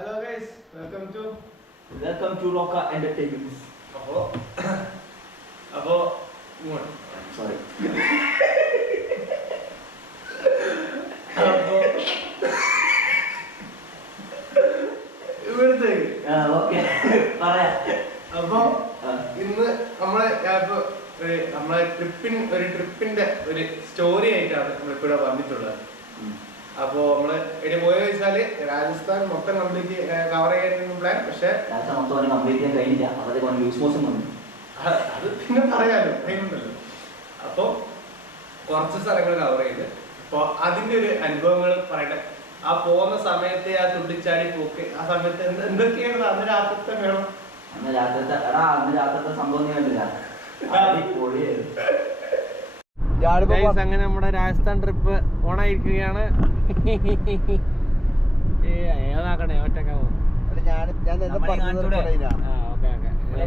Hello guys, welcome to Roka Entertainment. Abo Sorry. Okay. അപ്പോൾ ഇന്ന് നമ്മളെ ട്രിപ്പിന്റെ ഒരു സ്റ്റോറി ആയിട്ടാണ് നമ്മളിവിടെ വന്നിട്ടുള്ളത്. അപ്പോൾ നമ്മള് ഇവിടെ പോയെന്ന് വെച്ചാല് രാജസ്ഥാൻ മൊത്തം കംപ്ലീറ്റ് കവർ ചെയ്യാൻ പ്ലാൻ. പക്ഷെ അത് പിന്നെ പറയാലോ, അതിനുണ്ടല്ലോ. അപ്പൊ കുറച്ച് സ്ഥലങ്ങൾ കവർ ചെയ്ത് അപ്പൊ അതിന്റെ ഒരു അനുഭവങ്ങൾ പറയട്ടെ. ആ പോകുന്ന സമയത്തെ ആ തുള്ളിച്ചാടി പോക്ക്, ആ സമയത്ത് എന്തൊക്കെയാണ് അന്ന് രാത്രിത്തെ വേണം. അന്ന് രാത്രിത്തെ സംഭവം കണ്ടില്ല. അങ്ങനെ നമ്മുടെ രാജസ്ഥാൻ ട്രിപ്പ് ഓണായിരിക്കുകയാണ്. ഏതാക്കണേ ഒറ്റക്കാവോ?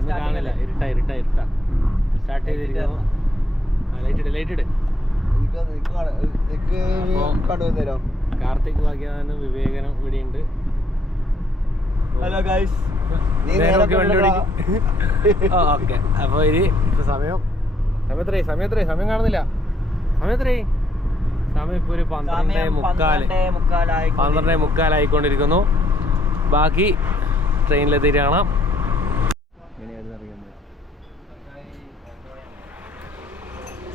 കാണില്ല, ഇരുട്ടാ സ്റ്റാർട്ട് ചെയ്തിരിക്കുന്നു. ലൈറ്റ് കാർത്തിക് ഭാഗ്യവാനും വിവേകനും ഇവിടെയുണ്ട്. Hello guys. ഓക്കെ, അപ്പൊ ഇപ്പൊ സമയം കാണുന്നില്ല. സമയം ഇപ്പൊ ഒരു 12:45 ആയിക്കൊണ്ടിരിക്കുന്നു. ബാക്കി ട്രെയിനിലെത്തിയിട്ട് കാണാം.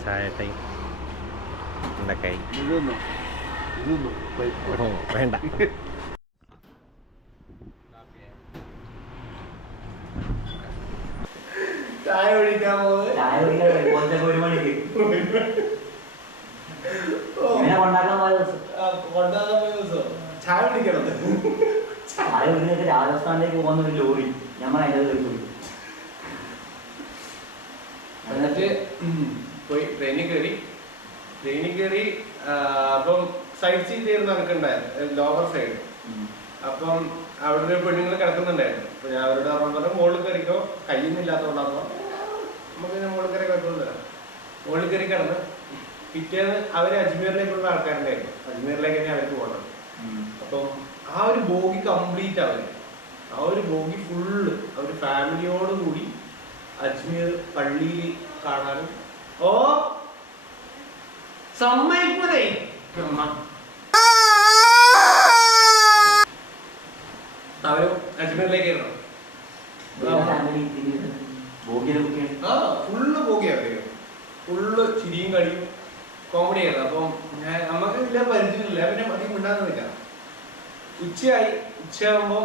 ചായ ടൈം വേണ്ട. ചായ കുടിക്കാൻ ഒരു മണിക്ക് ചായ കുടിക്കണം. രാജസ്ഥാനിലേക്ക് പോകുന്ന ഒരു ലോറി ഞമ്മൾ അതിൻ്റെ എന്നിട്ട് പോയി ട്രെയിനിൽ കയറി. അപ്പം സൈഡ് സീറ്റ് ആയിരുന്നു നടക്കുന്നുണ്ടായിരുന്നു, ലോവർ സൈഡ്. അപ്പം അവിടെ ഒരു പെണ്ണുങ്ങൾ കിടക്കുന്നുണ്ടായിരുന്നു. അപ്പൊ ഞാൻ അവരോട് പറഞ്ഞു മുകളിൽ കയറിക്കോ, കയ്യൊന്നും ഇല്ലാത്തതുകൊണ്ടാകുമ്പോ നമുക്ക് മുകളിൽ കയറി കുഴപ്പമൊന്നുമില്ല. മുകളിൽ കയറി കിടന്ന് പിറ്റേന്ന് അവര് അജ്മീറിലേക്കുള്ള ആൾക്കാരുണ്ടായിരുന്നു. അജ്മീറിലേക്ക് തന്നെ അവർക്ക് പോകണം. അപ്പം ആ ഒരു ബോഗി കംപ്ലീറ്റ് ആ ഒരു ബോഗി ഫുള്ള് അവര് ഫാമിലിയോട് കൂടി അജ്മീർ പള്ളിയിൽ കാണാനും സമ്മതിക്കൂലേ അവരും അജ്മീറിലേക്കായിരുന്നു. ഫുള്ള് ബോഗിയായിരുന്നു, ഫുള്ള് ചിരിയും കളിയും കോമഡി ആയിരുന്നു. അപ്പം നമുക്ക് ഇല്ല പരിചയമില്ല, പിന്നെ അധികം ഉണ്ടാകുന്നില്ല. ഉച്ചയാകുമ്പോൾ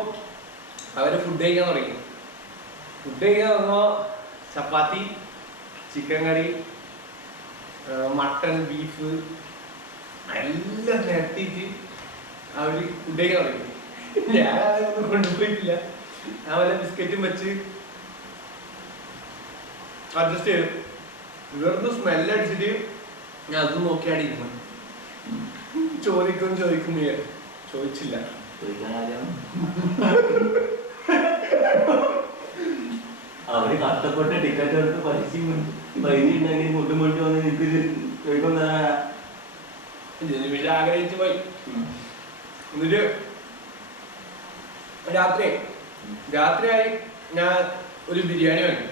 അവര് ഫുഡ് കഴിക്കാൻ തുടങ്ങി. ചപ്പാത്തി, ചിക്കൻ കറി, മട്ടൺ, ബീഫ് എല്ലാം നിരത്തിയിട്ട് അവര് ഫുഡ് കഴിക്കാൻ തുടങ്ങി. ഞാൻ അതൊന്നും കൊണ്ടുപോയിട്ടില്ല. ഞാൻ വല്ല ബിസ്ക്കറ്റും വെച്ച് അഡ്ജസ്റ്റ് ചെയ്തു. ഇവർക്ക് സ്മെല്ല് അടിച്ചിട്ട് ഞാൻ അതും നോക്കിയാണ് ഇരുന്നു. ചോദിക്കും ചോദിച്ചില്ല. അവര് കഷ്ടപ്പെട്ട് ടിക്കറ്റ് എടുത്ത് പൈസ മുട്ടും മുട്ടി വന്ന് നിമിഷം ആഗ്രഹിച്ചു പോയി. എന്നിട്ട് രാത്രിയായി ഞാൻ ഒരു ബിരിയാണി വാങ്ങി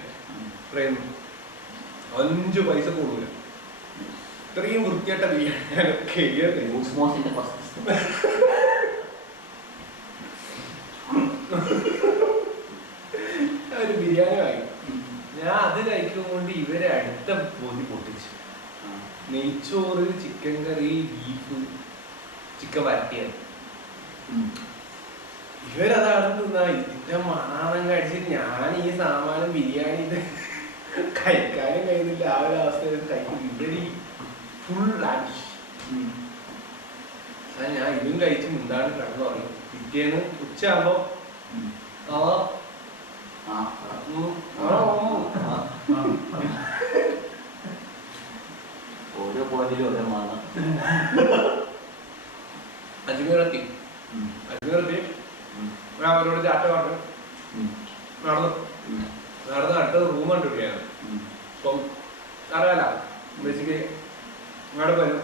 ട്രെയിനിൽ. 5 പൈസ കൂടുതല. ഇത്രയും വൃത്തിയായിട്ട ബിരിയാണി ഒരു ബിരിയാണി വാങ്ങി. ഞാൻ അത് കഴിക്കുമ്പോൾ ഇവരെ അടുത്ത പൊതി പൊട്ടിച്ചു. നെയ്ച്ചോറ്, ചിക്കൻ കറി, ബീഫ്, ചിക്കൻ വരട്ടിയത്. ഇവരതാണ് തിന്നാ. ഇതിന്റെ മണം കഴിച്ചിട്ട് ഞാൻ ഈ സാമാനം ബിരിയാണി ഇത് കഴിക്കാനും കഴിയുന്നില്ല. ആ ഒരു അവസ്ഥയിൽ കഴിക്കും. ഇവര് ഫുൾ ലാവിഷ്. ഞാൻ ഇതും കഴിച്ച് മുന്താണ് കിടന്നു തുടങ്ങി. പിറ്റേന്ന് ഉച്ചയാകുമ്പോ ഓരോ പോയിന്റിലും ഓരോ മാനം. അജ്മീറെത്തി അവരോട് ചാട്ട പറഞ്ഞു. നടന്ന് അടുത്തത് റൂം കണ്ടുപിടിയാണ്. അപ്പം അറിയാല ബേസിക്കലി അങ്ങോട്ട് വരും.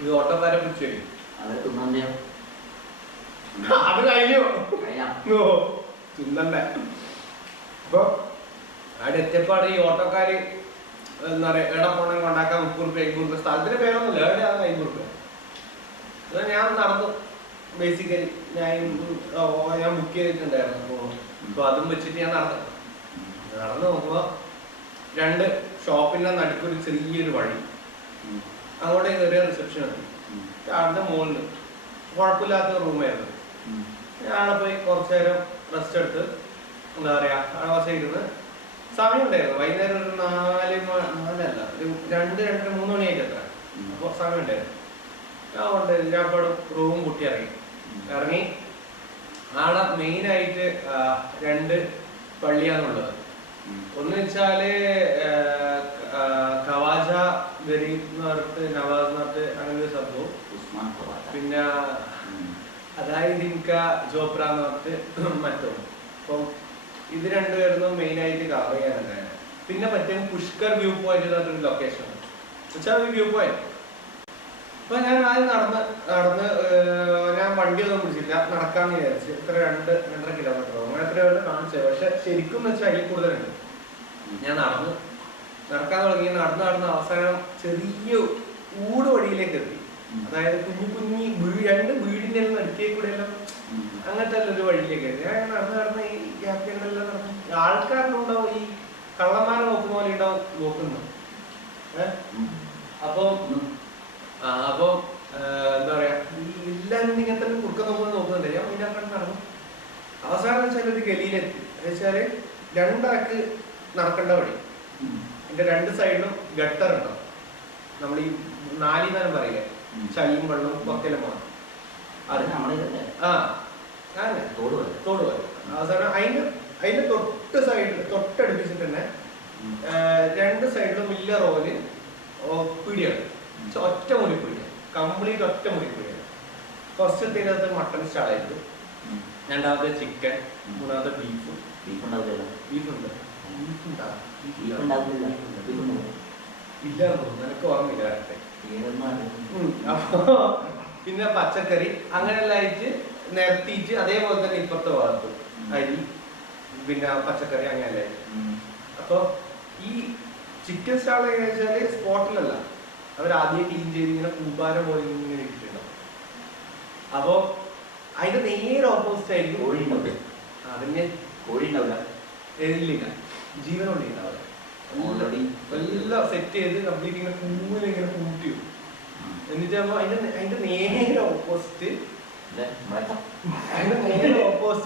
ഇത് ഓട്ടോക്കാരെ പിടിച്ചു വരും. അത് കഴിഞ്ഞു കഴിഞ്ഞാ ഓ തിന്നണ്ടേ. അപ്പൊ അവിടെ എത്തിയപ്പാട് ഈ ഓട്ടോക്കാര് എന്താ പറയാ എവിടെ പോകണം കൊണ്ടാക്കാൻ 30 50 സ്ഥലത്തിന്റെ പേരൊന്നുമില്ല, എവിടെയാണ് 50. ഞാൻ നടന്നു ബേസിക്കലി ഞാൻ ബുക്ക് ചെയ്തിട്ടുണ്ടായിരുന്നു. അപ്പൊ അതും വെച്ചിട്ട് ഞാൻ നടന്നു നോക്കുമ്പോ 2 ഷോപ്പിന്റെ നടുക്കൊരു ചെറിയൊരു വഴി, അങ്ങോട്ടേ കയറിയ റിസപ്ഷൻ എത്തി. അതിന്റെ മുകളിൽ കുഴപ്പമില്ലാത്ത റൂമായിരുന്നു. ഞാൻ പോയി കുറച്ചു നേരം റെസ്റ്റ് എടുത്ത് എന്താ പറയാ അവിടെ ഇരുന്ന് സമയം ഉണ്ടായിരുന്നു. വൈകുന്നേരം ഒരു 4 ഒരു 2-3 മണിയായിട്ട് എത്ര. അപ്പൊ സമയം ഉണ്ടായിരുന്നു. ഞാൻ ഇപ്പോൾ റൂം കൂട്ടി ഇറങ്ങി. ആടെ മെയിനായിട്ട് 2 പള്ളിയാണുള്ളത്. ഒന്ന് വെച്ചാല് ഖവാജ ഗരീബ് എന്ന് പറഞ്ഞിട്ട് നവാസ് എന്ന് പറഞ്ഞിട്ട് അങ്ങനെ ഒരു സംഭവം. പിന്നെ അതായത് ഇൻക ജോപ്ര എന്ന് പറഞ്ഞിട്ട് മറ്റൊന്ന്. അപ്പം ഇത് 2 പേരൊന്നും മെയിനായിട്ട് കവർ ചെയ്യാനുണ്ടായിരുന്നു. പിന്നെ മറ്റേ പുഷ്കർ വ്യൂ പോയിന്റ് എന്ന് പറഞ്ഞൊരു ലൊക്കേഷൻ വെച്ചാൽ വ്യൂ പോയിന്റ്. അപ്പൊ ഞാൻ ആദ്യം നടന്ന് ഞാൻ വണ്ടിയൊന്നും പിടിച്ചില്ല, നടക്കാന്ന് വിചാരിച്ചു. ഇത്ര 2-2.5 കിലോമീറ്റർ അങ്ങനെ എത്രയാണ് കാണിച്ചത്. പക്ഷെ ശരിക്കും വെച്ചാൽ അതിൽ കൂടുതലുണ്ട്. ഞാൻ നടക്കാൻ തുടങ്ങി. നടന്ന് അവസാനം ചെറിയ ഊട് വഴിയിലേക്ക് എത്തി. അതായത് കുഞ്ഞു 2 വീടിന്റെ എല്ലാം നടുക്കേ കൂടെ എല്ലാം അങ്ങനത്തെ ഒരു വഴിയിലേക്ക് എത്തി. ഞാൻ നടന്ന് ഈ ഗ്യാപ്പിലെല്ലാം നടന്നു. ആൾക്കാരുണ്ടാവും ഈ കള്ളന്മാരെ നോക്കുന്ന പോലെ ഉണ്ടാവും നോക്കുന്നു. അപ്പൊ എന്താ പറയാ എല്ലാരും ഇങ്ങനെ തന്നെ കുറുക്ക നോക്കുന്നുണ്ട്. ഞാൻ ഇതിനകത്ത് നടന്നു. അവസാനം വെച്ചാൽ ഒരു ഗലിയിലെത്തി. വെച്ചാല് 2 ആൾക്ക് നടക്കേണ്ട വഴി. എന്റെ 2 സൈഡിലും ഗട്ടർ ഉണ്ടാവും. നമ്മൾ ഈ 4 നേരം പറയില്ലേ, ചളിയും വെള്ളവും പൊക്കലും പോകണം. തോട് പോലെ. അവസാനം അതിന്റെ തൊട്ടടുപ്പിച്ചിട്ട് തന്നെ 2 സൈഡിലും വലിയ റോല് പീടിയാണ്. ഒറ്റ മുറിപ്പീടിയാണ്, കംപ്ലീറ്റ് ഒറ്റ മുറിപ്പീടിയാണ്. ഫസ്റ്റ് തീരത്ത് മട്ടൺ സ്റ്റാളായിട്ട്, 2ാമത്തെ ചിക്കൻ, 3ാമത്തെ ബീഫുണ്ട്. ഇല്ലായിരുന്നു, നിനക്ക് ഓർമ്മയില്ല കറക്റ്റ്. അപ്പൊ പിന്നെ പച്ചക്കറി അങ്ങനെല്ലാം ആയിട്ട് നിരത്തിയിട്ട് അതേപോലെ തന്നെ ഇപ്പുറത്തെ ഭാഗത്ത് അരി പിന്നെ പച്ചക്കറി അങ്ങനെയല്ല. അപ്പൊ ഈ ചിക്കൻ സ്റ്റാൾ എങ്ങനെയാ വെച്ചാല് സ്പോട്ടിലല്ല, അവരാദ്യം ക്ലീൻ ചെയ്ത് ഇങ്ങനെ കൂമ്പാരം പോലെ ഇങ്ങനെ ഇട്ടിട്ടുണ്ടാവും. അപ്പൊ അതിന്റെ നേരെ ഓപ്പോസിറ്റ് ആയിരിക്കും അതിന്റെ ഇല്ലില്ല, ജീവനോടെ ഉണ്ടാവില്ല. എല്ലാം സെറ്റ് ചെയ്ത് കംപ്ലീറ്റ് ഇങ്ങനെ ഇങ്ങനെ കൂട്ടി. എന്നിട്ടാകുമ്പോ അതിന്റെ നേരെ ഓപ്പോസിറ്റ്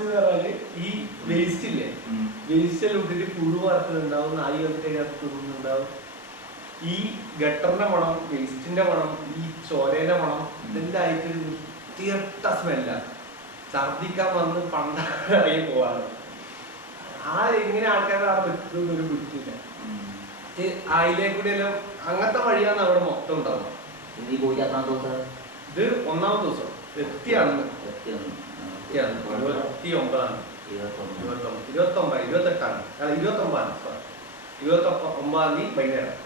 എന്ന് പറഞ്ഞാല് ഈ വേസ്റ്റ് ഇല്ലേ, വേസ്റ്റ് എല്ലാം ഇട്ടിട്ട് പുഴു വറുത്തതുണ്ടാവും, നായി വറുത്തേക്കകത്ത് തിന്നുന്നുണ്ടാവും. ഈ ഗട്ടറിന്റെ മണം, വേസ്റ്റിന്റെ മണം, ഈ ചോരേന്റെ മണം, ഇതെല്ലാം ആയിട്ട് വൃത്തികെട്ട സ്മെല്ലാണ്. ഛർദിക്കാൻ വന്ന് പണ്ടായി പോവാണ്. എങ്ങനെ ആൾക്കാരുടെ ആ വെക്കുന്നൊരു വൃത്തിയില്ല. അതിലേക്കൂടെ എല്ലാം അങ്ങനത്തെ വഴിയാണ് അവിടെ മൊത്തം ഉണ്ടാവുക. ഇത് 1ാമത്തെ ദിവസം എത്തിയാണ്. 29-28 വൈകുന്നേരം.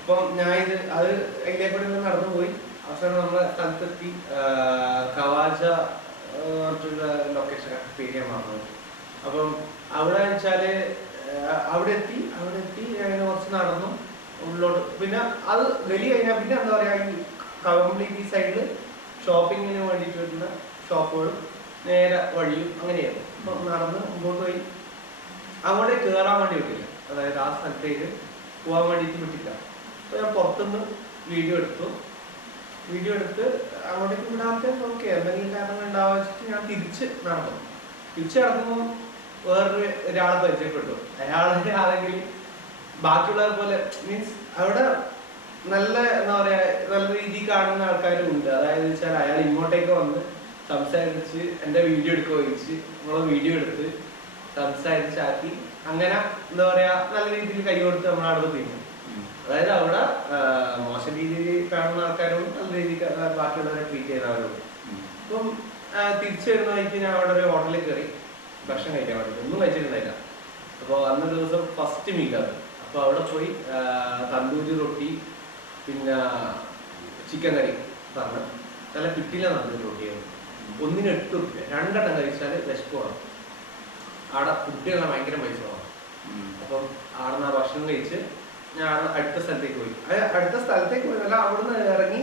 അപ്പം ഞാൻ അത് അതിലേക്കൂടെ നടന്നു പോയി. അവസാനം നമ്മളെ സ്ഥലത്തെത്തി. ഖവാജ ലൊക്കേഷൻ പേര് മാറുന്നു. അപ്പം അവിടെ വെച്ചാല് അവിടെ എത്തി അങ്ങനെ കുറച്ച് നടന്നു ഉള്ളോട്ട്. പിന്നെ അത് ഗലി കഴിഞ്ഞാൽ പിന്നെ എന്താ പറയാ, ഈ കംപ്ലീറ്റ് ഈ സൈഡില് ഷോപ്പിങ്ങിന് വേണ്ടിയിട്ട് വരുന്ന ഷോപ്പുകളും നേരെ വഴിയും അങ്ങനെയായിരുന്നു. അപ്പൊ നടന്ന് മുമ്പോട്ട് പോയി. അങ്ങോട്ടേ കയറാൻ വേണ്ടി വിട്ടില്ല, അതായത് ആ സ്ഥലത്തേക്ക് പോകാൻ വേണ്ടിയിട്ട് വിട്ടില്ല. അപ്പൊ ഞാൻ പുറത്തുനിന്ന് വീഡിയോ എടുത്ത് അങ്ങോട്ടേക്ക് വിടാത്ത ഓക്കെ എന്തെങ്കിലും കാരണം ഉണ്ടാവാ വെച്ചിട്ട് ഞാൻ തിരിച്ച് നടക്കുമ്പോൾ ഒരാളെ പരിചയപ്പെട്ടു. അയാളാണെങ്കിൽ ബാക്കിയുള്ളവർ പോലെ മീൻസ് അവിടെ നല്ല എന്താ പറയാ നല്ല രീതിയിൽ കാണുന്ന ആൾക്കാരും ഉണ്ട്. അതായത് വെച്ചാൽ അയാൾ ഇങ്ങോട്ടേക്ക് വന്ന് സംസാരിച്ച് എന്റെ വീഡിയോ എടുക്കുക ചോദിച്ച് നമ്മളെ വീഡിയോ എടുത്ത് സംസാരിച്ചാക്കി അങ്ങനെ എന്താ പറയാ നല്ല രീതിയിൽ കൈ കൊടുത്ത് നമ്മളവിടെ തീരും. അതായത് അവിടെ മോശം രീതിയിൽ കാണുന്ന ആൾക്കാരും നല്ല രീതിയിൽ ബാക്കിയുള്ളവരെ ട്രീറ്റ് ചെയ്യുന്നവരും. അപ്പം തിരിച്ചു വരുന്ന വഴിക്ക് ഞാൻ അവിടെ ഒരു ഹോട്ടലിൽ കയറി ഭക്ഷണം കഴിക്കാൻ വേണ്ടി. ഒന്നും കഴിച്ചിട്ടുണ്ടായില്ല. അപ്പോൾ അന്നൊരു ദിവസം ഫസ്റ്റ് മീറ്റാണ്. അപ്പോൾ അവിടെ പോയി തന്തൂരി റൊട്ടി പിന്നെ ചിക്കൻ കറി പറഞ്ഞു. നല്ല കിട്ടില്ല തന്തൂരി റൊട്ടിയായിരുന്നു. ഒന്നിന് 8 റുപ്യ, 2 എണ്ണം കഴിച്ചാൽ വിശപ്പ് വേണം. അവിടെ ഫുഡുകൾ ഭയങ്കര പൈസ വേണം. അപ്പം അവിടെ നിന്ന് ആ ഭക്ഷണം കഴിച്ച് ഞാൻ അടുത്ത സ്ഥലത്തേക്ക് പോയി. അടുത്ത സ്ഥലത്തേക്ക് പോയതല്ല, അവിടുന്ന് ഇറങ്ങി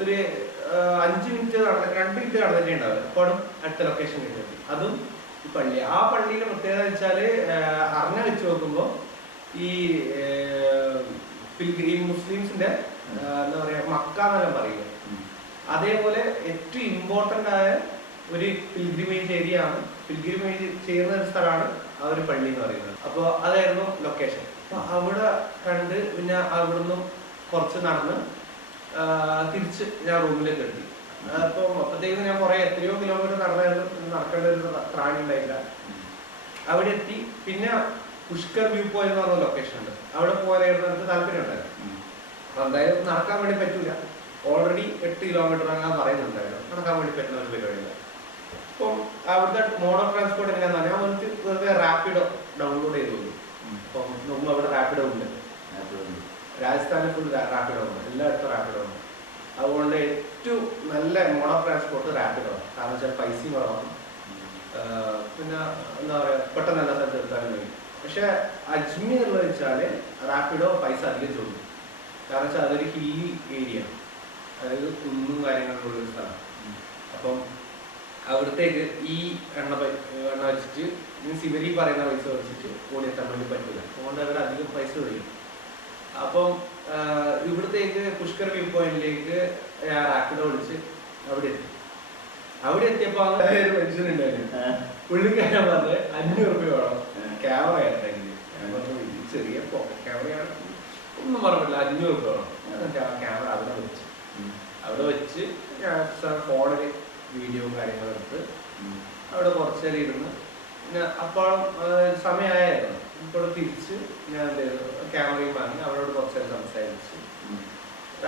ഒരു 5 മിനിറ്റ് 2 മിനിറ്റ് നടന്നിട്ടേ ഉണ്ടാവില്ല. അപ്പോഴും അടുത്ത ലൊക്കേഷൻ കിട്ടി. അതും ഈ പള്ളി. ആ പള്ളിയുടെ പ്രത്യേകത വെച്ചാൽ അറിഞ്ഞ വെച്ച് നോക്കുമ്പോൾ ഈ മുസ്ലിംസിന്റെ എന്താ പറയാ മക്ക എന്നെല്ലാം പറയില്ല, അതേപോലെ ഏറ്റവും ഇമ്പോർട്ടൻ്റ് ആയ ഒരു പിൽഗ്രിമേജ് ഏരിയ ആണ്. പിൽഗ്രിമേജ് ചെയ്യുന്ന ഒരു സ്ഥലമാണ് ആ ഒരു പള്ളി എന്ന് പറയുന്നത്. അപ്പോൾ അതായിരുന്നു ലൊക്കേഷൻ. അപ്പൊ അവിടെ കണ്ട് പിന്നെ അവിടുന്ന് കുറച്ച് നടന്ന് തിരിച്ച് ഞാൻ റൂമിലേക്ക് എത്തി. അപ്പോൾ അപ്പോഴത്തേക്കും ഞാൻ എത്രയോ കിലോമീറ്റർ നടക്കേണ്ട ഒരു ത്രാണി ഉണ്ടായില്ല. അവിടെ എത്തി. പിന്നെ പുഷ്കർ വ്യൂ പോയിന്റ് എന്ന് പറഞ്ഞ ലൊക്കേഷൻ ഉണ്ട്, അവിടെ പോകാനായിരുന്നു എനിക്ക് താല്പര്യം ഉണ്ടായിരുന്നു. അപ്പൊ എന്തായാലും നടക്കാൻ വേണ്ടി പറ്റൂല, ഓൾറെഡി 8 കിലോമീറ്റർ അങ്ങനെ പറയുന്നുണ്ടായിരുന്നു. നടക്കാൻ വേണ്ടി പറ്റുന്ന ഒരു പരിപാടിയില്ല. അപ്പം അവിടുത്തെ മോഡ് ഓഫ് ട്രാൻസ്പോർട്ട് എങ്ങനെയാണെന്ന് പറഞ്ഞാൽ അവർക്ക് വെറുതെ റാപ്പിഡോ ഡൗൺലോഡ് ചെയ്തു. അപ്പം നമ്മൾ അവിടെ റാപ്പിഡോ ഉണ്ട്, രാജസ്ഥാനിൽ ഫുൾ റാപ്പിഡോ ഉണ്ട്, എല്ലായിടത്തും റാപ്പിഡോ ഉണ്ട്. അതുകൊണ്ട് ഏറ്റവും നല്ല മോഡ് ഓഫ് ട്രാൻസ്പോർട്ട് റാപ്പിഡോ ആണ്. കാരണം വെച്ചാൽ പൈസയും കുറവാണ്, പിന്നെ എന്താ പറയുക പെട്ടെന്ന് എല്ലാ സ്ഥലത്ത് എത്താനും കഴിയും. പക്ഷെ അജ്മീറിൽ വെച്ചാൽ റാപ്പിഡോ പൈസ അധികം ചോദിക്കും. കാരണം വെച്ചാൽ അതൊരു ഹില്ലി ഏരിയ, അതായത് കുന്നും കാര്യങ്ങളുള്ള ഒരു സ്ഥലം. അപ്പം അവിടത്തേക്ക് ഈ എണ്ണ വെച്ചിട്ട് മീൻസ് ഇവർ ഈ പറയുന്ന പൈസ വെച്ചിട്ട് ഓടിയെത്താൻ വേണ്ടി പറ്റില്ല. അതുകൊണ്ട് അവർ അധികം പൈസ കഴിയും. അപ്പം ഇവിടത്തേക്ക് പുഷ്കർ വ്യൂ പോയിന്റിലേക്ക് റാപ്പിഡോ വിളിച്ച് അവിടെ എത്തി. അവിടെ എത്തിയപ്പോൾ ഒരു മനുഷ്യനുണ്ടായിരുന്നു, പുള്ളിക്കാരൻ പറഞ്ഞ് 500 രൂപ വേണം ക്യാമറ ആയിട്ടെങ്കിൽ. ചെറിയ പോക്കറ്റ് ക്യാമറയാണ്, ഒന്നും പറഞ്ഞില്ല, 500 രൂപ വേണം. ക്യാമറ അവിടെ വെച്ച് ഞാൻ ഫോണിൽ വീഡിയോയും കാര്യങ്ങളും എടുത്ത് അവിടെ കുറച്ച് നേരം ഇരുന്ന് പിന്നെ അപ്പോഴും സമയമായിരുന്നു. ഇപ്പോൾ തിരിച്ച് ഞാൻ എന്ത് ചെയ്തു, ക്യാമറയും വാങ്ങി അവരോട് കുറച്ച് നേരം സംസാരിച്ച്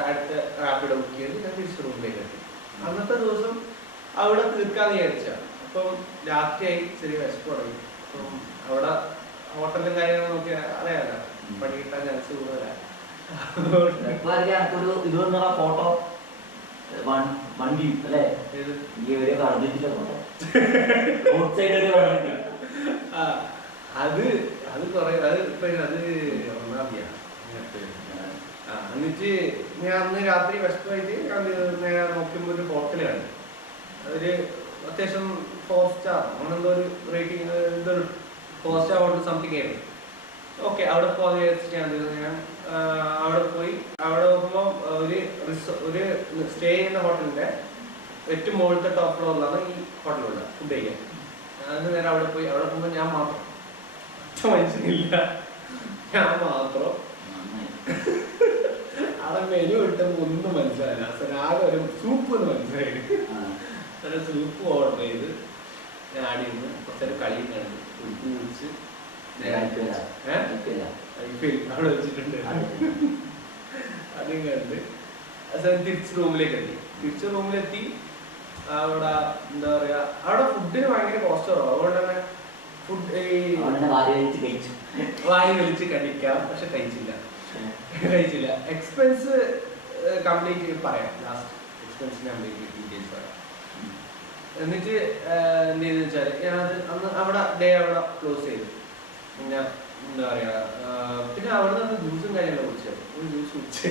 അടുത്ത റാപ്പിഡോ ബുക്ക് ചെയ്ത് ഞാൻ തിരിച്ച് റൂമിലേക്ക് എത്തി. അന്നത്തെ ദിവസം അവിടെ തീർക്കാന്ന് വിചാരിച്ച. അപ്പം രാത്രിയായി, ചെറിയ വിശപ്പ് തുടങ്ങി. അപ്പം അവിടെ ഹോട്ടലും കാര്യങ്ങളും നോക്കി അറിയാലോ, പണി കിട്ടാൻ ചാൻസ് കൂടുതലാണ്. ഫോട്ടോ വണ്ടി അല്ലേ അത് അത് കൊറേ അത് ഒന്നാമതിയാണ്. എന്നിട്ട് ഞാൻ അന്ന് രാത്രി വിശപ്പായിട്ട് ഞാൻ നോക്കുമ്പോൾ ഒരു ഹോട്ടലാണ്, അതൊരു അത്യാവശ്യം 4 സ്റ്റാർ അങ്ങനെന്തോ ഒരു റേറ്റിംഗ്, എന്തൊരു 4 സ്റ്റാർ ഹോട്ടൽ സംതിങ് ആയിരുന്നു. ഓക്കെ, അവിടെ പോകാൻ വിചാരിച്ചിട്ട് ഞാൻ അവിടെ പോയി. അവിടെ നോക്കുമ്പോൾ ഒരു സ്റ്റേ ചെയ്യുന്ന ഹോട്ടലിന്റെ ഏറ്റവും മുകളിലത്തെ ടോപ്പ് ഫ്ലോറിലാണ് ഈ ഹോട്ടലുള്ളത്, ഫുഡ് കഴിക്കാൻ. അതിന് നേരം അവിടെ പോയി. അവിടെ പോകുമ്പോൾ ഞാൻ മാത്രം, ഒറ്റ മനുഷ്യനില്ല, ഞാൻ മാത്രം. അവിടെ മെനു കിട്ടുമ്പോൾ ഒന്നും മനസ്സിലായില്ല. ആകെ ഒരു സൂപ്പ് എന്ന് മനസ്സിലായി. സൂപ്പ് ഓർഡർ ചെയ്ത് ഞാൻ ആടി നിന്ന് കുറച്ചൊരു കളിയും കണ്ട് കുടിച്ച് അവിടെ വെച്ചിട്ടുണ്ട്. അതും കണ്ട് തിരിച്ച് റൂമിലേക്ക് എത്തി. അവിടെ എന്താ പറയാ, അവിടെ ഫുഡിന് ഭയങ്കര കോസ്റ്റ് കുറവാണ്. അതുകൊണ്ട് തന്നെ ഫുഡ് വാരി വലിച്ച് കഴിക്കാം, പക്ഷെ കഴിച്ചില്ല. എക്സ്പെൻസ് കംപ്ലീറ്റ് പറയാം, ലാസ്റ്റ് എക്സ്പെൻസിന് കംപ്ലീറ്റ് ഡീറ്റെയിൽസ് പറയാം. എന്നിട്ട് എന്ത് ചെയ്തെന്ന് വെച്ചാൽ ഞാനത് അന്ന് അവിടെ ക്ലോസ് ചെയ്തു. പിന്നെ എന്താ പറയാ, പിന്നെ അവിടെ നിന്ന് ജ്യൂസും കാര്യങ്ങളും കുടിച്ചു. ജ്യൂസ് കുടിച്ചു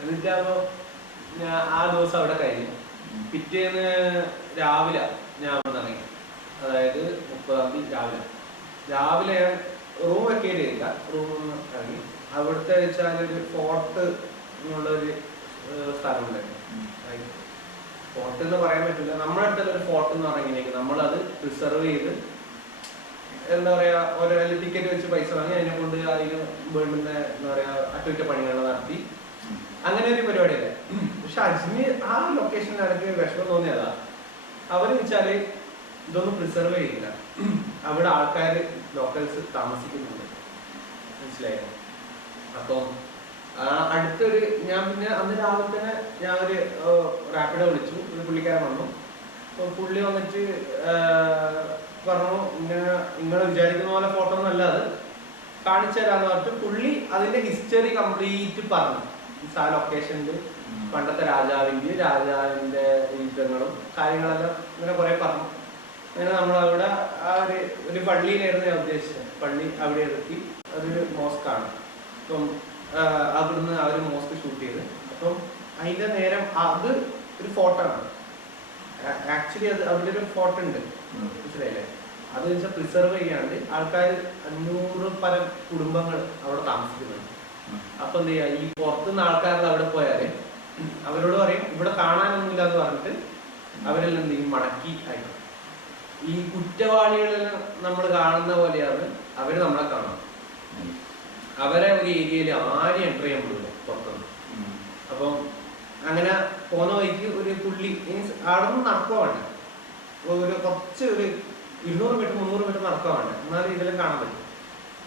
എന്നിട്ടാകുമ്പോ ഞാൻ ആ ദിവസം അവിടെ കഴിഞ്ഞു. പിറ്റേന്ന് രാവിലെ ഞാൻ അവിടെ ഇറങ്ങി, അതായത് 30-ാം തീയതി രാവിലെ ഞാൻ റൂം വെക്കേറ്റ് ചെയ്തില്ല, റൂമിൽ നിന്ന് ഇറങ്ങി. അവിടുത്തെ വെച്ചാൽ ഒരു ഫോർട്ട് എന്നുള്ളൊരു സ്ഥലം ഉണ്ടായിരുന്നു. ഫോർട്ട് എന്ന് പറയാൻ പറ്റില്ല, നമ്മുടെ അടുത്തുള്ള ഒരു ഫോർട്ട് എന്ന് പറഞ്ഞാൽ എങ്ങനെയൊക്കെ നമ്മളത് റിസർവ് ചെയ്ത് എന്താ പറയാ, ഓരോ ടിക്കറ്റ് വെച്ച് പൈസ വാങ്ങി അതിനെ കൊണ്ട് അതിന് വേണ്ടുന്ന എന്താ പറയാ അറ്റകുറ്റപ്പണികൾ നടത്തി, അങ്ങനെ ഒരു പരിപാടിയല്ലേ. പക്ഷെ അജ്മീർ ആ ലൊക്കേഷനിൽ എനിക്ക് വിഷമം തോന്നിയതാ, അവര് വെച്ചാല് ഇതൊന്നും പ്രിസർവ് ചെയ്യില്ല. അവിടെ ആൾക്കാർ ലോക്കൽസ് താമസിക്കുന്നുണ്ട്, മനസ്സിലായോ. അപ്പം അടുത്തൊരു ഞാൻ പിന്നെ അന്ന് രാവിലെ തന്നെ ഞാൻ ഒരു റാപ്പിഡോ വിളിച്ചു. ഒരു പുള്ളിക്കാരൻ വന്നു. അപ്പോൾ പുള്ളി വന്നിട്ട് പറഞ്ഞു, നിങ്ങൾ വിചാരിക്കുന്ന പോലെ ഫോട്ടോ ഒന്നും അല്ല, അത് കാണിച്ചു തരാന്ന് പറഞ്ഞിട്ട് പുള്ളി അതിന്റെ ഹിസ്റ്ററി കംപ്ലീറ്റ് പറഞ്ഞു. ആ ലൊക്കേഷനിൽ പണ്ടത്തെ രാജാവിന്റെ യുദ്ധങ്ങളും കാര്യങ്ങളെല്ലാം ഇങ്ങനെ കുറെ പറഞ്ഞു. അങ്ങനെ നമ്മളവിടെ ആ ഒരു പള്ളിയിലായിരുന്നു ഞാൻ ഉദ്ദേശിച്ചത്. പള്ളി അവിടെ എത്തി, അതൊരു മോസ്കാണ്. അപ്പം അവിടുന്ന് അവർ മോസ്ക് ഷൂട്ട് ചെയ്ത്. അപ്പം അതിന്റെ നേരം അത് ഒരു ഫോർട്ടാണ്. ആക്ച്വലി അത് അവിടെ ഒരു ഫോർട്ട് ഉണ്ട്, മനസ്സിലായില്ലേ? അത് വെച്ചാൽ പ്രിസർവ് ചെയ്യാണ്ട് ആൾക്കാർ 500 പരം കുടുംബങ്ങൾ അവിടെ താമസിക്കുന്നുണ്ട്. അപ്പൊ എന്ത് ചെയ്യാ, ഈ പുറത്തുനിന്ന് ആൾക്കാരിൽ അവിടെ പോയാല് അവരോട് പറയും ഇവിടെ കാണാനൊന്നുമില്ല എന്ന് പറഞ്ഞിട്ട് അവരെല്ലാം എന്ത് ചെയ്യും, മടക്കി അയക്കും. ഈ കുറ്റവാളികളെല്ലാം നമ്മൾ കാണുന്ന പോലെയാണ് അവര് നമ്മളെ കാണുന്നത്. അവരെ ഒരു ഏരിയയിൽ ആരും എൻ്റർ ചെയ്യാൻ പറ്റില്ല പുറത്തുനിന്ന്. അപ്പം അങ്ങനെ പോന്ന വഴിക്ക് ഒരു പുള്ളി മീൻസ് അവിടെ നിന്ന് നടക്കുവാണ്, ഒരു കുറച്ച് ഒരു 200 മീറ്റർ 300 മീറ്റർ നടക്കുവാണ്, എന്നാലും ഇതെല്ലാം കാണാൻ പറ്റും.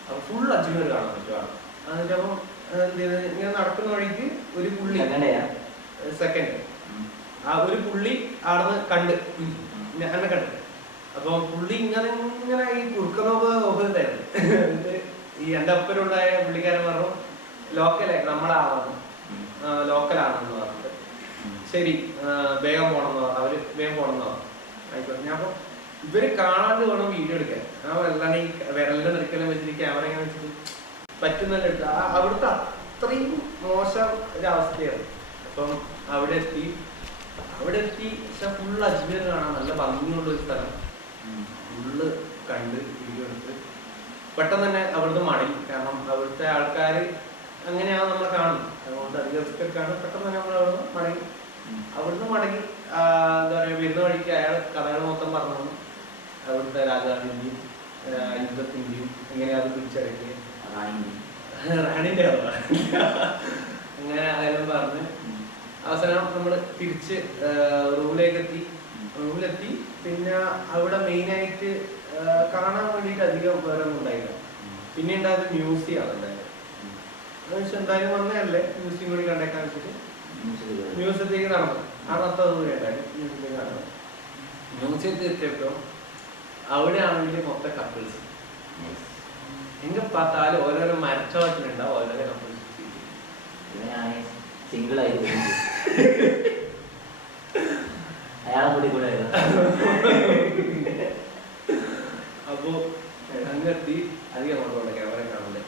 അപ്പൊ ഫുൾ അജ്മീർ കാണാൻ പറ്റും ആണ്. എന്നിട്ട് അപ്പം ഇങ്ങനെ നടക്കുന്ന വഴിക്ക് ഒരു പുള്ളി സെക്കൻഡ് ആ ഒരു പുള്ളി അവിടെ കണ്ട് എന്നെ കണ്ട്. അപ്പൊ പുള്ളി ഇങ്ങനെ ഇങ്ങനെ ഈ കുറുക്കുന്നതായിരുന്നു. ഈ എൻ്റെ ഒപ്പരുണ്ടായ പുള്ളിക്കാരൻ പറഞ്ഞു ലോക്കലേ നമ്മളാണെന്ന്, ലോക്കലാണെന്ന് പറഞ്ഞിട്ട് ശരി വേഗം പോകണമെന്ന് പറഞ്ഞു. അവര് വേഗം പോകണമെന്ന് പറഞ്ഞു. ആയിക്കോട്ടെ. ഞാൻ അപ്പോൾ ഇവര് കാണാതെ വേണം വീഡിയോ എടുക്കാൻ. ആ അല്ലാണ്ട് ഈ വിരലിന്റെ നിൽക്കലും വെച്ചിട്ട് ക്യാമറ ഇങ്ങനെ വെച്ചിട്ട് പറ്റുന്നല്ല എടുത്ത്. അവിടുത്തെ അത്രയും മോശം ഒരവസ്ഥയാണ്. അപ്പം അവിടെ എത്തി പക്ഷെ ഫുള്ള് അജ്മീർ കാണാൻ നല്ല ഭംഗിയുള്ള ഒരു സ്ഥലം. ഫുള്ള് കണ്ട് വീഡിയോ എടുത്ത് പെട്ടെന്ന് തന്നെ അവിടുന്ന് മടങ്ങി. കാരണം അവിടുത്തെ ആൾക്കാർ അങ്ങനെയാണ് നമ്മളെ കാണുന്നത്. അതുകൊണ്ട് അധികം റിസ്ക്കൊക്കെയാണ്. പെട്ടെന്ന് തന്നെ നമ്മൾ അവിടുന്ന് മടങ്ങി എന്താ പറയുക, വരുന്ന വഴിക്ക് അയാൾ കഥകൾ മൊത്തം പറഞ്ഞു. അവിടുത്തെ രാജാവിൻ്റെയും യുദ്ധത്തിൻ്റെയും എങ്ങനെയാ അത് പിടിച്ചടക്കിയത്, റാണിൻ്റെ അങ്ങനെ അതെല്ലാം പറഞ്ഞ് അവസാനം നമ്മൾ തിരിച്ച് റൂമിലെത്തി. പിന്നെ അവിടെ മെയിനായിട്ട് കാണാൻ വേണ്ടിയിട്ട് അധികം വേറെ ഒന്നും ഉണ്ടായില്ല. പിന്നെ ഉണ്ടായത് മ്യൂസിയമാണ് ഉണ്ടായത്. എന്നുവെച്ചാൽ എന്തായാലും വന്നതല്ലേ, മ്യൂസിയം കൂടി കണ്ടേക്കാൻ വെച്ചിട്ട് മ്യൂസിയത്തേക്ക് നടന്നു. ആ നടത്തത് കൂടി ഉണ്ടായിരുന്നു. മ്യൂസിയത്തേക്ക് നടന്നു. മ്യൂസിയത്തിൽ എത്തിയപ്പോൾ അവിടെ ആണെങ്കിൽ മൊത്തം കപ്പിൾസ്. എങ്ങനെ பார்த்தாலும் ഓരോരോ മരച്ചോട്ടിലുണ്ടാവും ഓരോരോ കപ്പിൾസ്. സിംഗിൾ ആയിട്ട് അയാളെ കൂടി കൂടെ അപ്പോ അങ്ങെത്തി അധികം കൊണ്ടുപോകണ്ട ക്യാമറ കാണില്ലേ.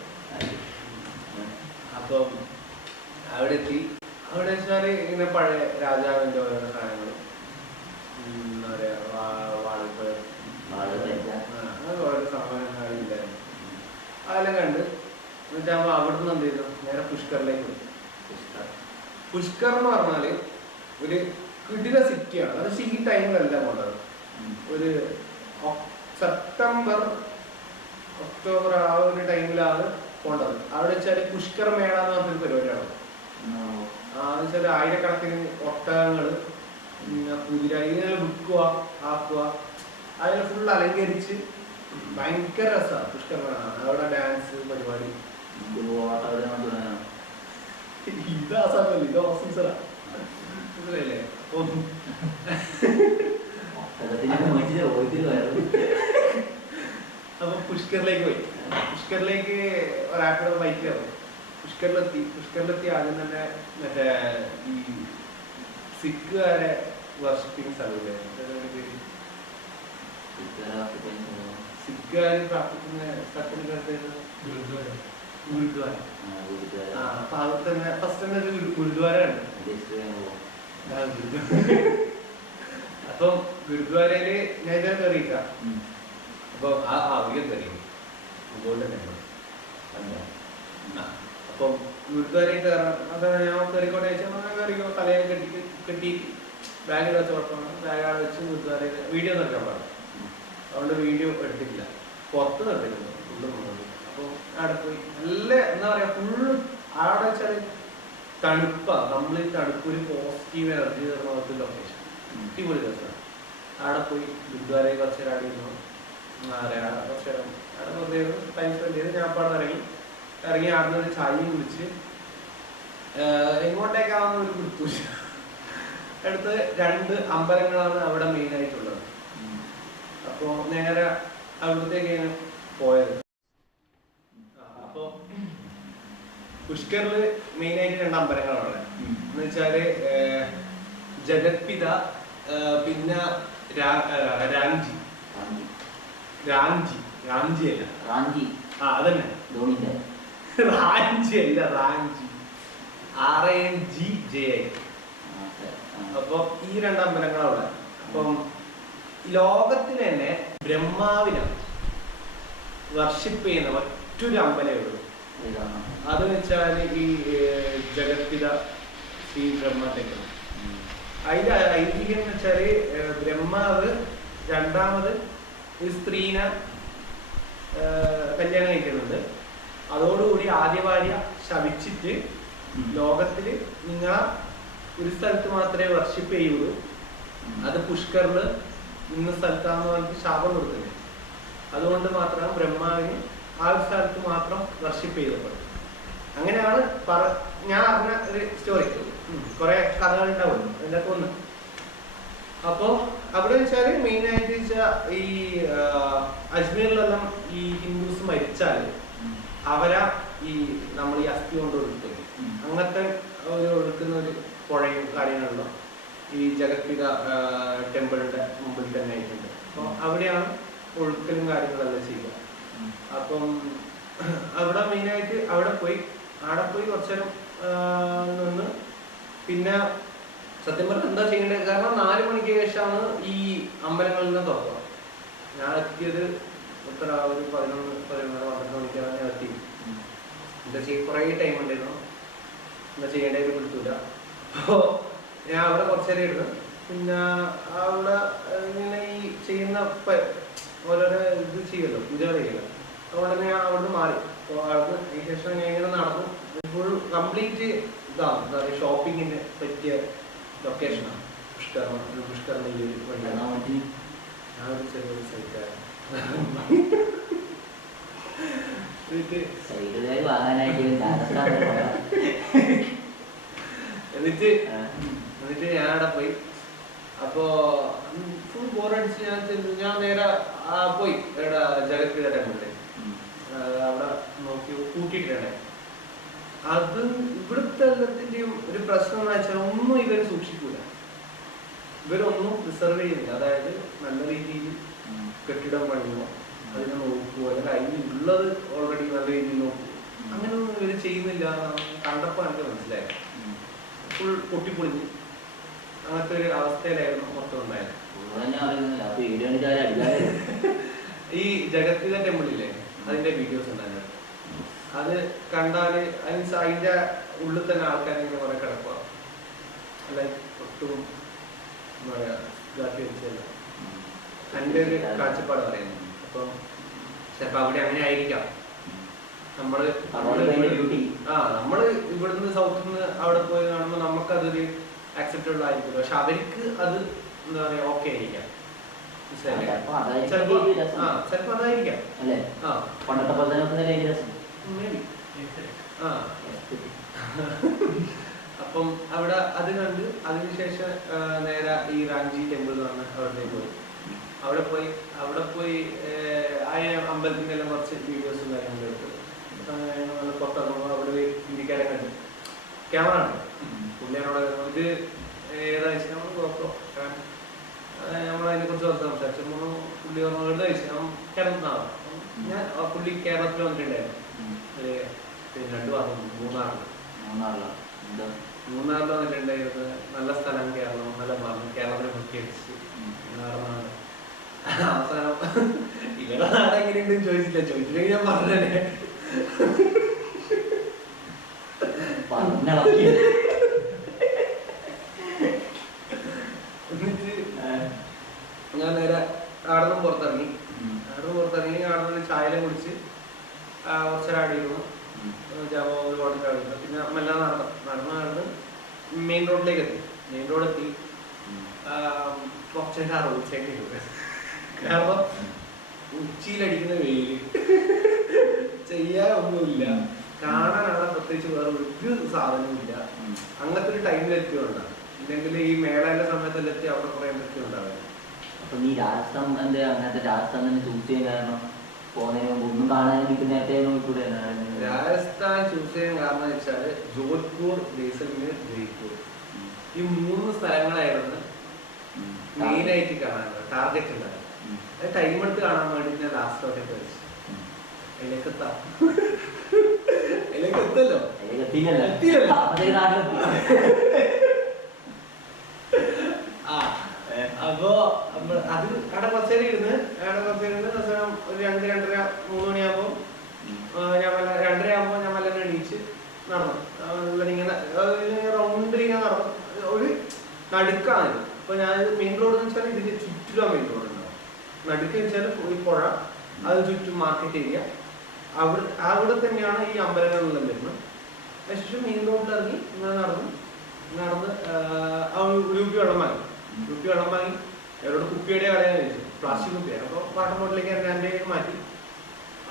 അപ്പൊ അവിടെ എത്തി. അവിടെ വെച്ചാല് ഇങ്ങനെ പഴയ രാജാവിന്റെ ഓരോ സാധനങ്ങൾ, എന്താ പറയാ, വാളിപ്പ് ഓരോ സാധനങ്ങളില്ലായിരുന്നു. അതെല്ലാം കണ്ട് എന്നിട്ടാകുമ്പോ അവിടുന്ന് എന്ത് ചെയ്തു, നേരെ പുഷ്കറിലേക്ക് പോയി. പുഷ്കർ എന്ന് പറഞ്ഞാല് ഒരു കിടില സിറ്റിയാണ്. അത് ഈ ടൈമിലല്ല പോണ്ടത്. ഒരു സെപ്റ്റംബർ ഒക്ടോബർ ആ ഒരു ടൈമിലാണ് പോണ്ടത്. അവിടെ വെച്ചാൽ പുഷ്കർ മേള എന്ന് പറഞ്ഞൊരു പരിപാടിയാണ്. എന്ന് വെച്ചാൽ ആയിരക്കണക്കിന് ഒട്ടകങ്ങള്, കുതിര ഇങ്ങനെ വിൽക്കുക, ആക്കുക, അതിനെ ഫുൾ അലങ്കരിച്ച് ഭയങ്കര രസമാണ് പുഷ്കർ മേള. അവിടെ ഡാൻസ് പരിപാടി. ഇതാ സമയല്ലേ, ഇത് ഓഫീസറാ മനസ്സിലായില്ലേ. അപ്പൊ പുഷ്കറിലേക്ക് പോയി. പുഷ്കറിലേക്ക് റാപ്പിഡോ ബൈക്ക് കയറും. പുഷ്കറിലെത്തി ആദ്യം തന്നെ മറ്റേ ഈ സിഖുകാരെ വർഷിപ്പിക്കുന്ന സ്ഥലമില്ലേ, സിഖുകാർ പ്രാർത്ഥിക്കുന്ന സ്ഥലത്തിന് ഗുരുദ്വാര. അപ്പൊ അവിടെ തന്നെ ഫസ്റ്റ് തന്നെ ഒരു ഗുരുദ്വാര ഉണ്ട്. അപ്പം ഗുരുദ്വാരയില് ഞാൻ ഇതുവരെ കയറിയിട്ടാ. അപ്പൊ അധികം കയറിയും അതുകൊണ്ട് തന്നെ അപ്പം ഗുരുദ്വാരയിൽ കയറാൻ അതാണ് ഞാൻ കയറിക്കോട്ടെ ചോദിച്ചാൽ കയറിക്കോ. തലയെ കെട്ടിയിട്ട് ബാഗ് വെച്ച കുഴപ്പമാണ്. ബാഗ് അവിടെ വെച്ച് ഗുരുദ്വാരയിൽ വീഡിയോ നിർത്താൻ പാടില്ല. അതുകൊണ്ട് വീഡിയോ എടുത്തിട്ടില്ല, പുറത്ത് നിർത്തിയിരുന്നു ഫുള്ള്. അപ്പോൾ അവിടെ പോയി നല്ല എന്താ പറയാ, ഫുള്ള് അവിടെ വെച്ചാൽ തണുപ്പാ, കംപ്ലീറ്റ് തണുപ്പ്, ഒരു പോസിറ്റീവ് എനർജി തരുന്ന ലൊക്കേഷൻ. അടിപൊളി ദിവസമാണ്. അവിടെ പോയി ഗുരുദ്വാരയിൽ കുറച്ച് നേരം അവിടെ ഇരുന്നു. എന്താ പറയാ, കുറച്ച് നേരം അവിടെ പ്രത്യേക ടൈം സ്പെൻഡ് ചെയ്ത് ഞാൻ പാടെ ഇറങ്ങി അവിടെ ഒരു ചായയും കുടിച്ച് എങ്ങോട്ടേക്കാവുന്ന ഒരു കുടിക്കൂല. അടുത്ത് 2 അമ്പലങ്ങളാണ് അവിടെ മെയിൻ ആയിട്ടുള്ളത്. അപ്പോ നേരെ അവിടത്തേക്കാണ് പോയത്. അപ്പോ പുഷ്കറിൽ മെയിൻ ആയിട്ട് 2 അമ്പലങ്ങളാണ്. എന്ന് വെച്ചാല് ജഗത്പിത, പിന്നെ രാംജി അല്ല റാഞ്ചി അതന്നെ ധോണിന്റെ റാഞ്ചി അല്ല റാഞ്ചി RANGJI. അപ്പൊ ഈ 2 അമ്പലങ്ങളവിടെ. അപ്പം ലോകത്തിന് തന്നെ ബ്രഹ്മാവിനെ വർഷിപ്പ് ചെയ്യുന്ന മറ്റൊരു അമ്പലമേ ഉള്ളൂ. അത് വെച്ചാൽ ഈ ജഗത്പിത ശ്രീ ബ്രഹ്മ ടെമ്പിൾ. അതിന്റെ ഐതിഹ്യം എന്ന് വെച്ചാല് ബ്രഹ്മാവ് 2ാമത് ഒരു സ്ത്രീനെ കല്യാണം കഴിക്കുന്നുണ്ട്. അതോടുകൂടി ആദ്യ ഭാര്യ ശപിച്ചിട്ട് ലോകത്തില് നിങ്ങളെ ഒരു സ്ഥലത്ത് മാത്രമേ വർഷിപ്പ് ചെയ്യുള്ളൂ, അത് പുഷ്കറില് ഇന്ന സ്ഥലത്താന്ന് പറഞ്ഞിട്ട് ശാപം കൊടുക്കുന്നത്. അതുകൊണ്ട് മാത്രം ബ്രഹ്മാവിന് ആ ഒരു സ്ഥലത്ത് മാത്രം വർഷിപ്പ് ചെയ്തപ്പെടും. അങ്ങനെയാണ് ഞാൻ അറിഞ്ഞ ഒരു സ്റ്റോറി. കുറെ കഥകൾ ഉണ്ടാവുമല്ലോ അതിനകത്ത് ഒന്ന്. അപ്പോ അവിടെ വെച്ചാല് മെയിൻ ആയിട്ട് വെച്ചാൽ ഈ അജ്മീറിലെല്ലാം ഈ ഹിന്ദുസ് മരിച്ചാല് അവരാ ഈ നമ്മൾ ഈ അസ്ഥി കൊണ്ട് ഒഴുക്കുന്നത്. അങ്ങനത്തെ ഒരു ഒഴുക്കുന്ന ഒരു പുഴയും കാര്യങ്ങളുണ്ടോ ഈ ജഗത്പിത ടെമ്പിളിന്റെ മുമ്പിൽ തന്നെ ആയിട്ടുണ്ട്. അപ്പോൾ അവിടെയാണ് ഒഴുക്കലും കാര്യങ്ങളെല്ലാം ചെയ്യുക. അപ്പം അവിടെ മെയിനായിട്ട് അവിടെ പോയി കുറച്ചു നേരം നിന്ന് പിന്നെ സത്യം പറഞ്ഞാൽ എന്താ ചെയ്യേണ്ടത്, കാരണം 4 മണിക്ക് ശേഷമാണ് ഈ അമ്പലങ്ങളിൽ നിന്ന് തുറക്കുക. ഞാൻ എത്തിയത് എത്ര ഒരു 11-12 മണിക്കാണ് ഞാൻ എത്തി. എന്താ ചെയ്യുക, കുറേ ടൈം ഉണ്ടായിരുന്നു, എന്താ ചെയ്യേണ്ടത് കിട്ടൂല. അപ്പോൾ ഞാൻ അവിടെ കുറച്ചു നേരം ഇരുന്ന് പിന്നെ അവിടെ ഇങ്ങനെ ഈ ചെയ്യുന്ന ഓരോരോ ഇത് ചെയ്യുമല്ലോ, പൂജകൾ ചെയ്യുമല്ലോ. അതുകൊണ്ട് തന്നെ ഞാൻ അവിടുന്ന് മാറി. അപ്പോൾ അവിടുന്ന് അതിന് ശേഷം ഞാൻ ഇങ്ങനെ നടന്നു. ഫുൾ കംപ്ലീറ്റ് ഇതാണ് എന്താ പറയുക, ഷോപ്പിങ്ങിന് പറ്റിയ ലൊക്കേഷനാണ് പുഷ്കറിന് ഈ ഒരു വഴി. ഞാൻ ഒരു ചെറിയൊരു സൈറ്റാണ്. എന്നിട്ട് ഞാൻ അവിടെ പോയി. അപ്പോ ഫുൾ ബോറടിച്ച് ഞാൻ നേരെ പോയി എവിടെ ജഗത്പിത ടെമ്പിളിൽ. അവിടെ നോക്കി കൂട്ടിയിട്ടേ. അത് ഇവിടുത്തെ എല്ലാത്തിന്റെയും ഒരു പ്രശ്നം എന്ന് വെച്ചാൽ ഒന്നും ഇവര് സൂക്ഷിക്കൂല, ഇവരൊന്നും പ്രിസർവ് ചെയ്യുന്നില്ല. അതായത് നല്ല രീതിയിൽ കെട്ടിടം പണിയുമോ അതിനെ നോക്കുമോ, അല്ലെങ്കിൽ അതിലുള്ളത് ഓൾറെഡി നല്ല രീതിയിൽ നോക്കുമോ, അങ്ങനെയൊന്നും ഇവര് ചെയ്യുന്നില്ല. കണ്ടപ്പോൾ എനിക്ക് മനസ്സിലായി ഫുൾ പൊട്ടിപ്പൊളിഞ്ഞ് അങ്ങനത്തെ ഒരു അവസ്ഥയിലായിരുന്നു മൊത്തം ഉണ്ടായത്. ഈ ജഗത്പിത ടെമ്പിളില്ലേ അതിന്റെ വീഡിയോസ് ഉണ്ടായിരുന്നു. അത് കണ്ടാല് അതിന്റെ ഉള്ളിൽ തന്നെ ആൾക്കാർ ഇങ്ങനെ കുറെ കിടക്കുക, അല്ല ഒട്ടും എന്താ പറയാ ഇതാക്കി വെച്ചല്ല എൻ്റെ ഒരു കാഴ്ചപ്പാട് പറയുന്നത്. അപ്പം ചിലപ്പോ അവിടെ അങ്ങനെ ആയിരിക്കാം. നമ്മള് ഇവിടുന്ന് സൗത്തിൽ നിന്ന് അവിടെ പോയി കാണുമ്പോൾ നമുക്കതൊരു ആക്സെപ്റ്റബിൾ ആയിരിക്കും. പക്ഷെ അവർക്ക് അത് എന്താ പറയാ ഓക്കെ ആയിരിക്കാം. ചിലപ്പോ അതായിരിക്കാം. അപ്പം അവിടെ അത് കണ്ട് അതിനുശേഷം നേരെ ഈ റാഞ്ചി ടെമ്പിൾ എന്ന് പറഞ്ഞ അവിടെ പോയി ആ അമ്പലത്തിന്റെ എല്ലാം കുറച്ച് വീഡിയോസും കാര്യങ്ങളും എടുത്തു. പുറത്തിറങ്ങുമ്പോൾ അവിടെ ഒരു ഇന്ത്യക്കാരെ കണ്ടു. ക്യാമറ ഉണ്ട്, പുള്ളിയാണോടെ ഇത് ഏതാഴ്ച നമ്മൾ നോക്കോ നമ്മളതിനെ കുറിച്ച് സംസാരിച്ചു. പുള്ളി വെറുതെ കേരളത്തിനാണ്. ഞാൻ പുള്ളി കേരളത്തിൽ വന്നിട്ടുണ്ടായിരുന്നു. പിന്നെ 2 മാസം മൂന്നാറിൽ വന്നിട്ടുണ്ടായിരുന്നു. നല്ല സ്ഥലം കേരളം, നല്ല പറഞ്ഞു കേരളത്തിനെ മുക്കി അടിച്ച് നടന്നാണ്. അവസാനം ഇവരുടെ നാട് എങ്ങനെയുണ്ടെന്ന് ചോദിച്ചില്ലെങ്കിൽ ഞാൻ പറഞ്ഞേ. എന്നിട്ട് ഞാൻ നേരെ ആടുന്ന് പുറത്തിറങ്ങി. ആടുന്ന് ചായലും കുടിച്ച് കുറച്ചൊരാടിയിരുന്നു. ഒരുപാട് ആടിയിരുന്നു. പിന്നെ മെല്ലെ നടന്ന് മെയിൻ റോഡിലേക്ക് എത്തി. മെയിൻ റോഡ് എത്തി കുറച്ചേരം റോഡ് സൈഡിൽ. കാരണം ഉച്ചിയിലടിക്കുന്ന വെയില് ചെയ്യാൻ ഒന്നുമില്ല, കാണാനാണ് പ്രത്യേകിച്ച് വേറെ ഒരു സാധനവും ഇല്ല. അങ്ങനത്തെ ഒരു ടൈമിൽ എത്തിയോണ്ടാണ്. ഇല്ലെങ്കിൽ ഈ മേളയുടെ സമയത്തെല്ലാം എത്തി അവിടെ കുറെ എത്തി ഉണ്ടാവില്ല. അപ്പൊ നീ രാജസ്ഥാൻ അങ്ങനത്തെ രാജസ്ഥാൻ തന്നെ ചൂസ് ചെയ്യാൻ കാരണം പോകുന്നതിന് മുമ്പ് ഒന്നും കാണാൻ എനിക്ക് നേരത്തെ നോക്കൂടെ? രാജസ്ഥാൻ ചൂസ് ചെയ്യാൻ കാരണം വെച്ചാൽ ജോധ്പൂർ, ജയ്സൽമീർ, ജയ്പൂർ ഈ 3 സ്ഥലങ്ങളായിരുന്നു മെയിനായിട്ട് കാണാനുള്ളത്, ടാർഗറ്റ് ഉണ്ടായിരുന്നു. അത് ടൈം എടുത്ത് കാണാൻ വേണ്ടി ഞാൻ ലാസ്റ്റ് വരെ കഴിച്ചു. എത്തിയല്ലോ. അപ്പോ അത് അവിടെ കുറച്ചേരം ഇരുന്ന് ഒരു 2, 2:30, 3 മണിയാകുമ്പോ ഞാൻ 2:30 ആകുമ്പോ ഞാൻ വല്ല എണീച്ച് നടന്നു. ഇങ്ങനെ റൗണ്ടിൽ ഇങ്ങനെ നടന്നു. ഒരു നടുക്കാണ്. അപ്പൊ ഞാൻ മെയിൻ റോഡ് എന്ന് വെച്ചാൽ ഇതിന്റെ ചുറ്റിലും മെയിൻ റോഡ് ഉണ്ടാവും. നടുക്ക് വെച്ചാൽ ഈ പുഴ, അത് ചുറ്റും മാർക്കറ്റ് ഏരിയ, അവിടെ തന്നെയാണ് ഈ അമ്പലങ്ങളെല്ലാം വരുന്നത്. അതിനുശേഷം മെയിൻ റോഡിൽ ഇറങ്ങി ഇങ്ങനെ നടന്ന് യുപി വെള്ളം വാങ്ങി അവരോട് കുപ്പിയുടെ കളയാൻ ചോദിച്ചു. പ്ലാസ്റ്റിക് കുപ്പിയാണ്. അപ്പോൾ വാട്ടർ ബോട്ടിലേക്ക് എൻ്റെ മാറ്റി.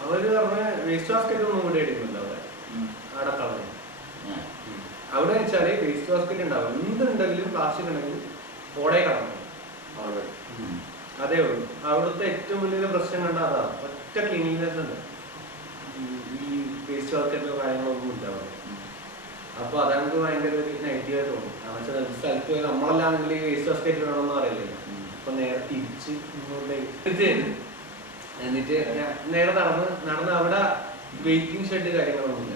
അവര് പറഞ്ഞ വേസ്റ്റ് ബാസ്കറ്റ് ഒന്നും കൂടെ എടുക്കുന്നുണ്ട് അവിടെ കളഞ്ഞു. അവിടെ വെച്ചാല് വേസ്റ്റ് ബാസ്കറ്റ് ഉണ്ടാവും. എന്തുണ്ടെങ്കിലും പ്ലാസ്റ്റിക് ഉണ്ടെങ്കിലും ഓടെ കളഞ്ഞു. അതേ ഉള്ളൂ അവിടുത്തെ ഏറ്റവും വലിയൊരു പ്രശ്നം കണ്ട അതാണ്. ഒറ്റ ക്ലീനിനെസ് ഉണ്ട്. ഈ വേസ്റ്റ് ബാസ്കറ്റിലോ കാര്യങ്ങളൊന്നും ഇല്ല അവിടെ. അപ്പൊ അതെനിക്ക് ഭയങ്കര ഒരു നെഗറ്റീവായിട്ട് തോന്നും. കാരണം വെച്ചാൽ സ്ഥലത്ത് നമ്മളല്ലാണെങ്കിൽ വേസ്റ്റ് ബാസ്കറ്റ് വേണമെന്ന് പറയില്ല. അപ്പൊ നേരെ തിരിച്ച് എന്നിട്ട് നേരെ നടന്ന് അവിടെ വെയിറ്റിംഗ് ഷെഡ് കാര്യങ്ങളൊന്നുമില്ല.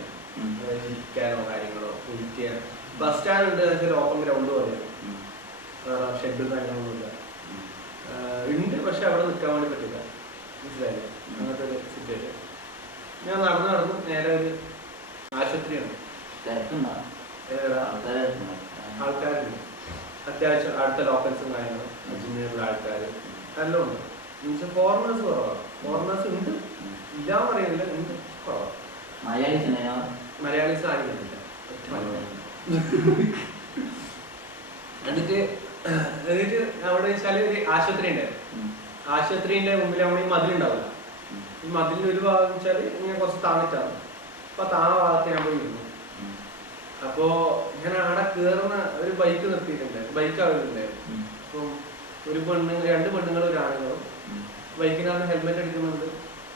ഇരിക്കാനോ കാര്യങ്ങളോ ഇരിക്കാൻ. ബസ് സ്റ്റാൻഡ് ഉണ്ട്, ഓപ്പൺ ഗ്രൗണ്ട് പോലെ. വേറെ ഷെഡും കാര്യങ്ങളൊന്നുമില്ല. ഉണ്ട്, പക്ഷെ അവിടെ നിൽക്കാൻ വേണ്ടി പറ്റില്ല. മനസ്സിലായില്ലേ? അങ്ങനത്തെ ഒരു സിറ്റുവേഷൻ. ഞാൻ നടന്ന് നേരെ ഒരു ആശുപത്രിയാണ്. ആൾക്കാരുണ്ട് അത്യാവശ്യം. അടുത്ത ലോക്കൽസും കാര്യങ്ങളും അജ്മീറിലെ ആൾക്കാർ എല്ലാം ഉണ്ട്. എന്നുവെച്ചാൽ ഫോറിനേഴ്സ് കുറവാണ്. ഫോറിനേഴ്സ് ഉണ്ട്, ഇല്ലാന്ന് പറയുന്നില്ല, ഉണ്ട്, കുറവാണ്. മലയാളീസ് ആയിരുന്നില്ല. എന്നിട്ട് അവിടെ വെച്ചാൽ ഒരു ആശുപത്രി ഉണ്ടായിരുന്നു. ആശുപത്രിന്റെ മുമ്പിൽ നമ്മൾ ഈ മതിലുണ്ടാവില്ല. ഈ മതിലിന്റെ ഒരു ഭാഗം വെച്ചാൽ ഇങ്ങനെ കുറച്ച് താന്നിട്ടാണ്. അപ്പൊ ഭാഗത്ത് ഞാൻ പോയി ഇരുന്നു. അപ്പോ ഞാൻ അവിടെ കേറുന്ന ഒരു ബൈക്ക് നിർത്തിയിട്ടുണ്ടായിരുന്നു. ബൈക്ക് ആവുന്നുണ്ടായിരുന്നു. അപ്പൊ ഒരു 2 പെണ്ണുങ്ങളും 1 ആണുങ്ങളും ബൈക്കിനകത്ത് ഹെൽമെറ്റ് എടുക്കുന്നുണ്ട്,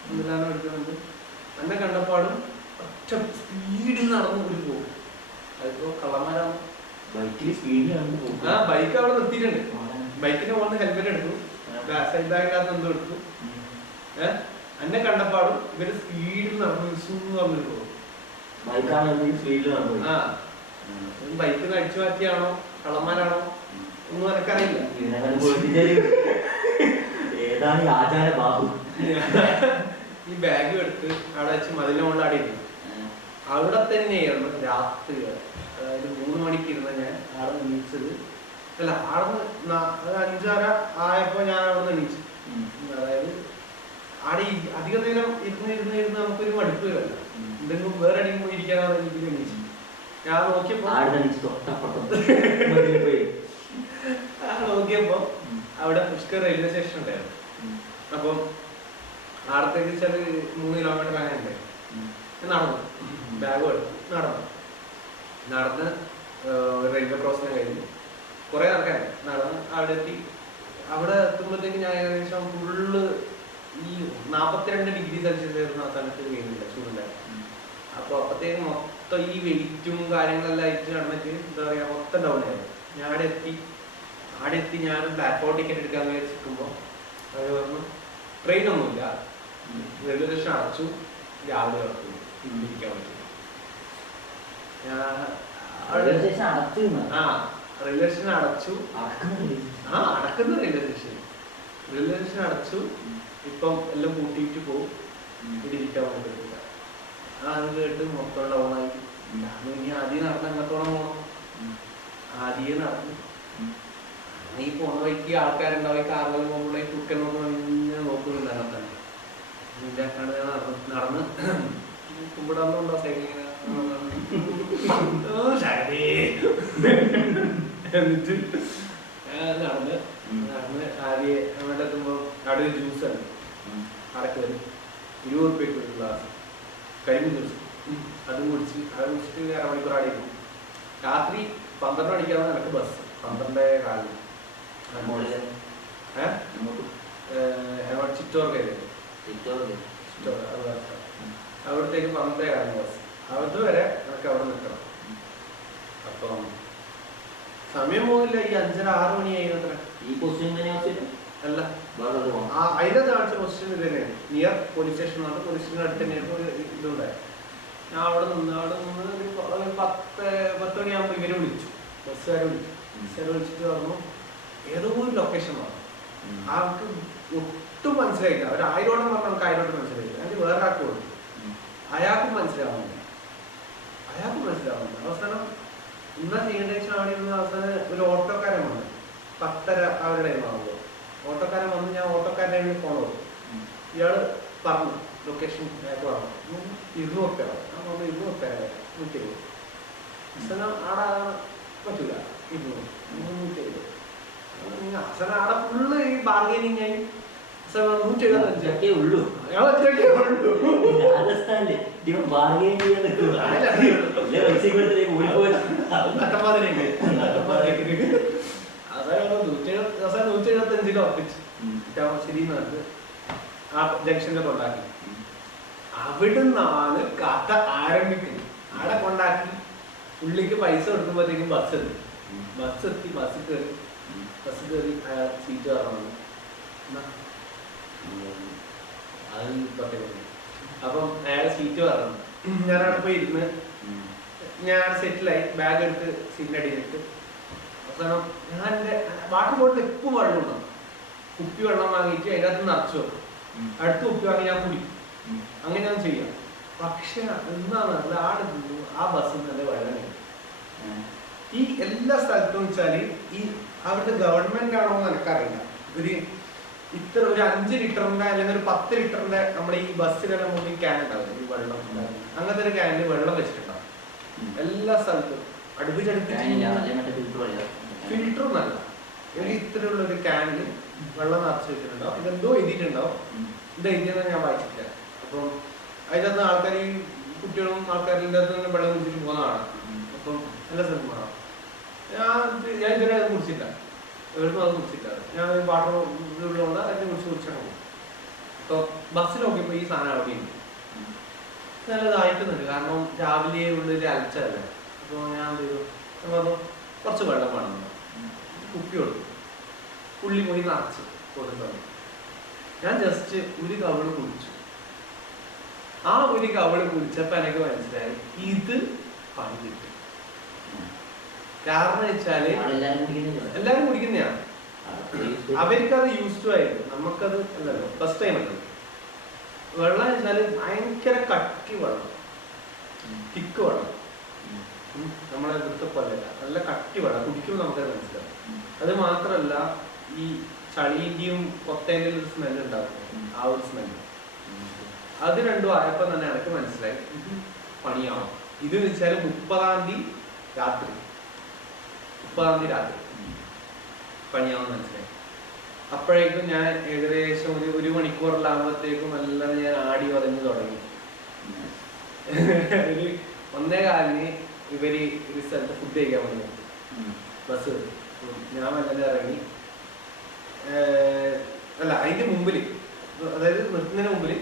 എന്തെല്ലാം എടുക്കുന്നുണ്ട്. എന്നെ കണ്ടപ്പാടും ഒറ്റ സ്പീഡിൽ നടന്നു കൂടി പോകും. അതിപ്പോ കള്ളന്മാരാണ്. ബൈക്ക് അവിടെ നിർത്തിയിട്ടുണ്ട്. ബൈക്കിന്റെ മുകളിൽ ഹെൽമെറ്റ് എടുത്തു, സൈഡ് ബാഗിനകത്ത് എന്തോ എടുത്തു. എന്നെ കണ്ടപ്പാടും ഇവര് സ്പീഡിൽ നടന്നു പറഞ്ഞിട്ട് പോകും. ബൈക്ക് അടിച്ചു മാറ്റിയാണോ കള്ളന്മാരാണോ ഒന്നും എനിക്കറിയില്ല. ഈ ബാഗ് എടുത്ത് അവിടെ വെച്ച് മതിലിന്റെ മുകളിൽ ആടിയിരുന്നു. അവിടെ തന്നെയായിരുന്നു രാത്രി. അതായത് 3 മണിക്ക് ഇരുന്ന ഞാൻ അവിടെ എണീച്ചത്. അല്ല, അവിടെ 5:30 ആയപ്പോ ഞാൻ അവിടെ നിന്ന് എണീച്ചു. അതായത് അവിടെ അധികം നേരം ഇരുന്ന് നമുക്കൊരു മടുപ്പ് വരല്ല. എന്തെങ്കിലും വേറെ എവിടെയും പോയി ഇരിക്കാനാണ് എനിക്ക് എണീച്ചു. ഞാൻ നോക്കിയപ്പോ അവിടെ പുഷ്കർ റെയിൽവേ സ്റ്റേഷൻ ഉണ്ടായിരുന്നു. അപ്പം ആടത്തേക്ക് വെച്ചാൽ 3 കിലോമീറ്റർ അങ്ങനെ ഉണ്ടായിരുന്നു. നടന്നു, ബാഗ് എടുത്തു, നടന്ന് റെയിൽവേ ക്രോസിന് കഴിഞ്ഞു. കുറെ ആൾക്കാർ നടന്ന് അവിടെ എത്തി. അവിടെ എത്തുമ്പോഴത്തേക്ക് ഞാൻ ഏകദേശം ഫുള്ള് ഈ 42 ഡിഗ്രി സെൽഷ്യസ് ആയിരുന്നു ആ സമയത്ത് കഴിയുന്നില്ല, ചൂടുണ്ടായിരുന്നു. അപ്പൊ അപ്പത്തേക്ക് മൊത്തം ഈ വെയിറ്റും കാര്യങ്ങളെല്ലാം ആയിട്ട് നടന്നിട്ട് എന്താ പറയാ മൊത്തം ഡൗൺ ആയിരുന്നു. ഞാൻ അവിടെ എത്തി ഞാൻ പ്ലാറ്റ്ഫോം ടിക്കറ്റ് എടുക്കാൻ വിചാരിച്ചിരിക്കുമ്പോ അത് പറഞ്ഞു ട്രെയിൻ ഒന്നുമില്ല, റെയിൽവേ സ്റ്റേഷൻ അടച്ചു, രാവിലെ ഇറക്കുന്നു, ഇരിക്കാൻ പറ്റും. റെയിൽവേ സ്റ്റേഷൻ അടച്ചു. അടക്കുന്ന റെയിൽവേ സ്റ്റേഷൻ അടച്ചു. ഇപ്പം എല്ലാം കൂട്ടിയിട്ട് പോകും, ഇവിടെ ഇരിക്കാൻ പറ്റില്ല. അത് കേട്ട് മൊത്തം ഡൗണായി. ഇനി ആദ്യം നടന്ന് അങ്ങത്തോളം പോകണം. ആദ്യം നടന്നു ഈ പോണ വഴിക്ക് ആൾക്കാരുണ്ടാവും. കാറിൽ പോകുമ്പോൾ കുക്കനൊന്നും ഇങ്ങനെ നോക്കുന്നുണ്ട്. അങ്ങനെ തന്നെ ഇതിൻ്റെക്കാണ് ഞാൻ നടന്ന് കുമ്പിടാന്നുണ്ടോ സൈഡിങ്ങനെ എന്നിട്ട് നടന്ന് ആദ്യം അവിടെ എത്തുമ്പോൾ അവിടെ ഒരു ജ്യൂസാണ്. അവിടെ കയറി 20 രൂപയ്ക്ക് ഒരു ഗ്ലാസ് കരിമ്പ് ജ്യൂസ്. അതും കുടിച്ചിട്ട് 1 മണിക്കൂർ ആടെ இருக்கும். രാത്രി 12 മണിക്കാണ് എനിക്ക് ബസ്. 12:15 ചിറ്റോർ കയറി അവിടത്തേക്ക് 12:15 ബസ്. അതുവരെ നമുക്ക് അവിടെ നിൽക്കണം. അപ്പം സമയം പോകില്ല. ഈ 5:30-6 മണിയായി. ഈ പൊസിഷൻ അല്ല, അതിന്റെ കാണിച്ച പൊസിഷൻ ഇത് തന്നെയാണ്. നിയർ പോലീസ് സ്റ്റേഷൻ ആണ്. പോലീസ് സ്റ്റേഷൻ്റെ അടുത്ത് തന്നെയാണ് ഒരു ഇതുണ്ടായത്. ഞാൻ അവിടെ നിന്ന് ഒരു 10 മണിയാകുമ്പോൾ ഇവരെ വിളിച്ചു, ബസ്സുകാരെ വിളിച്ചു. ബസ്സുകാരെ വിളിച്ചിട്ട് പറഞ്ഞു ഏതോ ഒരു ലൊക്കേഷൻ പറഞ്ഞു. ആൾക്ക് ഒട്ടും മനസ്സിലായില്ല. അവർ 1000 പറഞ്ഞാൽ നമുക്ക് 1000 മനസ്സിലായില്ല. അതിന് വേറെ ആൾക്ക് കൊടുത്തു. അയാൾക്കും മനസ്സിലാവുന്നില്ല. അവസാനം എന്നാ ചെയ്യേണ്ട വെച്ചാൽ അവിടെ ഇരുന്ന് അവസാനം ഒരു ഓട്ടോക്കാരൻ വന്നു. 10:30 അവരുടെ ടൈം ആകുമ്പോൾ ഓട്ടോക്കാരൻ വന്ന് ഞാൻ ഓട്ടോക്കാരൻ്റെ ഫോൺ കൊടുത്തു. ഇയാള് പറഞ്ഞു ലൊക്കേഷൻ പറഞ്ഞു 200 റുപ്യ. ഞാൻ പറഞ്ഞു 200 റുപ്യ 120. അവസാനം ആടെ പറ്റൂല 200 170. അവസാനം ആടെ ഫുള്ള് ഈ ബാർഗൈനിങ് ആയി. 175 ഉള്ളൂ. രാജസ്ഥാനില് ബാർഗൈൻ ചെയ്യാൻ അതായത് 175 ഉറപ്പിച്ചു ശരി ആ ജംഗ്ഷനിൽ കൊണ്ടാക്കി. അവിടുന്നാണ് കഥ ആരംഭിക്കുന്നത്. ആടെ കൊണ്ടാക്കി പുള്ളിക്ക് പൈസ കൊടുക്കുമ്പോഴത്തേക്കും ബസ് എത്തി. ബസ് കയറി അയാൾ സീറ്റ് കയറണം. അത് പറ്റുന്നു. അപ്പം അയാൾ സീറ്റ് പറഞ്ഞു. ഞാനവിടെ പോയി ഇരുന്ന് ഞാൻ സെറ്റിലായി. ബാഗ് എടുത്ത് സീറ്റിനടിയിലിട്ട് അവസാനം ഞാൻ എൻ്റെ വാട്ടർ ബോട്ടിൽ എപ്പോൾ വെള്ളം ഉണ്ടാവും. കുപ്പി വെള്ളം വാങ്ങിയിട്ട് അതിനകത്ത് നിറച്ചു വെക്കും. അടുത്ത് കുപ്പി വാങ്ങി ഞാൻ കുടിക്കും. അങ്ങനെ ഞാൻ ചെയ്യാം. പക്ഷെ എന്താണെന്ന് ആ ബസ്സിൽ നല്ല വെള്ളമാണ്. ഈ എല്ലാ സ്ഥലത്തും വെച്ചാല് ഈ അവരുടെ ഗവൺമെന്റ് ആണോ എന്ന് എനിക്കറിയില്ല. ഇത്ര ഒരു 5 ലിറ്ററിന്റെ അല്ലെങ്കിൽ ഒരു 10 ലിറ്ററിന്റെ നമ്മുടെ ഈ ബസ്സിലെല്ലാം നമുക്ക് ക്യാൻ ഉണ്ടാവും. ഈ വെള്ളം അങ്ങനത്തെ ഒരു ക്യാനിൽ വെള്ളം വെച്ചിട്ടുണ്ടാവും എല്ലാ സ്ഥലത്തും അടുപ്പിച്ചടുപ്പിച്ച്. ഫിൽറ്റർ ഒന്നല്ല, ഇത്രയുള്ള ഒരു ക്യാനിൽ വെള്ളം നിറച്ച് വെച്ചിട്ടുണ്ടാവും. ഇതെന്തോ എഴുതിയിട്ടുണ്ടാവും. ഇത് എഴുതിയെന്ന് ഞാൻ വായിച്ചിട്ടില്ല. അപ്പം അതിനകത്ത് ആൾക്കാർ ഈ കുട്ടികളും ആൾക്കാരിൻ്റെ അകത്ത് വെള്ളം കുടിച്ചിട്ട് പോകുന്നതാണ്. അപ്പം നല്ല സ്ഥലമാണ്. ഞാൻ ഇതുവരെ അത് കുടിച്ചില്ല. എവിടുന്നും അത് കുടിച്ചില്ല. ഞാൻ വാട്ടർ ഉള്ളതുകൊണ്ട് അതിനെ കുടിച്ചാണ് പോകും. അപ്പോൾ ബസ്സിൽ നോക്കിയപ്പോൾ ഈ സാധനം അവിടെ ഉണ്ട്. നല്ലതായിട്ടുണ്ട്. കാരണം രാവിലെ ഉള്ളിൽ അലച്ചതല്ലേ. അപ്പോൾ ഞാൻ എന്ത് ചെയ്തു, പറഞ്ഞു കുറച്ച് വെള്ളം വേണം. കുപ്പി കൊടുത്തു. പുള്ളി പോയി നിറച്ച് കൊടുത്തു. ഞാൻ ജസ്റ്റ് ഒരു കവിള് കുടിച്ചു. ആ ഒരു കവിള് കുടിച്ചപ്പോൾ എനിക്ക് മനസ്സിലായി ഇത് പണി കിട്ടും. കാരണം വെച്ചാല് എല്ലാരും കുടിക്കുന്നതാണ്. അവർക്കത് യൂസ് ടു ആയിരുന്നു. നമുക്കത് അല്ലല്ലോ, ഫസ്റ്റ് ടൈം അല്ലല്ലോ. വെള്ളം വെച്ചാല് ഭയങ്കര കട്ടി വെള്ളം, തിക്ക് വെള്ളം. നമ്മളെ വൃത്തപ്പല്ല, നല്ല കട്ടി വെള്ളം. കുടിക്കുമ്പോൾ നമുക്കത് മനസ്സിലാവും. അത് മാത്രല്ല ഈ ചളീന്റെയും കൊത്തേന്റെ ഒരു സ്മെല്ല് ഉണ്ടാക്കും. ആ ഒരു സ്മെല്ല് അത് രണ്ടും ആയപ്പോ തന്നെ എനിക്ക് മനസ്സിലായി ഇത് പണിയാവും. ഇത് വെച്ചാല് 30-ാം തീയതി രാത്രി പണിയാവുന്ന മനസ്സിലായി. അപ്പോഴേക്കും ഞാൻ ഏകദേശം ഒരു മണിക്കൂറിലാകുമ്പോഴത്തേക്കും എല്ലാം ഞാൻ ആടി വരഞ്ഞു തുടങ്ങി. ഒരു 1:15 ഇവര് ഒരു സ്ഥലത്ത് ഫുഡ് കഴിക്കാൻ വന്നു. ബസ് ഞാൻ വല്ലതും ഇറങ്ങി. അല്ല, അതിന്റെ മുമ്പില്, അതായത് നിർത്തുന്നതിന് മുമ്പില്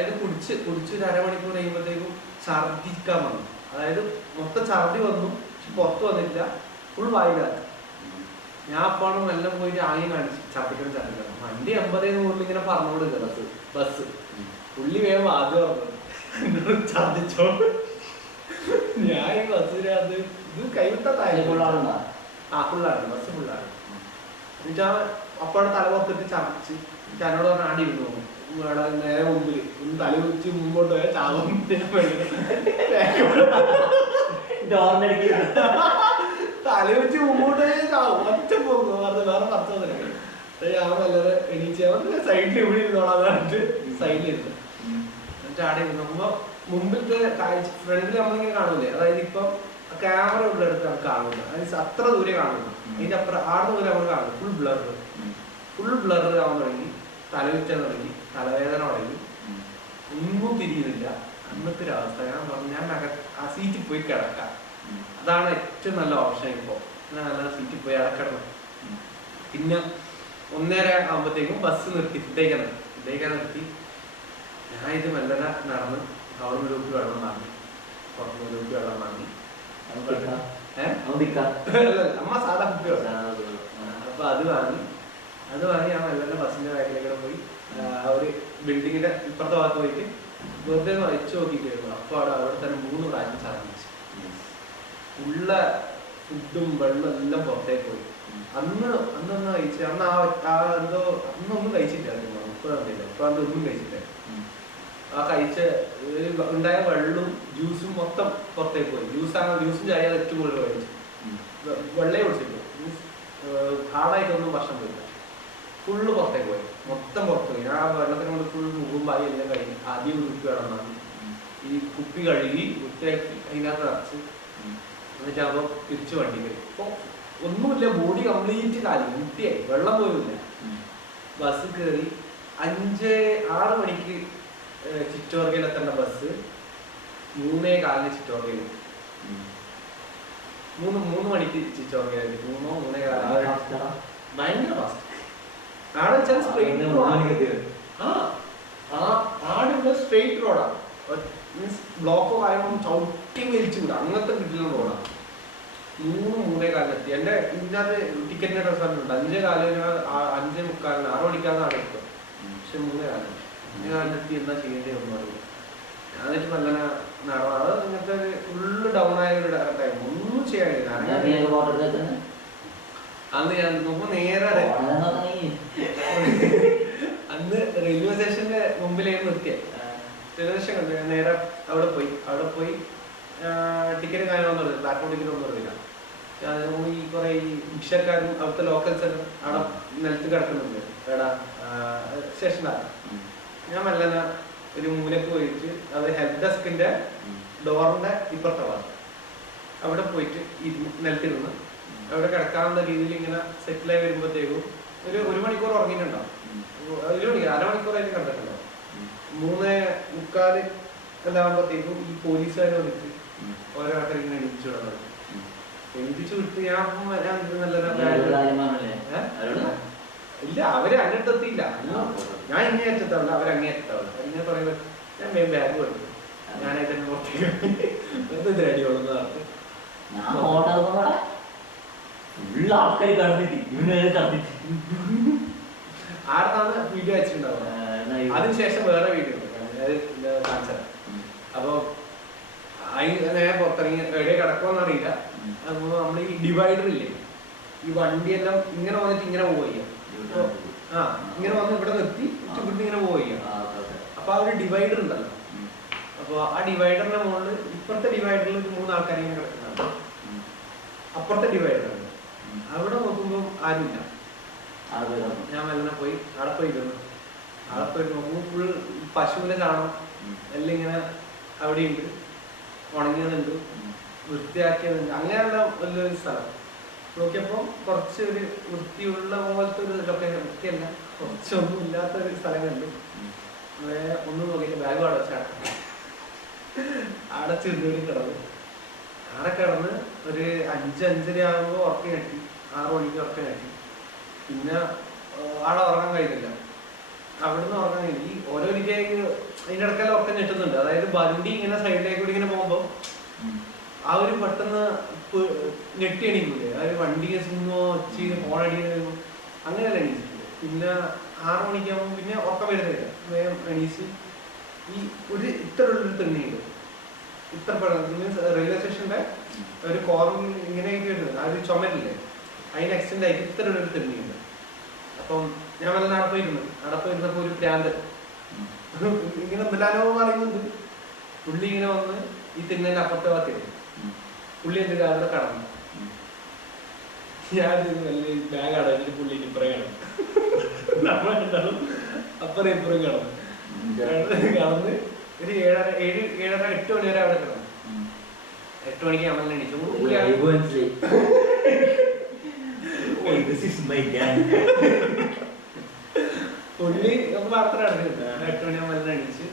ഇത് കുടിച്ച് ഒരു അരമണിക്കൂർ കഴിയുമ്പോഴത്തേക്കും ഛർദിക്കാൻ വന്നു. അതായത് മൊത്തം ഛർദി വന്നു, പുറത്ത് വന്നിട്ടില്ല, ഫുൾ വായിലാണ്. ഞാൻ അപ്പോഴും എല്ലാം പോയിട്ട് ആദ്യം കാണിച്ചു ഛർദിക്കണം. വണ്ടി 80-100 ഇങ്ങനെ പറഞ്ഞുകൊടുക്കുക ബസ്. പുള്ളി വേഗം ആദ്യം പറഞ്ഞു ഛർദിച്ചോ. ഞാൻ ഈ ബസ്സിനകത്ത് ഇത് കൈവിട്ടാണ്. ഫുള്ളാണ് ബസ്, ഫുള്ളാണ്. എന്നിട്ടാ അപ്പോഴും തല പുറത്തിട്ട് ഛർദിച്ച് എന്നോട് പറഞ്ഞ ആടി ഇരുന്നു. നേരെ മുമ്പിൽ തല വെച്ച് മുമ്പോട്ട് പോയാൽ ചാവും. തല വെച്ച് മുമ്പോട്ട് പോയാൽ ചാവും. ഒറ്റ പോകും. വേറെ പറച്ചോന്നില്ല. ഞാൻ നല്ലത് എണീച്ച് സൈഡിൽ ഇവിടെ ഇരുന്നോളാന്ന് പറഞ്ഞിട്ട് സൈഡിലിരുന്നു. എന്നിട്ട് ആടെ ഇരുന്നുമ്പോ മുമ്പിലത്തെ കാഴ്ച ഫ്രണ്ടിൽ നമ്മളിങ്ങനെ കാണൂലേ. അതായത് ഇപ്പം ക്യാമറ ഉള്ളടുത്താണ് കാണുന്നത്. അതായത് അത്ര ദൂരെ കാണുന്നു. അതിന്റെ അപ്പുറം ആടെ ദൂരെ നമ്മൾ കാണുന്നു. ഫുൾ ബ്ലർ ആവാൻ തുടങ്ങി. തലവിറ്റാൻ തുടങ്ങി. തലവേദന തുടങ്ങി. ഒന്നും തിരിയുന്നില്ല. അന്നത്തെ ഒരു അവസ്ഥ. ഞാൻ പറഞ്ഞു ഞാൻ ആ സീറ്റിൽ പോയി കിടക്കാം. അതാണ് ഏറ്റവും നല്ല ഓപ്ഷൻ. ഇപ്പോ ഞാൻ നല്ല സീറ്റിൽ പോയി കിടക്കണം. പിന്നെ 1:30 ആകുമ്പോഴത്തേക്കും ബസ് നിർത്തി ഫുഡ് കഴിക്കാൻ നിർത്തി. ഞാൻ ഇത് മെല്ലന നടന്ന് അവിടെ ഒരു കുപ്പി വെള്ളം വാങ്ങി, പുറത്തുനിന്ന് ഒരു കുപ്പി വെള്ളം വാങ്ങി. അമ്മ സാധാ കുപ്പി വെള്ളം. അപ്പൊ അത് വാങ്ങി ഞാൻ മെല്ലന ബസ്സിന്റെ ബാക്കിലേക്കൂടെ പോയി ആ ഒരു ബിൽഡിങ്ങിന്റെ ഇപ്പുറത്തെ ഭാഗത്ത് പോയിട്ട് വെറുതെ വരച്ചു നോക്കിയിട്ടായിരുന്നു. അപ്പൊ അവിടെ തന്നെ 3 പ്രാവശ്യം ഛർദ്ദിച്ചു. ഉള്ള ഫുഡും വെള്ളം എല്ലാം പുറത്തേക്ക് പോയി. അന്നൊന്നും കഴിച്ചു, അന്നൊന്നും കഴിച്ചിട്ടായിരുന്നു. ഇപ്പൊ അതൊന്നും കഴിച്ചില്ല. ആ കഴിച്ച ഉണ്ടായ വെള്ളവും ജ്യൂസും മൊത്തം പുറത്തേക്ക് പോയി. ജ്യൂസും ചായ ഏറ്റവും കൂടുതൽ കഴിച്ചു. വെള്ളയെ കുടിച്ചിട്ട് ഹാർഡായിട്ടൊന്നും ഭക്ഷണം പോയില്ല. ഫുള്ള് പുറത്തേക്ക് പോയി, മൊത്തം പുറത്ത് പോയി. ആ വെള്ളത്തിന് കൊണ്ട് ഫുൾ മുഖം പായി എല്ലാം കഴിഞ്ഞു. ആദ്യം കുപ്പി വെള്ളം വാങ്ങി, ഈ കുപ്പി കഴുകി വൃത്തിയാക്കി അതിനകത്ത് നിറച്ച് എന്നിട്ടാകുമ്പോൾ തിരിച്ച് വണ്ടി കയറി. അപ്പോൾ ഒന്നുമില്ല, ബോഡി കംപ്ലീറ്റ് കാലി വൃത്തിയായി, വെള്ളം പോലുമില്ല. ബസ് കയറി 5-6 മണിക്ക് ചിറ്റോർഗയിൽ എത്തേണ്ട ബസ് 3:15 ചിറ്റോർഗയിൽ. 3 മണിക്ക് ചിറ്റോർഗയിൽ 3-3:15 ഭയങ്കര ഫാസ്റ്റ്. ആടെ വെച്ചാൽ സ്ട്രെയിറ്റ് റോഡാണ്. മീൻസ് ബ്ലോക്കോ കാര്യങ്ങളൊന്നും ചവിട്ടി വലിച്ചുകൂടാ, അങ്ങനത്തെ കിട്ടുന്ന റോഡാണ്. 3-3:15 എന്റെ ഇതിനകത്ത് ടിക്കറ്റിന്റെ ഡ്രസ്സുണ്ട്. 5:15 5:45 6 മണിക്കാണ് അവിടെ എത്തുക. പക്ഷെ 3:15 എന്താ ചെയ്യേണ്ടത് ഒന്നും അറിയില്ല. ഞാൻ എന്നിട്ട് നല്ല നടന്നത്. ഇങ്ങനത്തെ ഫുള്ള് ഡൗൺ ആയ ഒരു ടൈം, ഒന്നും ചെയ്യാനില്ല. അന്ന് ഞാൻ നോക്കുമ്പോ നേരെ അന്ന് റെയിൽവേ സ്റ്റേഷന്റെ മുമ്പിലായിരുന്നു നിർത്തിയത്. റെയിൽവേ സ്റ്റേഷൻ കണ്ടു. ഞാൻ നേരെ അവിടെ പോയി ടിക്കറ്റ് കാര്യങ്ങളൊന്നും അറിയില്ല, പ്ലാറ്റ്ഫോം ടിക്കറ്റ് ഒന്നും അറിയില്ല. ഈ കുറെ ഈ ഭിക്ഷക്കാരും അവിടുത്തെ ലോക്കൽസ് എല്ലാം അവിടെ നിലത്ത് കിടക്കുന്നുണ്ട് എടാ സ്റ്റേഷനാണ്. ഞാൻ മെല്ലന ഒരു മൂലക്ക് പോയിട്ട് അത് ഹെൽപ്പ് ഡെസ്കിന്റെ ഡോറിന്റെ ഇപ്പുറത്തെ ഭാഗം അവിടെ പോയിട്ട് നിലത്തിരുന്ന് അവിടെ കിടക്കാവുന്ന രീതിയിൽ ഇങ്ങനെ സെറ്റിലായി വരുമ്പോഴത്തേക്കും ഒരു 1 മണിക്കൂർ ഉറങ്ങിയിട്ടുണ്ടാവും. 1 മണിക്കൂർ 1/2 മണിക്കൂറായിട്ട് കണ്ടിട്ടുണ്ടാവും. 3:45 എല്ലാകുമ്പോഴത്തേക്കും ഈ പോലീസുകാർ വന്നിട്ട് ഓരോ ആൾക്കാർ ഇങ്ങനെ എണീപ്പിച്ചു വിട്ട് ഞാൻ ഇല്ല, അവര് അങ്ങോട്ടെത്തിയില്ല. ഞാൻ ഇങ്ങേറ്റത്താവില്ല, അവരങ്ങേറ്റത്താവില്ല. ഇങ്ങനെ പറയുമ്പോൾ ഞാൻ ബാഗ് കൊടുത്തു, ഞാനായിട്ട് തന്നെ പുറത്തേക്ക് അടി കൊള്ളുന്ന ആർക്കാണ് വീഡിയോ അയച്ചിട്ടുണ്ടാവുക. അതിനുശേഷം വേറെ വീഡിയോ കാണിച്ചത്. അപ്പൊ ഞാൻ പുറത്തിറങ്ങി എവിടെ കിടക്കുമെന്ന് അറിയില്ല. അതുപോലെ നമ്മൾ ഈ ഡിവൈഡർ ഇല്ലേ, ഈ വണ്ടിയെല്ലാം ഇങ്ങനെ വന്നിട്ട് ഇങ്ങനെ പോവുക. ഇങ്ങനെ വന്ന് ഇവിടെ നിർത്തി ഇവിടുന്ന് ഇങ്ങനെ പോവുക. അപ്പൊ ആ ഒരു ഡിവൈഡർ ഉണ്ടല്ലോ, അപ്പൊ ആ ഡിവൈഡറിന്റെ മുകളിൽ ഇപ്പുറത്തെ ഡിവൈഡറിൽ ഒരു 3 ആൾക്കാർ ഇങ്ങനെ കിടക്കുന്നുണ്ട്. അപ്പുറത്തെ ഡിവൈഡറുണ്ട്, അവിടെ നോക്കുമ്പോൾ ആരുമില്ല. ഞാൻ മെല്ലനെ പോയി അവിടെ പോയിരുന്നു. അവിടെ പോയി നോക്കുമ്പോൾ ഫുൾ പശുവിനെ കാണാം, എല്ലാം ഇങ്ങനെ അവിടെയുണ്ട്, ഉണങ്ങിയതുണ്ട്, വൃത്തിയാക്കിയതുണ്ട്. അങ്ങനെയുള്ള വലിയൊരു സ്ഥലം നോക്കിയപ്പോൾ കുറച്ച് ഒരു വൃത്തിയുള്ള പോലത്തെ ഒരു ലൊക്കേഷൻ, വൃത്തിയല്ല കുറച്ചൊന്നും ഇല്ലാത്ത ഒരു സ്ഥലം കണ്ടു. ഒന്നും നോക്കിയിട്ട് ബാഗ് അടച്ചാണ് അടച്ചിരുന്നൂടി കിടന്നു. അവിടെ കിടന്ന് ഒരു 5-5:30 ആകുമ്പോൾ ഉറക്കം കെട്ടി, 6 മണിക്ക് ഉറക്കം കെട്ടി. പിന്നെ ആടെ ഉറങ്ങാൻ കഴിയുന്നില്ല, അവിടുന്ന് ഉറങ്ങാൻ കഴിയില്ല. ഈ ഓരോരിക്കൽ അതിൻ്റെ ഇടയ്ക്കെല്ലാം ഉറക്കം ഞെട്ടുന്നുണ്ട്. അതായത് വണ്ടി ഇങ്ങനെ സൈഡിലേക്ക് കൂടി ഇങ്ങനെ പോകുമ്പോൾ ആ ഒരു പെട്ടെന്ന് ഞെട്ടി എണീക്കൂലേ, ആ ഒരു വണ്ടി സിങ്ങോ ഹോൺ അടിക്കുന്നു, അങ്ങനെയല്ല എണീച്ചിട്ടുണ്ട്. പിന്നെ 6 മണിക്കാകുമ്പോൾ പിന്നെ ഉറക്കം വരുന്നില്ല, വേഗം എണീച്ച് ഈ ഇത്ര ഉള്ളൊരു തെണ്ണിയുണ്ട്. ഇത്ര മീൻസ് റെയിൽവേ സ്റ്റേഷന്റെ ഒരു കോർണർ ഇങ്ങനെ വരുന്നത്, ആ ഒരു ചുമരില്ലേ അതിന് എക്സ്റ്റെൻഡ് ആയിട്ട് ഇത്ര ഉള്ളൊരു തെണ്ണിയുണ്ട്. അപ്പം ഞാൻ വല്ല നടപ്പിരുന്നപ്പോ ഒരു പ്രാന്തൻ ഇങ്ങനെ എന്തെല്ലാനോ പറയുന്നുണ്ട്. പുള്ളി ഇങ്ങനെ വന്ന് ഈ തിന്നതിന്റെ അപ്പുറത്തെ ഭാഗത്തിരുന്നു. പുള്ളി എന്ത് അവിടെ കടന്നു. ഞാൻ വലിയ ബാഗ് അടച്ചിട്ട് പുള്ളി ഇപ്പുറം കടന്നു, നമ്മളുണ്ടാവും അപ്പുറം ഇപ്പുറം കടന്നു. കടന്ന് ഒരു 7:30 8 മണി വരെ അവിടെ കിടന്നു. 8 മണിക്ക് നമ്മൾ എണീച്ചു. പുള്ളി നമ്മൾ അത്ര നടന്നിട്ടുണ്ട്. 8 മണിയാകുമ്പോൾ എണീച്ച്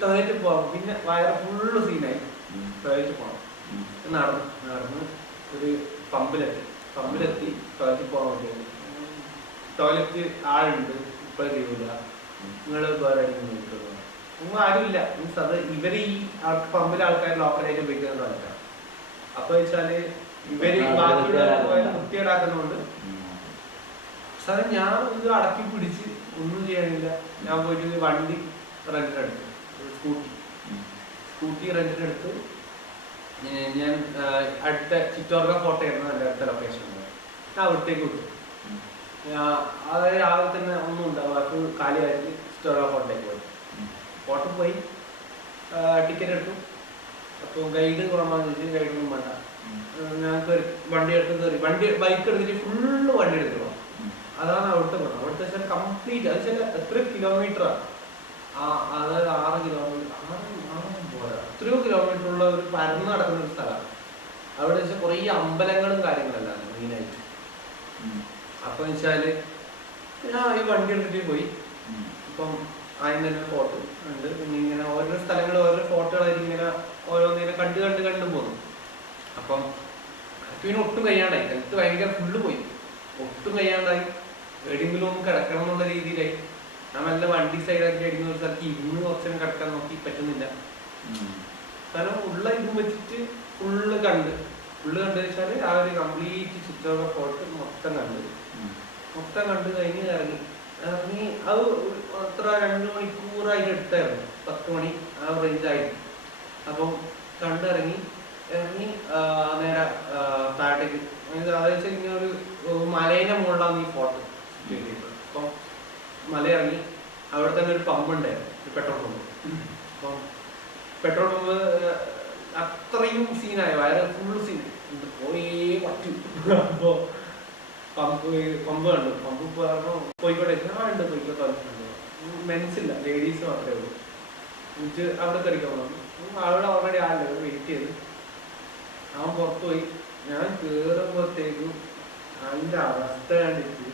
ടോയ്ലറ്റ് പോകാം. പിന്നെ വയറ് ഫുള്ള് സീനായി, ടോയ്ലറ്റ് പോകണം. നടന്ന് ഒരു പമ്പിലെത്തി ടോയ്ലറ്റ് പോകാൻ വേണ്ടിയാണ്. ടോയ്ലറ്റ് ആളുണ്ട്, ഇപ്പോഴും കഴിയൂല. നിങ്ങൾ വേറെ അടിക്കുന്നു ഒന്നും ആരുമില്ല. മീൻസ് അത് ഇവര് ഈ പമ്പിലെ ആൾക്കാർ ലോക്കലായിട്ട് ഉപയോഗിക്കുന്ന ആൾക്കാർ. അപ്പൊ വെച്ചാല് ഇവര് ബാക്കിയുള്ള വൃത്തികേടാക്കുന്നതുകൊണ്ട് സാറേ ഞാൻ ഇത് അടക്കി പിടിച്ച് ഒന്നും ചെയ്യാനില്ല. ഞാൻ പോയിട്ട് വണ്ടി റെന്റിനെടുത്തു, സ്കൂട്ടി റെന്റിനെടുത്ത് ഞാൻ അടുത്ത ചിറ്റോർഗ കോട്ടയായിരുന്നു എൻ്റെ അടുത്ത ലൊക്കേഷൻ. ഞാൻ അവിടത്തേക്ക് വിട്ടു. അതായത് രാവിലെ തന്നെ ഒന്നും ഉണ്ടാവും, അത് കാലിയായിട്ട് ചിറ്റോർഗ കോട്ടയ്ക്ക് പോയി. കോട്ടയിൽ പോയി ടിക്കറ്റ് എടുത്തു. അപ്പോൾ ഗൈഡ് കുറവാന്ന് ചോദിച്ചു, ഗൈഡൊന്നും വേണ്ട. ഞാൻ കയറി വണ്ടി എടുത്ത് കയറി ബൈക്ക് എടുത്തിട്ട് ഫുള്ള് വണ്ടി എടുക്കണം. അതാണ് അവിടുത്തെ ഗുണം. അവിടുത്തെ വെച്ചാൽ കംപ്ലീറ്റ് അത് വെച്ചാൽ എത്ര കിലോമീറ്ററാണ്, അതായത് 6 കിലോമീറ്റർ പോരാ, എത്രയോ കിലോമീറ്റർ ഉള്ള ഒരു പരന്ന് നടക്കുന്ന ഒരു സ്ഥലമാണ്. അവിടെ വെച്ചാൽ കുറേ അമ്പലങ്ങളും കാര്യങ്ങളെല്ലാം മെയിനായിട്ട്. അപ്പൊ വെച്ചാല് ഞാൻ ഈ വണ്ടി എടുത്തിട്ട് പോയി. ഇപ്പം അതിന് തന്നെ ഫോട്ടോ ഉണ്ട്. പിന്നെ ഇങ്ങനെ ഓരോ സ്ഥലങ്ങൾ ഓരോ ഫോട്ടോകളായിട്ട് ഇങ്ങനെ ഓരോന്നിങ്ങനെ കണ്ടു പോകുന്നു. അപ്പം എനിക്ക് പിന്നെ ഒട്ടും കഴിയാണ്ടായി, എനിക്ക് ഭയങ്കര ഫുള്ള് പോയി, ഒട്ടും കഴിയാണ്ടായി. എവിടെയെങ്കിലും ഒന്ന് കിടക്കണം എന്നുള്ള രീതിയിലായി. ഞാൻ നല്ല വണ്ടി സൈഡാക്കി അടിക്കുന്ന ഒരു സ്ഥലത്ത് ഇരുന്ന് കുറച്ചേരം കിടക്കാൻ നോക്കി, പറ്റുന്നില്ല. കാരണം ഉള്ള ഇതും വെച്ചിട്ട് ഫുള്ള് കണ്ട് വെച്ചാല് ആ ഒരു കംപ്ലീറ്റ് ചിറ്റോർഗ ഫോർട്ട് മൊത്തം കണ്ട് കഴിഞ്ഞ് ഇറങ്ങി അത് അത്ര 2 മണിക്കൂറായിട്ട് എടുത്തായിരുന്നു, 10 മണി ആ റേഞ്ചായിരുന്നു. അപ്പം കണ്ടിറങ്ങി നേരെ താഴത്തേക്ക്, അതായത് ഇങ്ങനെ ഒരു മലേന്റെ മുകളിലാണ് ഈ ഫോർട്ട്. അപ്പം മല ഇറങ്ങി അവിടെ തന്നെ ഒരു പമ്പ് ഉണ്ടായിരുന്നു, ഒരു പെട്രോൾ പമ്പ്. അപ്പം പെട്രോൾ പമ്പ് അത്രയും സീനായി, വയറ് ഫുള്ള് സീൻ പോയേ പറ്റും. അപ്പോ പമ്പ് കണ്ടു. പമ്പ് പറഞ്ഞു കോഴിക്കോട്ടെ ഉണ്ട്, കോഴിക്കോട്ടെ മെൻസില്ല, ലേഡീസ് മാത്രമേ ഉള്ളൂ. എന്നിട്ട് അവിടെ കയറിക്കാൻ പറഞ്ഞു. അവിടെ ഓൾറെഡി ആളുടെ വെയിറ്റ് ചെയ്ത് അവൻ പുറത്തു പോയി. ഞാൻ കേറുമ്പോഴത്തേക്കും അതിന്റെ അവസ്ഥ കണ്ടിട്ട്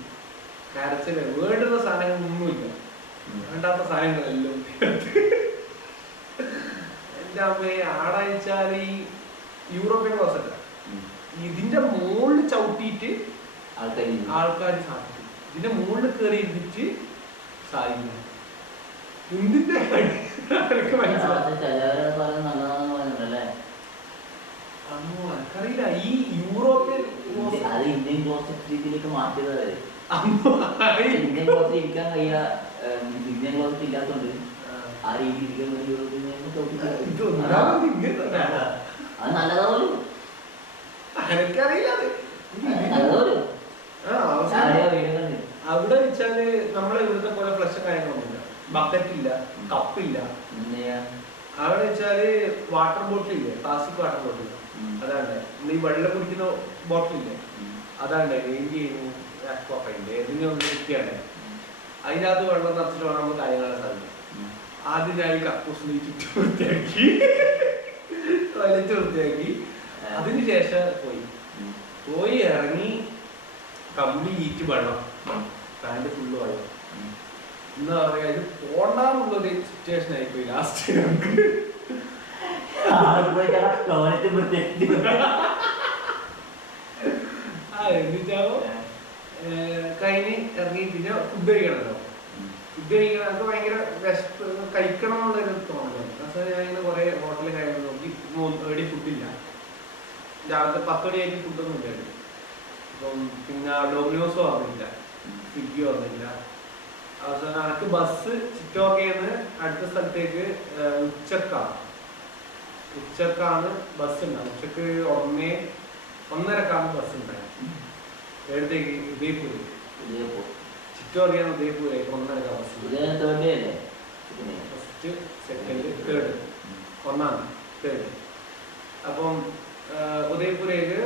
കരച്ചില്. വേണ്ടുന്ന സാധനങ്ങളൊന്നുമില്ല, വേണ്ടാത്ത സാധനങ്ങളെല്ലാം എന്റെ അമ്മയെ. ആടാച്ചാൽ ഈ യൂറോപ്യൻ ക്ലോസറ്റ് ഇതിന്റെ മുകളിൽ ചവിട്ടിയിട്ട് ആൾക്കാർ സാധിക്കും, ഇതിന്റെ മുകളിൽ കയറി ഇരുന്നിട്ട് സാധിക്കും. എന്തിന്റെ എനിക്കറിയില്ല. ഈ യൂറോപ്യൻ ഇന്ത്യൻ ക്ലോസറ്റ് രീതിയിലേക്ക് മാറ്റിയത്. ഇന്ത്യൻ ക്ലോസറ്റ് ഇരിക്കാൻ കഴിയാ, ഇന്ത്യൻ ക്ലോസറ്റ് ഇല്ലാത്തോണ്ട് ആ രീതി ഇരിക്കാൻ വേണ്ടി അത് നല്ലതാവല്ലോ. എനിക്കറിയില്ല അവിടെ വെച്ചാല് നമ്മളെ ഇവിടുത്തെ പോലെ ഫ്ലഷ് കാര്യങ്ങളൊന്നുമില്ല, ബക്കറ്റ് ഇല്ല, കപ്പില്ല. അവിടെ വെച്ചാല് വാട്ടർ ബോട്ടിൽ ഇല്ലേ, പ്ലാസ്റ്റിക് വാട്ടർ ബോട്ടിൽ, അതാണ്ട് നമ്മൾ ഈ വെള്ളം കുടിക്കുന്ന ബോട്ടിലില്ലേ, അതാണ്ട് റേഞ്ച് ചെയ്യുന്നു. ഏതിനൊന്നും വൃത്തിയാണ്, അതിനകത്ത് വെള്ളം നിറച്ചിട്ട് വേണം നമ്മൾ കാര്യങ്ങളെ സാധിക്കും. ആദ്യം ഞാൻ കക്കൂസിനെ ചുറ്റും വൃത്തിയാക്കി, ടോയ്ലറ്റ് വൃത്തിയാക്കി. അതിനുശേഷം പോയി ഇറങ്ങി കംപ്ലീറ്റ് വെള്ളം, പാൻറ് ഫുള്ള് വെള്ളം. എന്താ പറയാ, ഇത് പോണ്ടാന്നുള്ളൊരു സിറ്റുവേഷൻ ആയിപ്പോയി ലാസ്റ്റ്. എന്നിട്ടാവോ കഴിഞ്ഞ് ഇറങ്ങി. പിന്നെ ഫുഡ് കഴിക്കണമല്ലോ, ഫുഡ് കഴിക്കണം. നമുക്ക് ഭയങ്കര കഴിക്കണം എന്നുള്ളൊരു തോന്നലാണ്. പക്ഷേ ഞാനിങ്ങനെ കുറേ ഹോട്ടലിൽ കാര്യങ്ങൾ നോക്കി, എവിടെ ഫുഡില്ല. രാവിലത്തെ 10 മണിയായിട്ട് ഫുഡൊന്നും ഇല്ലായിരുന്നു. അപ്പം പിന്നെ ഡോമിനോസ് വന്നില്ല, സ്വിഗ്ഗി വന്നില്ല. അവസാനം എനിക്ക് ബസ് ചിറ്റോർഗയിൽ അടുത്ത സ്ഥലത്തേക്ക് ഉച്ചക്കാണ് ബസ് ഉണ്ടാകും. ഉച്ചക്ക് 1:30 ബസ് ഉണ്ടായിരുന്നു. എവിടത്തേക്ക്? ഉദയപൂര്. ചിറ്റോർഗയാണ് ഉദയപൂരേക്ക് 1:30 bus. First, second, third, 1ാം third. അപ്പം ഉദയപൂരേക്ക്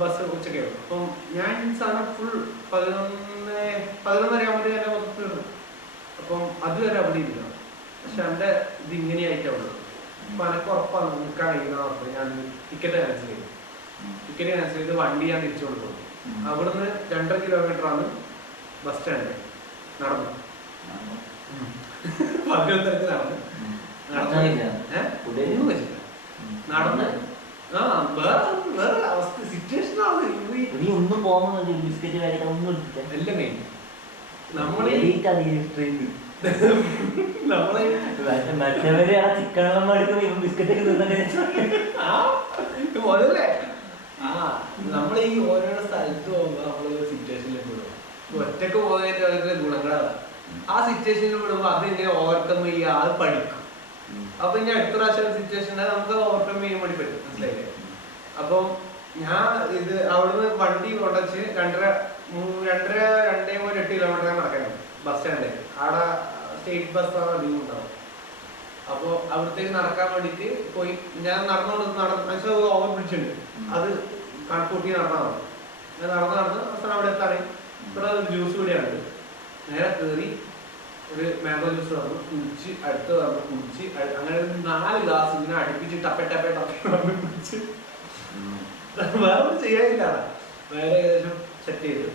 ബസ് ഉച്ചയ്ക്ക് വരും. അപ്പം ഞാൻ സാധനം ഫുൾ 11:30 ആകുമ്പോൾ തന്നെ മൊത്തത്തിൽ ഇടും. അപ്പം അതുവരെ അവിടെ ഇരിക്കണം. പക്ഷെ എൻ്റെ ഇത് ഇങ്ങനെയായിട്ടുള്ളൂ. അപ്പം എനിക്ക് ഉറപ്പാണ് നിൽക്കാൻ കഴിയുന്ന ഉറപ്പ്. ഞാൻ ടിക്കറ്റ് ക്യാൻസൽ ചെയ്ത് വണ്ടി ഞാൻ തിരിച്ചു കൊടുക്കും. അവിടുന്ന് 2.5 കിലോമീറ്ററാണ് ബസ് സ്റ്റാൻഡ്. നടന്നു 11:30 ഒന്നും വെച്ചില്ല, നടന്ന്. വേറെ അവസ്ഥ സിറ്റുവേഷൻ ആണ്. ഒന്നും പോകുന്ന ബിസ്ക്കറ്റ് കാര്യങ്ങളൊന്നും എല്ലാം കഴിഞ്ഞു. നമ്മൾ നമ്മളെ മറ്റവര് ആ ചിക്കൻ വെള്ളം എടുക്കും ഇവൻ ബിസ്ക്കറ്റ് മുതലേ നമ്മൾ ഈ ഓരോരോ സ്ഥലത്ത് പോകുമ്പോ നമ്മള് സിറ്റുവേഷനിൽ വിടും. ഒറ്റക്ക് പോകുന്നതിന്റെ അവരുടെ ഗുണങ്ങളാണ്. ആ സിറ്റുവേഷനിൽ വിടുമ്പോ അത് ഇങ്ങനെ ഓവർകം ചെയ്യുക, അത് പഠിക്കും. അപ്പൊ ഇനി അടുത്ത പ്രാവശ്യം സിറ്റുവേഷൻ നമുക്ക് ഓവർകം ചെയ്യാൻ വേണ്ടി പറ്റും. മനസ്സിലായില്ലേ? അപ്പം ഞാൻ ഇത് അവിടുന്ന് വണ്ടി കൊണ്ടുവച്ച് 2.8 കിലോമീറ്റർ നടക്കണം ബസ് സ്റ്റാൻഡിലേക്ക്. അവിടെ സ്റ്റേറ്റ് ബസ് അധികം ഉണ്ടാവും. അപ്പൊ അവിടത്തേക്ക് നടക്കാൻ വേണ്ടിട്ട് പോയി. ഞാൻ നടന്ന് ഓവർ ബ്രിഡ്ജുണ്ട്, അത് കണക്കൂട്ടി നടന്നാൽ മതി. ഞാൻ നടന്ന് അവസാനം അവിടെ എത്താണ്. ഇവിടെ ഒരു ജ്യൂസ് കൂടിയാണ്. നേരെ കയറി ഒരു മാംഗോ ജ്യൂസ് വന്നു, കുടിച്ച് അടുത്ത് വന്ന് കുടിച്ച് അങ്ങനെ 4 ഗ്ലാസ് ഇങ്ങനെ അടുപ്പിച്ച് ടപ്പെ കുടിച്ച് വേറെ ഒന്നും ചെയ്യാനില്ല. വേറെ ഏകദേശം സെറ്റ് ചെയ്ത്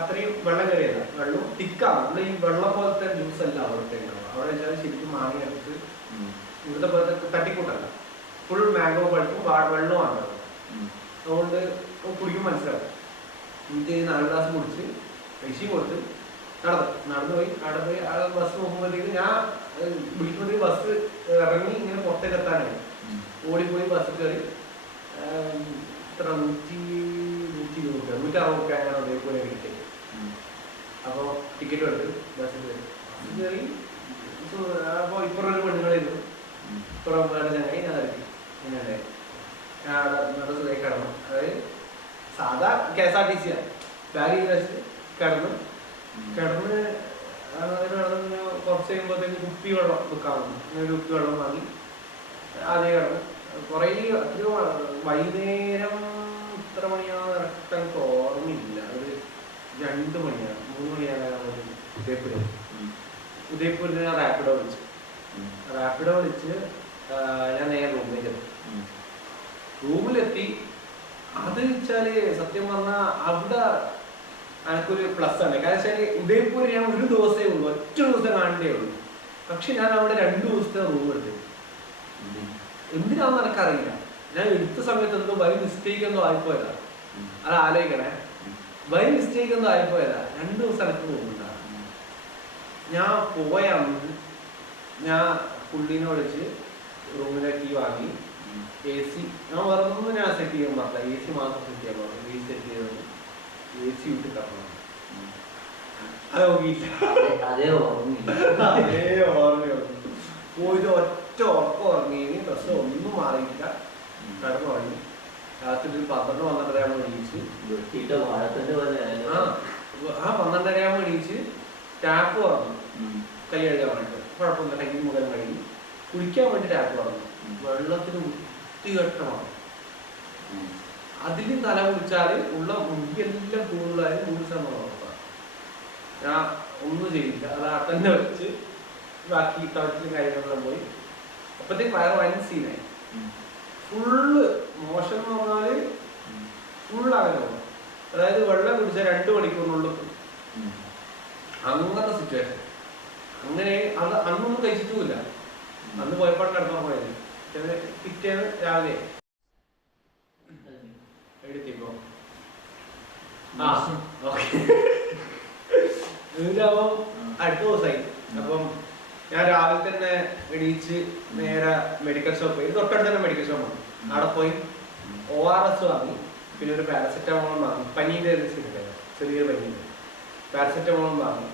അത്രയും വെള്ളം കയറിയല്ല. വെള്ളം തിക്കാണ്. നമ്മുടെ ഈ വെള്ളം പോലത്തെ ജ്യൂസ് അല്ല അവിടുത്തെ ഉണ്ടാവുക. അവിടെ വെച്ചാൽ ശരിക്കും മാങ്ങ എടുത്ത് ഇവിടുത്തെ പോലത്തെ തട്ടിക്കൂട്ടല്ല. ഫുൾ മാംഗോ പഴുപ്പും വെള്ളമാണ്. അതുകൊണ്ട് കുടിക്കും മനസ്സിലാവും. എന്നിട്ട് 4 ഗ്ലാസ് കുടിച്ച് പൈസ കൊടുത്ത് നടന്നു പോയി. അവിടെ പോയി ആ ബസ് നോക്കുമ്പോഴത്തേക്ക് ഞാൻ വിളിക്കുമ്പോഴത്തേക്ക് ബസ് ഇറങ്ങി ഇങ്ങനെ പുറത്തേക്ക് എത്താനായി. ഓടിപ്പോയി ബസ് കയറി ഇത്ര 160 രൂപ അങ്ങനെ അതേപോലെ കിട്ടി. അപ്പോൾ ടിക്കറ്റ് എടുത്ത് ബസ്സിൽ കയറി. അപ്പോൾ ഇപ്പുറം പെണ്ണുങ്ങളായിരുന്നു, ഇപ്പുറം വേറെ ചങ്ങായി ഞാൻ ഇറക്കി. ഇങ്ങനെ ഞാൻ അവിടെ സുഖമായി കിടന്നു. അതായത് സാധാ KSRTC ബാഗിൽ വെച്ച് കിടന്ന് കുറച്ച് കഴിയുമ്പോഴത്തേക്ക് കുപ്പി വെള്ളം വെക്കാൻ വന്നു. അങ്ങനെ ഒരു കുപ്പി വെള്ളം വാങ്ങി ആദ്യം കിടന്നു. കുറേ അത്രയോ വൈകുന്നേരം ഇത്ര മണിയാണ് കറക്റ്റ് എനിക്ക് ഓർമ്മയില്ല. ഒരു 2 മണിയാണ് 3 മണിയാണ് ഉദയപൂരിൽ ഞാൻ റാപ്പിഡോ വിളിച്ച് ഞാൻ നേരെ റൂമിലെത്തി. അത് വെച്ചാല് സത്യം പറഞ്ഞാൽ അവിടെ എനിക്കൊരു പ്ലസ് ആണ്. കാരണം വെച്ചാൽ ഉദയപൂർ ഞാൻ ഒരു ദിവസമേ ഉള്ളൂ, ഒറ്റ ദിവസം കാണണ്ടേ ഉള്ളൂ. പക്ഷെ ഞാൻ അവിടെ 2 ദിവസത്തെ റൂം എടുത്തു. എന്തിനാണെന്ന് എനിക്കറിയില്ല. ഞാൻ എടുത്ത സമയത്ത് എന്തോ ബൈ മിസ്റ്റേക്ക് എന്തോ ആയിപ്പോയതാ. അത് ആലോചിക്കണേ, ബൈ മിസ്റ്റേക്ക് എന്തോ ആയിപ്പോയതാ. 2 ദിവസം എനിക്ക് പോകുന്നുണ്ടാ. ഞാൻ പോയ ഞാൻ പുള്ളിനെ വിളിച്ച് റൂമിലെ കീ വാങ്ങി. AC ഞാൻ വേറൊന്നും ഞാൻ സെറ്റ് ചെയ്യാൻ പറഞ്ഞില്ല. AC മാത്രം സെറ്റ് ചെയ്യാൻ പറഞ്ഞു. AC സെറ്റ് ചെയ്തത് AC വിട്ട് കറങ്ങണം. അത് നോക്കിയില്ല. അതേ ഓർമ്മയുള്ളൂ. പോയിട്ട് ഒറ്റ ഉറക്കം ഉറങ്ങി. ഡ്രസ്സ് ഒന്നും മാറിയില്ല. കിടന്നുറങ്ങി. രാത്രി 12-12:30 എണീച്ച് 12:30 എണീച്ച് ടാപ്പ് തുറന്നു കൈ കഴുകാൻ വേണ്ടിട്ട്. കുഴപ്പമില്ല, കൈ മുഖം കഴുകി കുളിക്കാൻ വേണ്ടി ടാപ്പ് തുറന്നു. വെള്ളത്തിന് വൃത്തികെട്ടമാണ്. അതിൽ തല കുളിച്ചാൽ ഉള്ള മുടിയെല്ലാം കൂടുതലായാലും 100% ഉറപ്പാണ്. ഞാൻ ഒന്നും ചെയ്തില്ല. അത് ആ തന്നെ വെച്ച് ബാക്കി ടോയ്ലറ്റിലും കാര്യങ്ങളെല്ലാം പോയി. അപ്പത്തേക്ക് വയറ് വൻ സീനായി. ഫുള്ള് മോശം എന്ന് പറഞ്ഞാല് ഫുള്ളാകല്ലോ. അതായത് വെള്ളം കുടിച്ചാൽ 2 മണിക്കൂറിനുള്ളിൽ അങ്ങനത്തെ സിറ്റുവേഷൻ. അങ്ങനെ അത് അന്നൊന്നും കഴിച്ചിട്ടുമില്ല. അന്ന് പോയപ്പോഴും കിടക്കാൻ പോയത്. പിറ്റേന്ന് രാവിലെ എടുത്തിപ്പോ എന്നിട്ടാവും അടുത്ത ദിവസമായി. അപ്പം ഞാൻ രാവിലെ തന്നെ എണീച്ച് നേരെ മെഡിക്കൽ ഷോപ്പ് പോയി. തൊട്ടടുത്ത് തന്നെ മെഡിക്കൽ ഷോപ്പാണ്. അവിടെ പോയി ORS വാങ്ങി. പിന്നെ ഒരു പാരസെറ്റമോളും വാങ്ങി. പനീൻ്റെ ചെറിയ പനീൻ്റെ പാരസെറ്റമോളും വാങ്ങി.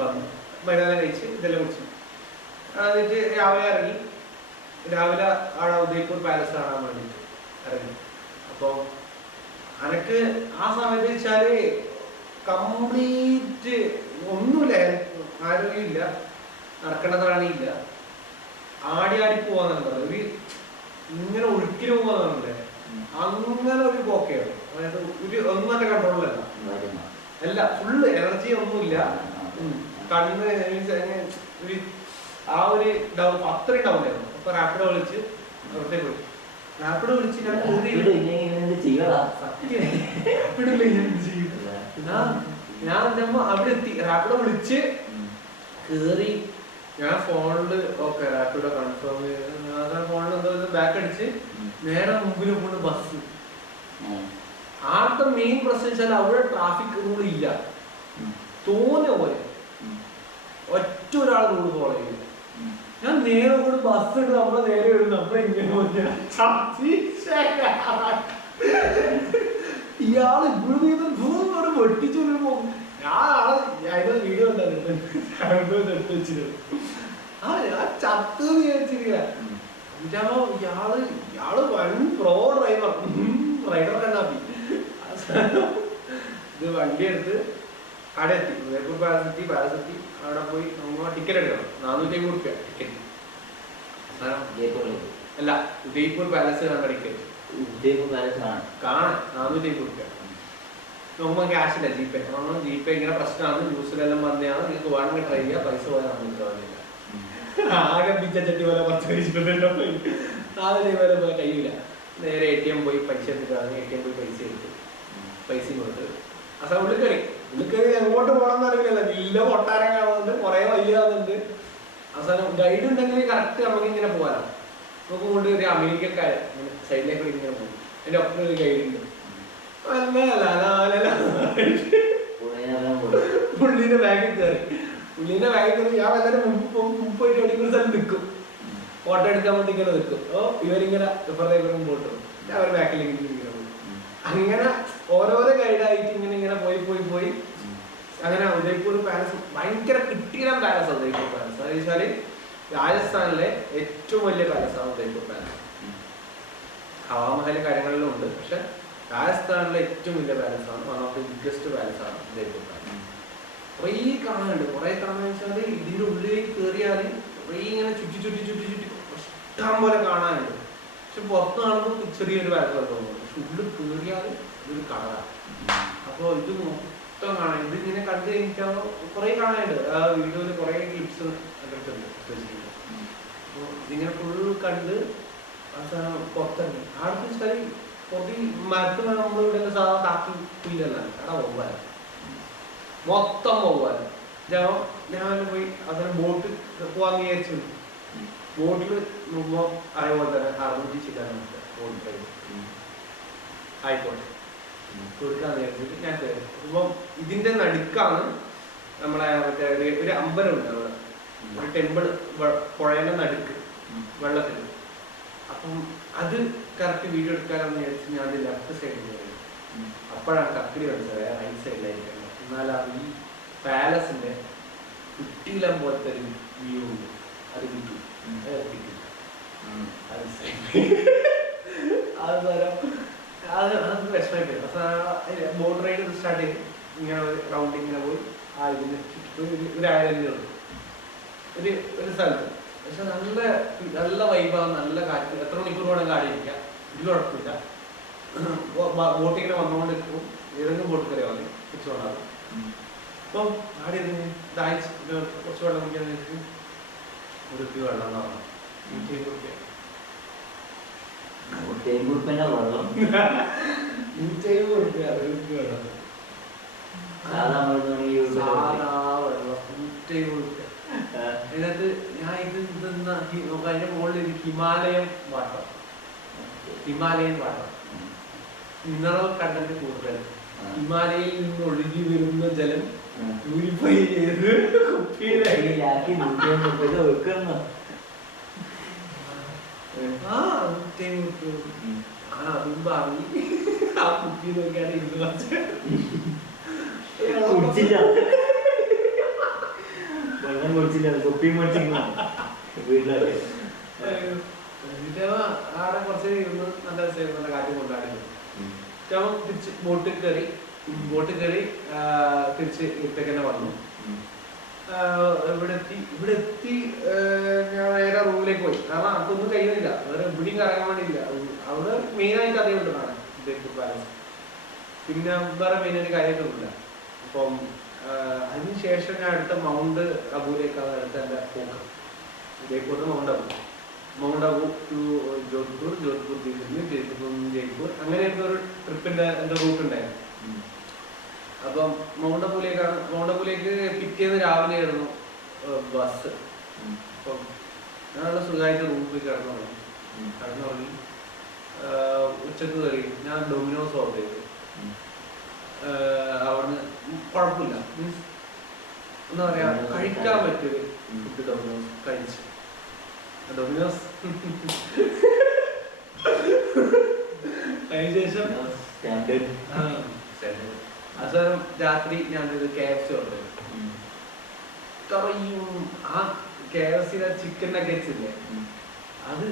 വന്നു മരുന്നെല്ലാം കഴിച്ച് ഇതെല്ലാം കുടിച്ചു. എന്നിട്ട് രാവിലെ ഇറങ്ങി. രാവിലെ അവിടെ ഉദയപൂർ പാലസ് കാണാൻ വേണ്ടിയിട്ട് ഇറങ്ങി. അപ്പോൾ അനക്ക് ആ സമയത്ത് വെച്ചാല് കംപ്ലീറ്റ് ഒന്നുമില്ല, ആരോഗ്യമില്ല, നടക്കേണ്ടതാണില്ല, ആടി പോവാന്നുള്ളത്. ഒരു ഇങ്ങനെ ഒഴുക്കിന് പോവാന്നുണ്ടേ അങ്ങനെ ഒരു പോക്കെയാണ്. അതായത് ഒന്നും തന്നെ കൺട്രോളിലല്ല, അല്ല ഫുള്ള് എനർജി ഒന്നുമില്ല. കണ്ണ് ഒരു ആ ഒരു ഡൗൺ അത്രയും ഡൗൺ ആയിരുന്നു. അപ്പൊ റാപ്പിഡോ വിളിച്ച് പുറത്തേക്ക് പോയി. റാപ്പിഡോ വിളിച്ച് ഞാൻ അവിടെ എത്തി. റാപ്പിഡോ വിളിച്ച് കേറി. ഞാൻ ഫോണില് ഓക്കെ റാപ്പിഡോ കൺഫേം ചെയ്ത് ഫോണിൽ എന്തോ ബാക്ക് അടിച്ച് നേരെ മുമ്പിൽ കൊണ്ട് ബസ്. ആദ്യത്തെ മെയിൻ പ്രശ്നം വെച്ചാൽ അവിടെ ട്രാഫിക് റൂൾ ഇല്ല. തോന്നിയ പോലെ ഒറ്റ ഒരാൾ റോഡ് ഫോളോ ചെയ്യില്ല. ഞാൻ നേരെ കൂടെ ബസ് ഇട്ട് നമ്മളെ നേരെ വരുന്നു, നമ്മളെ ഇങ്ങനെ ഇയാള് ഇവിടെ വെട്ടിച്ചു പോകും. ഞാൻ വീഡിയോ ഉണ്ടായിരുന്നു എടുത്ത് വെച്ചിരുന്നു. ഞാൻ ചത്തെന്ന് വിചാരിച്ചിരിക്കുക. ഇയാള് വൻ പ്രോ റൈഡർ കണ്ണാപ്പി. ഇത് വണ്ടി എടുത്ത് അവിടെ എത്തി, ഉദയപൂർ പാലസ് എത്തി. അവിടെ പോയി നമ്മൾ ടിക്കറ്റ് എടുക്കണം. 450 രൂപ ടിക്കറ്റ്. അല്ല, ഉദയ്പൂർ പാലസ് കാണാൻ ടിക്കറ്റ് കാണാൻ 450 രൂപ. നോക്കുമ്പോൾ ക്യാഷ് ഇല്ല, ജിപേ. നമ്മൾ ജിപേ ഇങ്ങനെ പ്രശ്നമാണ്, ന്യൂസിലെല്ലാം പറഞ്ഞാണ്, നിങ്ങൾക്ക് വേണമെങ്കിൽ ട്രൈ ചെയ്യാം, പൈസ പോയാൽ നമ്മൾ ഉത്തരവാദില്ല. ആകെ പിച്ചച്ചട്ടി പോലെ 10 4 പോലെ പോയാൽ കഴിയില്ല. നേരെ ATM പോയി പൈസ എടുത്തിട്ടാണ്. ATM പോയി പൈസ എടുത്ത് പൈസയും കൊടുത്ത് അസാ ഉള്ളിൽ കയറി എങ്ങോട്ട് പോകണമെന്ന് അറിയില്ല. വലിയ കൊട്ടാരം കാണുന്നുണ്ട്, കുറെ വലിയതാകുന്നുണ്ട്. അവസാനം ഗൈഡ് ഉണ്ടെങ്കിൽ കറക്റ്റ് നമുക്ക് ഇങ്ങനെ പോകാനോ. നമുക്ക് കൊണ്ട് ഒരു അമേരിക്കക്കാരൻ സൈഡിലേക്ക് ഇങ്ങനെ പോകും. അതിന്റെ ഒപ്പം ഒരു ഗൈഡ് ഉണ്ട്. പുള്ളിന്റെ ബാഗിൽ കയറി ഞാൻ എല്ലാവരും മുമ്പ് പോയിട്ട് എവിടെയെങ്കിലും സ്ഥലം നിൽക്കും, ഫോട്ടോ എടുക്കാൻ വേണ്ടി ഇങ്ങനെ നിൽക്കും. ഇവരിങ്ങനെ ഇവരുടെ പോട്ട് ഞാൻ അവരുടെ ബാക്കിലേക്ക് ഇങ്ങനെ പോകും. അങ്ങനെ ഓരോരോ ഗൈഡായിട്ട് ഇങ്ങനെ പോയി അങ്ങനെ ഉദയ്പൂർ പാലസ് ഭയങ്കര കിട്ടിയിടം പാലസാണ്. ഉദയ്പൂർ പാലസ് എന്ന് വെച്ചാല് രാജസ്ഥാനിലെ ഏറ്റവും വലിയ പാലസാണ് ഉദയ്പൂർ പാലസ്. ഹവാമഹൽ കാര്യങ്ങളിലും ഉണ്ട്, പക്ഷെ രാജസ്ഥാനിലെ ഏറ്റവും വലിയ പാലസാണ്, വൺ ഓഫ് ദി ബിഗ്ഗസ്റ്റ് പാലസാണ് ഉദയ്പൂർ പാലസ്. കുറേ കാണാനുണ്ട്. കുറെ കാണാന്ന് വെച്ചാല് ഇതിന്റെ ഉള്ളിലേക്ക് കയറിയാല് കുറേ ഇങ്ങനെ ചുറ്റി ഇഷ്ടം പോലെ കാണാനുണ്ട്. പക്ഷെ പുറത്ത് കാണുമ്പോൾ ചെറിയൊരു പാലസ് തോന്നുന്നു, പക്ഷെ ഉള്ളിൽ കയറിയാൽ ഇതൊരു കളറാണ്. അപ്പോൾ ഇത് മൊത്തം കാണാൻ, ഇതിങ്ങനെ കണ്ടു കഴിഞ്ഞാൽ കുറെ കാണാനുണ്ട്. ആ വീഡിയോയിൽ കുറെ ക്ലിപ്സ് എടുത്തിട്ടുണ്ട്. അപ്പോൾ ഇതിങ്ങനെ ഫുൾ കണ്ട് അവസാനം പുറത്തിറങ്ങി. ആൾക്ക് വെച്ചാൽ പുറത്ത് മരത്ത് നമ്മളിവിടെ സാധാരണ താക്കി പുല്ലല്ല, അവിടെ പോകാൻ മൊത്തം പോകാൻ. ഞാൻ പോയി അതിന് ബോട്ട് പോവാന്ന് വിചാരിച്ചു. ബോട്ടിൽ നോക്കുമ്പോൾ അതേപോലെ തന്നെ 600 ചില്ലാൻ ബോട്ട് പ്രൈസ് ആയിക്കോട്ടെ കൊടുക്കാന്ന് വിചാരിച്ചിട്ട് ഞാൻ കയറി. അപ്പം ഇതിന്റെ നടുക്കാണ് നമ്മളെ മറ്റേ ഒരു അമ്പലമുണ്ട് അവിടെ, ഒരു ടെമ്പിൾ പുഴയുടെ നടുക്ക് വെള്ളത്തിൽ. അപ്പം അത് കറക്റ്റ് വീഡിയോ എടുക്കാനെന്ന് വിചാരിച്ച് ഞാൻ ലെഫ്റ്റ് സൈഡിൽ കയറി. അപ്പോഴാണ് കക്കടി മനസ്സിലായ റൈറ്റ് സൈഡിലായിരിക്കണം. എന്നാലാണ് ഈ പാലസിന്റെ കുട്ടിയിലം പോലത്തെ ഒരു വ്യൂ ഉണ്ട്, അത് കിട്ടി. അത് വിഷമായി പോയി. ബോട്ട് റൈഡ് സ്റ്റാർട്ട് ചെയ്ത് ഇങ്ങനെ റൗണ്ട് ഇങ്ങനെ പോയി ആ ഇതിന് ഒരു ഐലൻഡ് ഒരു സ്ഥലത്ത്. പക്ഷെ നല്ല വൈബാണ്, നല്ല കാറ്റ്. എത്ര മണിക്കൂർ വേണം ഗാഡി ഇരിക്കാം, ഒരു കുഴപ്പമില്ല. ബോട്ട് ഇങ്ങനെ വന്നുകൊണ്ടിരിക്കും, ഏതെങ്കിലും ബോട്ട് കയറിയാൽ മതി, തിരിച്ചുകൊണ്ടാകും. അപ്പം ഗാഡി ദാഹിച്ച് കുറച്ച് വെള്ളം കുടിക്കാൻ വെച്ചിട്ട് ഒരു വെള്ളം എന്ന് പറഞ്ഞു 150 രൂപ. അതിനകത്ത് ഞാൻ ഇത് അതിന്റെ മുകളിൽ ഹിമാലയൻ വാട്ടർ മിനറൽ കണ്ടന്റ് കൂടുതൽ. ഹിമാലയയിൽ നിന്ന് ഒഴുകി വരുന്ന ജലം പ്യൂരിഫൈ ചെയ്ത് കുപ്പിയിലാക്കി വെക്കുന്നു. അതും പറഞ്ഞ് ആ കുപ്പി നോക്കിയാണ് ഇരുന്ന് ആടെ കുറച്ച് ഇരുന്ന് നല്ല രസമായിരുന്നു, കാറ്റ് കൊണ്ടാടി. തിരിച്ച് ബോട്ടിൽ കയറി തിരിച്ച് ഇവിടേക്ക് തന്നെ വന്നു. ഇവിടെ എത്തി ഞാൻ നേരെ റൂമിലേക്ക് പോയി. കാരണം അതൊന്നും കഴിയുന്നില്ല, വേറെ എവിടെയും കറങ്ങാൻ വേണ്ടിയില്ല. അവിടെ മെയിനായിട്ട് അതേ ഉണ്ട് കാണാൻ ഉദയ്പൂർ പാലസ്. പിന്നെ വേറെ മെയിനായിട്ട് കാര്യമായിട്ടൊന്നുമില്ല. അപ്പം അതിനുശേഷം ഞാൻ അടുത്ത മൗണ്ട് അബുവിലേക്കാണ് അടുത്ത എൻ്റെ പോക്ക്. ഉദയ്പൂരിൽ മൗണ്ട് അബു ടു ജോധ്പൂർ ജയ്പൂർ അങ്ങനെയായിരുന്നു ഒരു ട്രിപ്പിന്റെ എൻ്റെ റൂട്ട് ഉണ്ടായിരുന്നു. അപ്പം മൗണ്ട് അബുലേക്ക് പിറ്റേന്ന് രാവിലെ ആയിരുന്നു ബസ്. അപ്പം ഞാനുള്ള സുഖമായിട്ട് റൂമിൽ പോയി കിടന്നുറങ്ങി. ഉച്ചക്ക് കയറി ഞാൻ ഡൊമിനോസ് ഓർഡർ ചെയ്തു. അവിടുന്ന് കുഴപ്പമില്ല, മീൻസ് എന്താ പറയാ, കഴിക്കാൻ പറ്റിയൊരു ഫുഡ് ഡൊമിനോസ് കഴിച്ചു. ഡൊമിനോസ് അതിനുശേഷം അവസാനം രാത്രി ഞാൻ KFC ഓർഡർ ചെയ്തു. കറയും ആ KFC ചിക്കൻ നഗറ്റ്സ് ഇല്ലേ, അത്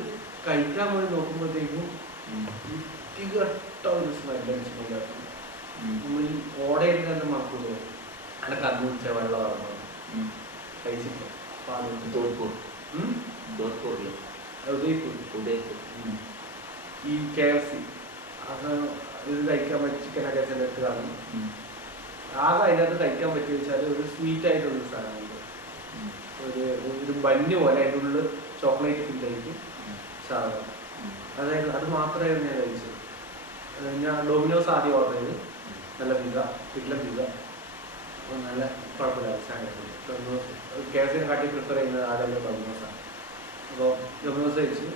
കഴിക്കാൻ വേണ്ടി നോക്കുമ്പോഴത്തേക്കും ഒരു സ്മെല്ല് നമ്മൾ ഓടയിൽ തന്നെ മറക്കുന്നത് അങ്ങനെ കന്നു വെച്ച വെള്ളം കഴിച്ചിട്ട് ഈ KFC അത് ഇത് കഴിക്കാൻ പറ്റും. ചിക്കൻ നഗറ്റ്സിൻ്റെ അടുത്ത് കാണും. ആകെ അതിനകത്ത് കഴിക്കാൻ പറ്റിയ വെച്ചാൽ ഒരു സ്വീറ്റ് ആയിട്ടുള്ള സാധനമുണ്ട്, ഒരു ബന്ന് പോലെ അതിൻ്റെ ഉള്ളിൽ ചോക്ലേറ്റ് ഫിൽ ആയിട്ട് സാധനം. അതായത് അത് മാത്രമായിരുന്നു ഞാൻ കഴിച്ചത്. ഞാൻ ഡൊമിനോസ് ആദ്യം ഓർഡർ ചെയ്ത്, നല്ല പിസ്സ, വീട്ടിലെ പിസ്സ, അപ്പോൾ നല്ല കുഴപ്പമില്ല സാധനം. ഡൊമിനോസ് KFCനെ കാട്ടി പ്രിഫർ ചെയ്യുന്നത് ആദ്യം ഡൊമിനോസാണ്. അപ്പോൾ ഡൊമിനോസ് കഴിച്ച്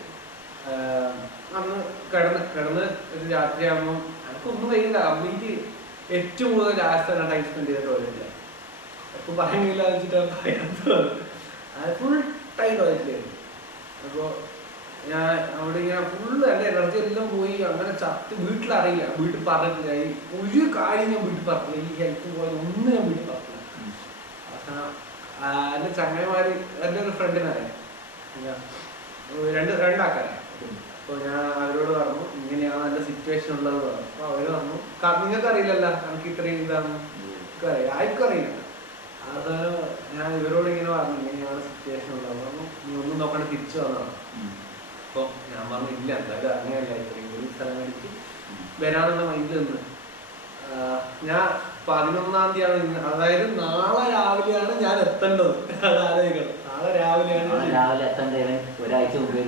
അന്ന് കിടന്ന് ഒരു രാത്രിയാകുമ്പോൾ എനിക്കൊന്നും കഴിയില്ല. അമ്മയ്ക്ക് ഏറ്റവും കൂടുതൽ ലാസ്റ്റ് തന്നെ ടൈം സ്പെൻഡ് ചെയ്ത ടോയ്ലറ്റില്ല. അപ്പോൾ പറയുന്നില്ല വെച്ചിട്ടാണ് പറയാത്തത്. അത് ഫുൾ ടൈം ടോയ്ലറ്റിലായിരുന്നു. അപ്പോൾ ഞാൻ അവിടെ ഇങ്ങനെ ഫുള്ള് എൻ്റെ എനർജി എല്ലാം പോയി. അങ്ങനെ ചത്ത് വീട്ടിലറിയില്ല, വീട്ടിൽ പറഞ്ഞിട്ടില്ല. ഈ ഒരു കാര്യം ഞാൻ വീട്ടിൽ പറഞ്ഞില്ല. ഈ ഹെൽത്ത് പോയത് ഒന്നും ഞാൻ വീട്ടിൽ പറഞ്ഞില്ല. അവസാനം എൻ്റെ ചങ്ങന്മാർ, എൻ്റെ ഒരു ഫ്രണ്ടിനറിയാം, രണ്ടാൾക്കാരെ. അപ്പോൾ ഞാൻ അവരോട് പറഞ്ഞു ഇങ്ങനെയാണ് എൻ്റെ സിറ്റുവേഷൻ ഉള്ളത് പറഞ്ഞു. അപ്പോൾ അവർ പറഞ്ഞു നിങ്ങൾക്ക് അറിയില്ലല്ലോ, എനിക്ക് ഇത്രയും ഇതാണെന്ന് ആർക്കും അറിയില്ല. അത് ഞാൻ ഇവരോട് ഇങ്ങനെ പറഞ്ഞു ഇങ്ങനെയാണ് സിറ്റുവേഷൻ ഉള്ളത് പറഞ്ഞു. നീ ഒന്നും നോക്കാണ്ട് തിരിച്ചു വന്നതാണ്. അപ്പോൾ ഞാൻ പറഞ്ഞു ഇല്ല, എന്തായാലും അങ്ങനെയല്ല, ഇത്രയും ഒരു സ്ഥലം മേടിച്ച് വരാനുള്ള മൈൻഡിൽ നിന്ന് ഞാൻ 11-ാം തീയതിയാണ്, അതായത് നാളെ രാവിലെയാണ് ഞാൻ എത്തേണ്ടത്. അത് ആലോചിക്കണം, നാളെ രാവിലെയാണ് ഒരാഴ്ച മുമ്പേ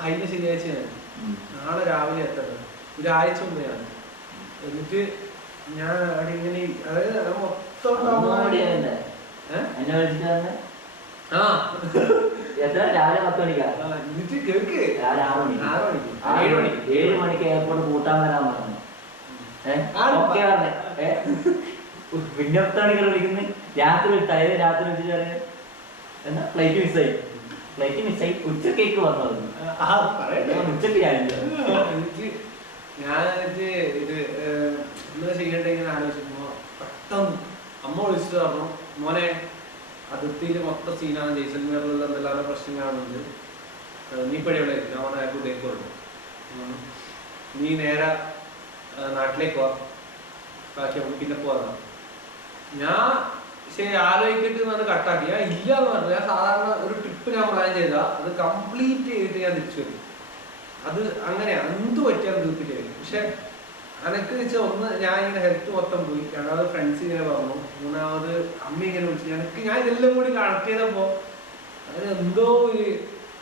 കഴിഞ്ഞ ശനിയാഴ്ചയാണ് നാളെ രാവിലെ എത്തേണ്ടത്, ഒരാഴ്ച മുമ്പെയാണ്. എന്നിട്ട് ഞാൻ അവിടെ ഇങ്ങനെ, അതായത് മൊത്തം രാവിലെ 10 മണിക്കാ. എന്നിട്ട് കേൾക്ക് 7 മണിക്ക് എയർപോർട്ട് കൂട്ടാൻ വരാൻ പറഞ്ഞു. പിന്നെ 10 മണിക്കാണ് വിളിക്കുന്നത്. രാത്രി തലേന്ന് രാത്രി വിളിച്ചിട്ട് പറയാ എന്നാ ഫ്ലൈറ്റ് മിസ്സായി ഉച്ചക്കേക്ക് വന്നു. ഉച്ചക്ക് ഞാൻ ഇത് എന്താ ചെയ്യണ്ടേ ഇങ്ങനെ ആലോചിക്കുമ്പോ പെട്ടെന്ന് അമ്മ വിളിച്ചിട്ട് പറഞ്ഞു മോനെ അതിർത്തിയിൽ മൊത്തം സീനാണ്, ജയ്സൽമേറിലുള്ള എന്തെല്ലാം പ്രശ്നങ്ങളുണ്ട്, നീ ഇപ്പോഴെവിടെ ഞാൻ ഉദയപൂരുണ്ട്, നീ നേരെ നാട്ടിലേക്ക് പോവാ, ബാക്കി നമുക്ക് പിന്നെ പോകാം. ഞാൻ ശരി ആലോചിച്ചിട്ട് എന്നാണ് കട്ടാക്കി. ഞാൻ ഇല്ല എന്ന് പറഞ്ഞു. ഞാൻ സാധാരണ ഒരു ട്രിപ്പ് ഞാൻ പ്ലാൻ ചെയ്താൽ അത് കംപ്ലീറ്റ് ചെയ്തിട്ട് ഞാൻ തിരിച്ചു വരും. അത് അങ്ങനെയാണ്, എന്ത് പറ്റിയാലും തീർത്തിട്ട് വരും. പക്ഷെ അനക്ക് വെച്ചാൽ ഒന്ന് ഞാൻ ഇങ്ങനെ ഹെൽത്ത് മൊത്തം പോയി, രണ്ടാമത് ഫ്രണ്ട്സ് ഇങ്ങനെ പറഞ്ഞു, മൂന്നാമത് അമ്മ ഇങ്ങനെ വിളിച്ചു. ഞാൻ ഇതെല്ലാം കൂടി കണക്ട് ചെയ്തപ്പോൾ അതിന് എന്തോ ഒരു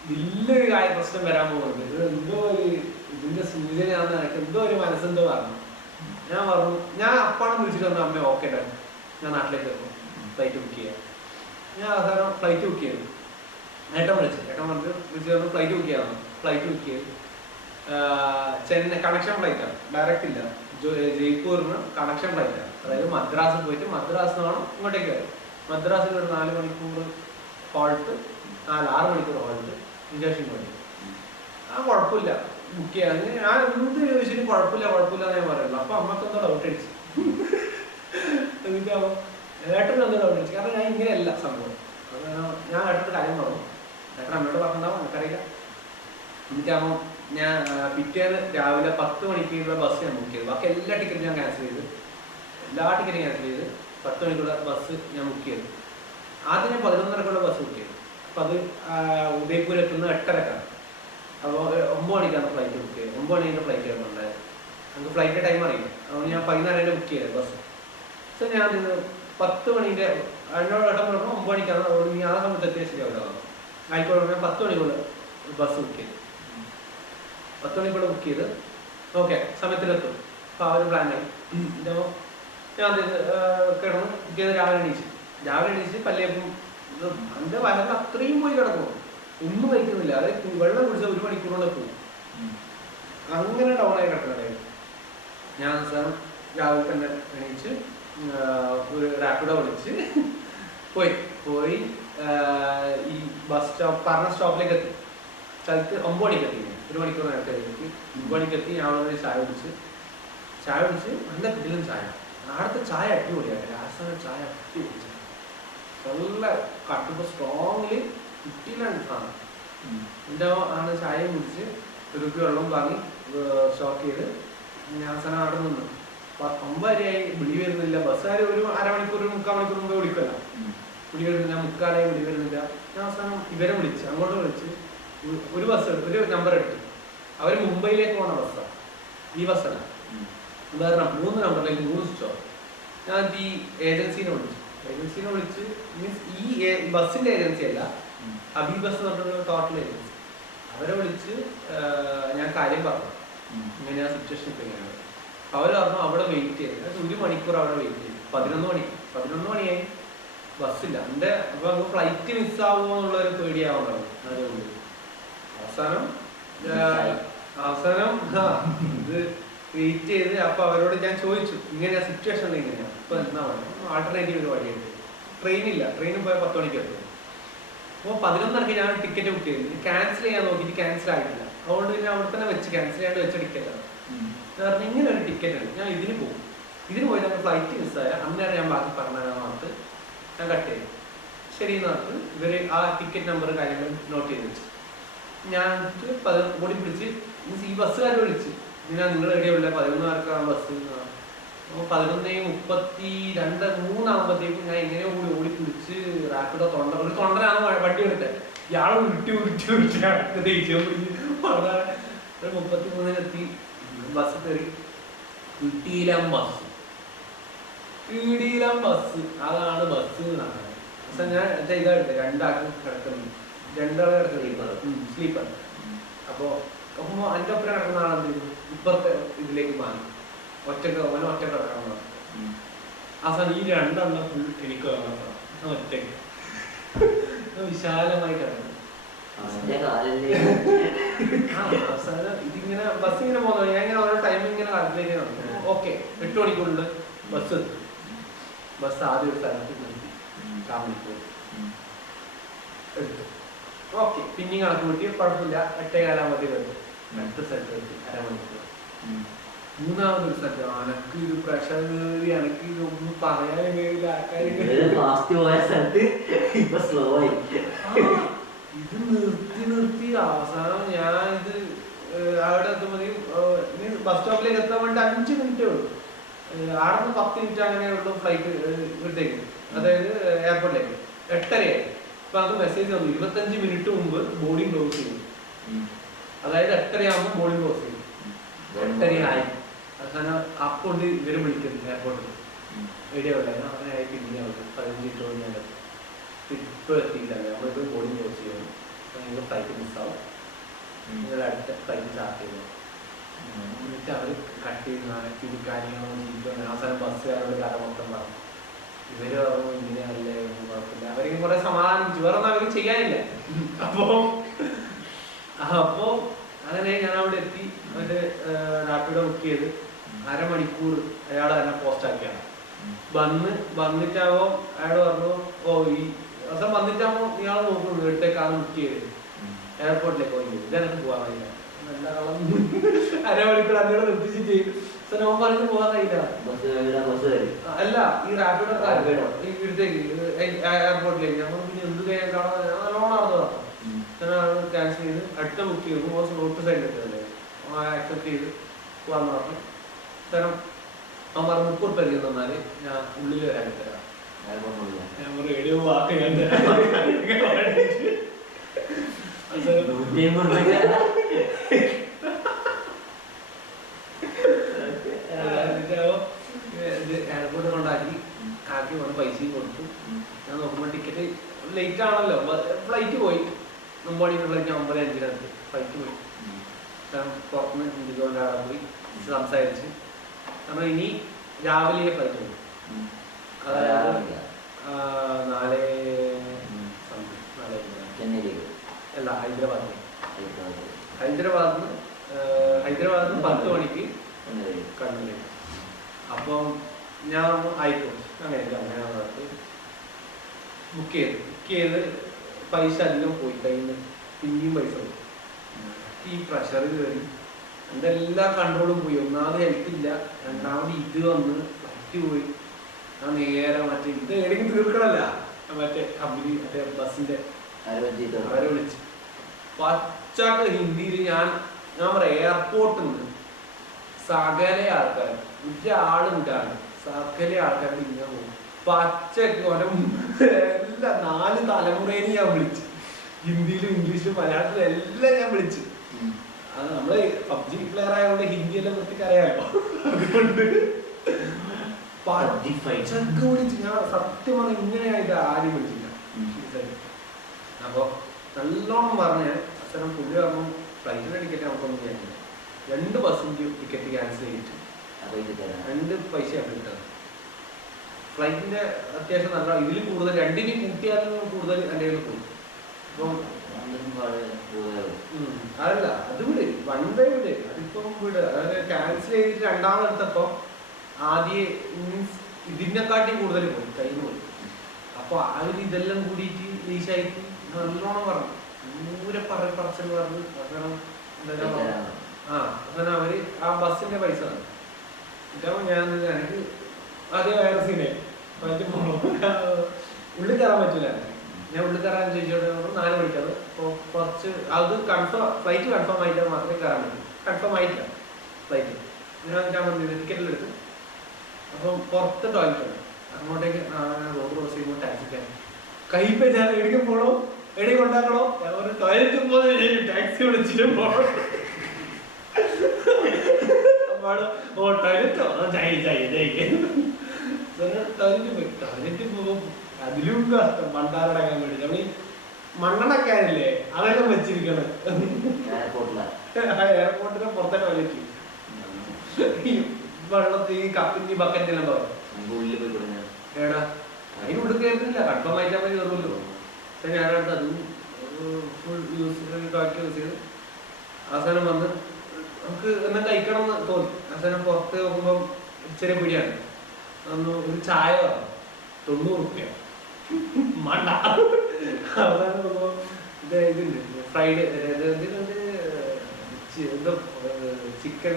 വലിയൊരു പ്രശ്നം വരാൻ പോകുന്നുണ്ട്. ഇത് എന്തോ ഒരു ഇതിന്റെ സൂചനയാണെന്ന് എനിക്ക് എന്തോ ഒരു മനസ്സെന്തോ പറഞ്ഞു. ഞാൻ പറഞ്ഞു, ഞാൻ അപ്പാണ് വിളിച്ചിട്ട് പറഞ്ഞു അമ്മ ഓക്കെ ഡാൻ, ഞാൻ നാട്ടിലേക്ക് വരുന്നു, ഫ്ലൈറ്റ് ബുക്ക് ചെയ്യാം. ഞാൻ അവസാനം ഫ്ലൈറ്റ് ബുക്ക് ചെയ്തു. ഏട്ടൻ വിളിച്ചു പറഞ്ഞു ഫ്ലൈറ്റ് ബുക്ക് ചെയ്യാം. ഫ്ലൈറ്റ് ബുക്ക് ചെയ്തു. ചെന്നൈ കണക്ഷൻ ഫ്ലൈറ്റാണ്, ഡയറക്റ്റ് ഇല്ല. ജയ്പൂരിന് കണക്ഷൻ ഫ്ലൈറ്റാണ്. അതായത് മദ്രാസിൽ പോയിട്ട് മദ്രാസിൽ നിന്നാണ് ഇങ്ങോട്ടേക്ക് വരും. മദ്രാസിൽ ഒരു 4 മണിക്കൂർ ഹോൾട്ട്, 6 മണിക്കൂർ ഹോൾട്ട്, ഇഞ്ചക്ഷൻ വേണ്ടി. കുഴപ്പമില്ല, ബുക്ക് ചെയ്യാൻ. ഞാൻ എന്ത് ചോദിച്ചിട്ട് കുഴപ്പമില്ല എന്ന് ഞാൻ പറയുള്ളൂ. അപ്പൊ അമ്മക്ക് എന്തോ ഡൗട്ട് അടിച്ചു. എന്നിട്ട് ഏട്ടന് എന്തോ ഡൗട്ട് അടിച്ചു. കാരണം ഞാൻ ഇങ്ങനെയല്ല സംഭവം. ഞാൻ ഏട്ടൻ്റെ കാര്യം പറഞ്ഞു. ഏട്ടൻ അമ്മയോട് പറഞ്ഞിട്ടുണ്ടാവും, എനിക്കറിയില്ല. എന്നിട്ടാകുമ്പോൾ ഞാൻ പിറ്റേന്ന് രാവിലെ 10 മണിക്കുള്ള ബസ് ഞാൻ ബുക്ക് ചെയ്തു. ബാക്കി എല്ലാ ടിക്കറ്റും ഞാൻ ക്യാൻസൽ ചെയ്ത്, 10 മണിക്കുള്ള ബസ് ഞാൻ ബുക്ക് ചെയ്തു. ആദ്യം ഞാൻ 11:30 ബസ് ബുക്ക് ചെയ്തു. അപ്പം അത് ഉദയപൂർ എത്തുന്നത് 8:30. അപ്പോൾ 9 മണിക്കാണ് ഫ്ലൈറ്റ് ബുക്ക് ചെയ്തത്. 9 മണിൻ്റെ ഫ്ലൈറ്റ് ആയിരുന്നുണ്ടായത്. നമുക്ക് ഫ്ലൈറ്റിൻ്റെ ടൈം അറിയില്ല. അതുകൊണ്ട് ഞാൻ 14:30 ബുക്ക് ചെയ്തത് ബസ്. സോ ഞാൻ 10 മണിൻ്റെ എന്നോട് ഏട്ടൻ പറഞ്ഞു 9 മണിക്കാണ്, അതുകൊണ്ട് നീ ആ സമയത്ത് എത്തിയാൽ ശരിയാവില്ല. ആയിക്കോട്ടെ, ഞാൻ 10 മണിക്കുള്ള ബസ് ബുക്ക് ചെയ്തു. 10 മണിക്കുള്ള ബുക്ക് ചെയ്ത് ഓക്കെ സമയത്തിലെത്തും. അപ്പോൾ ആ ഒരു പ്ലാനായി. അപ്പോൾ ഞാൻ കിടന്ന് ബുക്ക് ചെയ്ത് രാവിലെ എണീച്ച് പല്ലേപ്പം എൻ്റെ വയറിൽ അത്രയും പോയി കിടക്കും, ഒന്നും കഴിക്കുന്നില്ല. അതായത് വെള്ളം കുടിച്ചാൽ 1 മണിക്കൂർ കൊണ്ട് പോകും. അങ്ങനെ ഡൗണായി കിടക്കുന്നുണ്ടായിരുന്നു. ഞാൻ അവസാനം രാവിലെ തന്നെ എണീച്ച് ഒരു റാപ്പിഡോ വിളിച്ച് പോയി. പോയി ഈ ബസ് സ്റ്റോപ്പ് പറഞ്ഞ സ്റ്റോപ്പിലേക്ക് എത്തി. സ്ഥലത്ത് 9 മണിക്ക് എത്തി. 1 മണിക്കൂർ നേരത്തെ എത്തി. 9 മണിക്ക് എത്തി. ഞാൻ അവിടെ ചായ കുടിച്ച് നല്ല കിട്ടിലും ചായ. അവിടുത്തെ ചായ അടിപൊളിയാണ്. രാജസ്ഥാന ചായ അടിപൊളി. നല്ല കട്ടുമ്പോൾ സ്ട്രോങ്ങില് കിട്ടിയിലാണ് സാധനം. എൻ്റെ ആണ് ചായ കുടിച്ച് ഒരു കുപ്പി വെള്ളം വാങ്ങി സ്റ്റോക്ക് ചെയ്ത് ഞാൻ സാധനം അവിടെ നിന്ന് 9 വരെയായി. വിളി വരുന്നില്ല. ബസ്സുകാർ ഒരു അരമണിക്കൂർ 3/4 മണിക്കൂർ മുമ്പ് വിളിക്കല്ല. വിളി വരുന്നില്ല. 3/4 വിളി വരുന്നില്ല. ഞാൻ അവസാനം ഇവരെ വിളിച്ച് അങ്ങോട്ട് വിളിച്ച് ഒരു ബസ് ഒരു നമ്പർ എടുത്തു. അവർ മുംബൈയിലേക്ക് പോകുന്ന ബസ്സാണ്. ഈ ബസ്സല്ല, വേറെ 3 നമ്പറിലേക്ക് 3 സ്റ്റോപ്പ്. ഞാൻ ഈ ഏജൻസിനെ വിളിച്ച് മീൻസ് ഈ ബസ്സിന്റെ ഏജൻസി അല്ല, അബി ബസ് എന്ന് പറഞ്ഞൊരു ടോട്ടൽ ഏജൻസി. അവരെ വിളിച്ച് ഞാൻ കാര്യം പറഞ്ഞു, ഇങ്ങനെ ആ സിറ്റുവേഷൻ ഇപ്പം ഇങ്ങനെയാണ്. അവർ പറഞ്ഞു അവിടെ വെയിറ്റ് ചെയ്ത് 1 മണിക്കൂർ അവിടെ വെയിറ്റ് ചെയ്തു. 11 മണിയായി, ബസ്സില്ല. എൻ്റെ അപ്പൊ നമുക്ക് ഫ്ലൈറ്റ് മിസ്സാവുമോ എന്നുള്ളൊരു പേടിയാവുന്നുള്ളൂ. അതുകൊണ്ട് അവസാനം ഇത് വെയിറ്റ് ചെയ്ത് അപ്പൊ അവരോട് ഞാൻ ചോദിച്ചു, ഇങ്ങനെയാ സിറ്റുവേഷൻ ഇങ്ങനെയാണ്, ഇപ്പൊ എന്താ പറയുക, ആൾട്ടർനേറ്റീവ് ഒരു വഴിയുണ്ട്. ട്രെയിനില്ല, ട്രെയിനിൽ പോയാൽ 10 മണിക്ക് എത്തും. അപ്പോൾ 11:30 ഞാൻ ടിക്കറ്റ് ബുക്ക് ചെയ്തു. ക്യാൻസൽ ചെയ്യാൻ നോക്കിയിട്ട് ക്യാൻസൽ ആയിട്ടില്ല. അതുകൊണ്ട് പിന്നെ അവിടെ തന്നെ വെച്ച് ക്യാൻസൽ ചെയ്യാണ്ട് വെച്ച ടിക്കറ്റാണ്. കാരണം ഇങ്ങനെ ഒരു ടിക്കറ്റ് ഉണ്ട്, ഞാൻ ഇതിന് പോകും. ഇതിന് പോയി നമ്മൾ ഫ്ലൈറ്റ് മിസ്സായ അന്നേരം ഞാൻ ബാക്കി പറഞ്ഞതെന്ന് പറഞ്ഞിട്ട് ഞാൻ കട്ട് ചെയ്തു. ശരി എന്ന് പറഞ്ഞിട്ട് ഇവർ ആ ടിക്കറ്റ് നമ്പർ കാര്യങ്ങൾ നോട്ട് ചെയ്ത് വെച്ചു. ഞാൻ ഓടി പിടിച്ച് ഈ ബസ്സുകാരെ വിളിച്ച്, ഇങ്ങനെ നിങ്ങൾ എവിടെയുള്ള 11:00 ബസ്. അപ്പോൾ 11:32 ആകുമ്പോഴത്തേക്കും ഞാൻ ഇങ്ങനെ ഓടി പിടിച്ച് റാപ്പിഡോ തൊണ്ടനാണ് വണ്ടി എടുത്തത്. ഇയാളെ ഉരുട്ടി ദേഷ്യം പിടിച്ച് 33-നെത്തി ബസ് കയറി. ഇടീലം ബസ് അതാണ് ബസ് എന്നാണ്. പക്ഷെ ഞാൻ ഇതാ എടുത്തത്, 2 ആൾക്ക് കിടക്കുന്നു, 2 ആൾ കിടക്കുന്നു സ്ലീപ്പർ. അപ്പോൾ എൻ്റെ ഒപ്പം കിടക്കുന്ന ആളെന്ത് ചെയ്തു, ഇപ്പുറത്തെ ഇതിലേക്ക് മാറി ഒറ്റക്ക് കിടക്കണം. അവസാനം ഈ 2 എണ്ണം ഫുൾ എനിക്ക് ഒറ്റക്ക് വിശാലമായി കിടക്കുന്നു. അവസാനം ഇതിങ്ങനെ ബസ് ഇങ്ങനെ പോകുന്നത്, ഞാൻ ഇങ്ങനെ ഓരോ ടൈമിങ് ഇങ്ങനെ കാലത്തിലേക്ക് നടക്കുന്നു. ഓക്കെ, 8 മണിക്കുള്ളിൽ ബസ് എത്തും. ബസ് ആദ്യം ഒരു സ്ഥലത്ത് നിർത്തി കാമണിക്കൂർ എടുത്തു. ഓക്കെ, പിന്നെയും കണക്ക് കൂട്ടി കുഴപ്പമില്ല. 8:15 ആകുമ്പോഴത്തേക്ക് അടുത്ത സ്ഥലത്ത് എത്തി, അരമണിക്കൂർ. 3-ാമതൊരു സ്ഥലത്ത് അനക്ക് ഇത് പ്രഷർ കയറി, അനക്ക് ഇതൊന്നും പറയാൻ കഴിയില്ല. ഇത് നിർത്തി അവസാനം ഞാൻ ഇത് അവിടെ എത്തുമ്പോഴത്തേക്കും ബസ് സ്റ്റോപ്പിലേക്ക് എത്താൻ വേണ്ടി 5 മിനിറ്റേ ഉള്ളൂ. അവിടെ നിന്ന് 10 മിനിറ്റ് അങ്ങനെയുള്ള ഫ്ലൈറ്റ് ഇവിടത്തേക്ക്, അതായത് എയർപോർട്ടിലേക്ക്. 8:30 ഇപ്പൊ അത് മെസ്സേജ് വന്നു, 25 മിനിറ്റ് മുമ്പ് ബോർഡിംഗ് ക്ലോസ് ചെയ്യും. അതായത് 8:30 ആകുമ്പോൾ ബോർഡിംഗ് ക്ലോസ് ചെയ്യും. 8:30 ആയി. അവസാനം അപ്പോണ്ട് ഇവര് വിളിക്കുന്നു എയർപോർട്ടിൽ, എവിടെയാ ഉണ്ടായിരുന്നു. അങ്ങനെ ആയി. പിന്നെ 15 മിനിറ്റ് കൊണ്ട് ഞാൻ ഇപ്പൊ എത്തിയില്ലല്ലോ, നമ്മളിപ്പോൾ ബോർഡിംഗ് ക്ലോസ് ചെയ്യണം. നിങ്ങൾ ഫ്ലൈറ്റ് മിസ്സാവും, നിങ്ങൾ അടുത്ത ഫ്ലൈറ്റ് സ്റ്റാർട്ട് ചെയ്യണം. എന്നിട്ട് അവർ കട്ട് ചെയ്യുന്ന ഇത് കാര്യങ്ങളോ ജീവിക്കണം. അവസാനം ബസ്സുകാരോട് കഥ മൊത്തം പറഞ്ഞു. ഇവര് പറഞ്ഞു ഇങ്ങനെയല്ലേ, കുഴപ്പമില്ല. അവർക്ക് കുറെ സമാധാനിച്ചു, വേറെ ഒന്നും അവർക്ക് ചെയ്യാനില്ല. അപ്പോ അങ്ങനെ ഞാൻ അവിടെ എത്തി. അവര് റാപ്പിഡോ ബുക്ക് ചെയ്ത് അരമണിക്കൂർ അയാൾ തന്നെ പോസ്റ്റ് ആക്കിയാണ്. വന്നിട്ടാവോ അയാൾ പറഞ്ഞു, ഓ ഈ ദിവസം വന്നിട്ടാകുമ്പോൾ ഇയാൾ നോക്കുന്നു വീട്ടിലേക്കാണ് ബുക്ക് ചെയ്ത് എയർപോർട്ടിലേക്ക് പോയി. ഇതെനിക്ക് പോകാൻ കഴിയില്ല, നല്ല കളം അരമണിക്കൂർ അങ്ങനെ നിർത്തിച്ച് ചെയ്യും. നോൻ പറഞ്ഞ് പോകാൻ കഴിയില്ല. അല്ല, ഈ റാപ്പിഡോ ഇവിടത്തേക്ക് എയർപോർട്ടിലേക്ക് ഞങ്ങൾ പിന്നെ എന്ത് ചെയ്യാൻ കാണാൻ നല്ലോണം നടന്നു. ഞാൻ ക്യാൻസൽ ചെയ്ത് അടുത്ത ബുക്ക് ചെയ്തു. റോഡ് സൈഡിൽ എത്തുന്നത് ആക്സെപ്റ്റ് ചെയ്ത് പോകാന്ന് പറഞ്ഞു. കാരണം അവൻ പറഞ്ഞ 30 രൂപ തന്നാല് ഞാൻ ഉള്ളിൽ വരാൻ തരാം. ഞാൻ റേഡിയോ വാക്ക് ഞാൻ തരാം. എയർപോർട്ട് കൊണ്ടാക്കി വന്ന് പൈസയും കൊടുത്തു. ഞാൻ നോക്കുമ്പോൾ ടിക്കറ്റ് ലേറ്റ് ആണല്ലോ, ഫ്ലൈറ്റ് പോയി. 9 മണിക്കുള്ള 9:05 ഫ്ലൈറ്റ് പോയി. പുറത്തുനിന്ന് ഇന്ത്യക്ക് അവിടെ പോയി സംസാരിച്ച് നമ്മൾ ഇനി രാവിലെ ഫ്ലൈറ്റ് പോയി. അതായത് 4 അല്ല, ഹൈദരാബാദിൽ നിന്ന് 10 മണിക്ക് കണ്ണൂരിലേക്ക്. അപ്പം ഞാൻ ആയിക്കോട്ടെ അങ്ങനെ ബുക്ക് ചെയ്ത് പൈസ അധികം പോയി കയ്യിൽ നിന്ന്, പിന്നെയും പൈസ പോയി. ഈ പ്രഷർ കയറി എൻ്റെ എല്ലാ കൺട്രോളും പോയി. ഒന്നാമത് ഹെൽത്ത് ഇല്ല, രണ്ടാമത് ഇത് വന്ന് ഫ്ലൈറ്റ് പോയി. ഞാൻ നേരെ മറ്റേ ഇത് എവിടെയെങ്കിലും തീർക്കണല്ല, മറ്റേ കമ്പനി മറ്റേ ബസ്സിന്റെ അവരെ വിളിച്ച് പച്ചക്ക് ഹിന്ദിയിൽ ഞാൻ പറയാം എയർപോർട്ടിൽ നിന്ന് സകല ആൾക്കാർ ഒരാളുണ്ടാണ്, സകല ആൾക്കാർ ഇങ്ങനെ പോകും പച്ചക്ക് എല്ലാ 4 തലമുറേനെ ഞാൻ വിളിച്ചു. ഹിന്ദിയിലും ഇംഗ്ലീഷിലും മലയാളത്തിലും എല്ലാം ഞാൻ വിളിച്ചു. അത് നമ്മള് പബ്ജി പ്ലെയർ ആയതുകൊണ്ട് ഹിന്ദി എല്ലാം വൃത്തിക്ക് അറിയാമല്ലോ. അതുകൊണ്ട് പച്ചക്ക് വിളിച്ച് ഞാൻ സത്യം പറഞ്ഞ ഇങ്ങനെയായിട്ട് ആരും വിളിച്ചില്ല. അപ്പൊ നല്ലോണം പറഞ്ഞ അച്ഛനും പുള്ളി പറഞ്ഞു ഫ്ലൈറ്റിന്റെ ടിക്കറ്റ് നമുക്കൊന്നും ചെയ്യാനില്ല. 2 ബസ്സിന്റെ ടിക്കറ്റ് ക്യാൻസൽ ചെയ്തിട്ട് 2 പൈസയാണ് കിട്ടുന്നത്. ഫ്ലൈറ്റിന്റെ അത്യാവശ്യം നല്ല ഇതിൽ കൂടുതൽ 2ന് കൂട്ടിയാലും കൂടുതൽ എൻ്റെ കയ്യിൽ പോയി. അപ്പം അതല്ല അത് വിട്, 1 ഡേ വിട്, അതിപ്പം വിട്. അതായത് ക്യാൻസൽ ചെയ്തിട്ട് രണ്ടാമതെടുത്തപ്പോ ആദ്യം മീൻസ് ഇതിനെക്കാട്ടി കൂടുതൽ പോയി, കയ്യിൽ പോയി. അപ്പൊ ഇതെല്ലാം കൂടിയിട്ട് ലീശായിട്ട് നല്ലോണം പറഞ്ഞു, ദൂരെ പറച്ചൽ പറഞ്ഞു. അവസാനം അവസാനം അവര് ആ ബസ്സിന്റെ പൈസ ഇതാവുമ്പോ ഞാൻ എനിക്ക് അതേ വേറെ സീനെ ഉള്ളിൽ കയറാൻ പറ്റൂല. ഞാൻ ഉള്ളിൽ കയറാൻ ചോദിച്ചോണ്ട് 4 മണിക്കത്. അപ്പോൾ കുറച്ച് അത് ഫ്ലൈറ്റ് കൺഫേം ആയിട്ടാൽ മാത്രമേ കയറാൻ പറ്റൂ. കൺഫേം ആയിട്ടില്ല ഫ്ലൈറ്റ്. ഞാൻ വന്നിട്ട് ടിക്കറ്റിൽ എടുത്ത്. അപ്പം പുറത്ത് ടോയ്ലറ്റ് ഉണ്ട്, അങ്ങോട്ടേക്ക് റോഡ് ക്രോസ് ചെയ്യുമ്പോൾ ടാക്സിക്കാൻ കൈപ്പ ഞാൻ എവിടേക്കും പോകണോ, എവിടെ കൊണ്ടാക്കണോ, ഒരു ടോയ്ലറ്റ് പോകുന്ന ടാക്സി വിളിച്ചിട്ട് പോകണം. ഓ ടോയ്ലറ്റോ ടോയ്ലറ്റ് പോയി. ടോയ്ലറ്റ് പോകും അതിലും കഷ്ടം മണ്ടാറടക്കാൻ വേണ്ടി. നമ്മൾ ഈ മണ്ണെണ്ണക്കാരില്ലേ അതെല്ലാം വെച്ചിരിക്കണം എയർപോർട്ടിന്റെ പുറത്തെ ടോയ്ലറ്റ്. വെള്ളത്തിൽ ഈ കപ്പിന്റെ ബക്കറ്റെല്ലാം പറയും ഏടാ അതിനുള്ളിൽ കയറുന്നില്ല, കൺഫേം ആയിട്ടാൽ മതി കയറുമല്ലോ. പക്ഷെ ഞാനടുത്ത് അതും ഫുൾ യൂസ് ചെയ്ത് അവസാനം വന്ന് നമുക്ക് എന്നാ കഴിക്കണം എന്ന് തോന്നി. അവസാനം പുറത്ത് നോക്കുമ്പം ഇച്ചിരി പിടിയാണ്. അന്ന് ഒരു ചായ 90 റുപ്യ മണ്ട. അവസാനം നോക്കുമ്പോ ഇതുണ്ട് fried chicken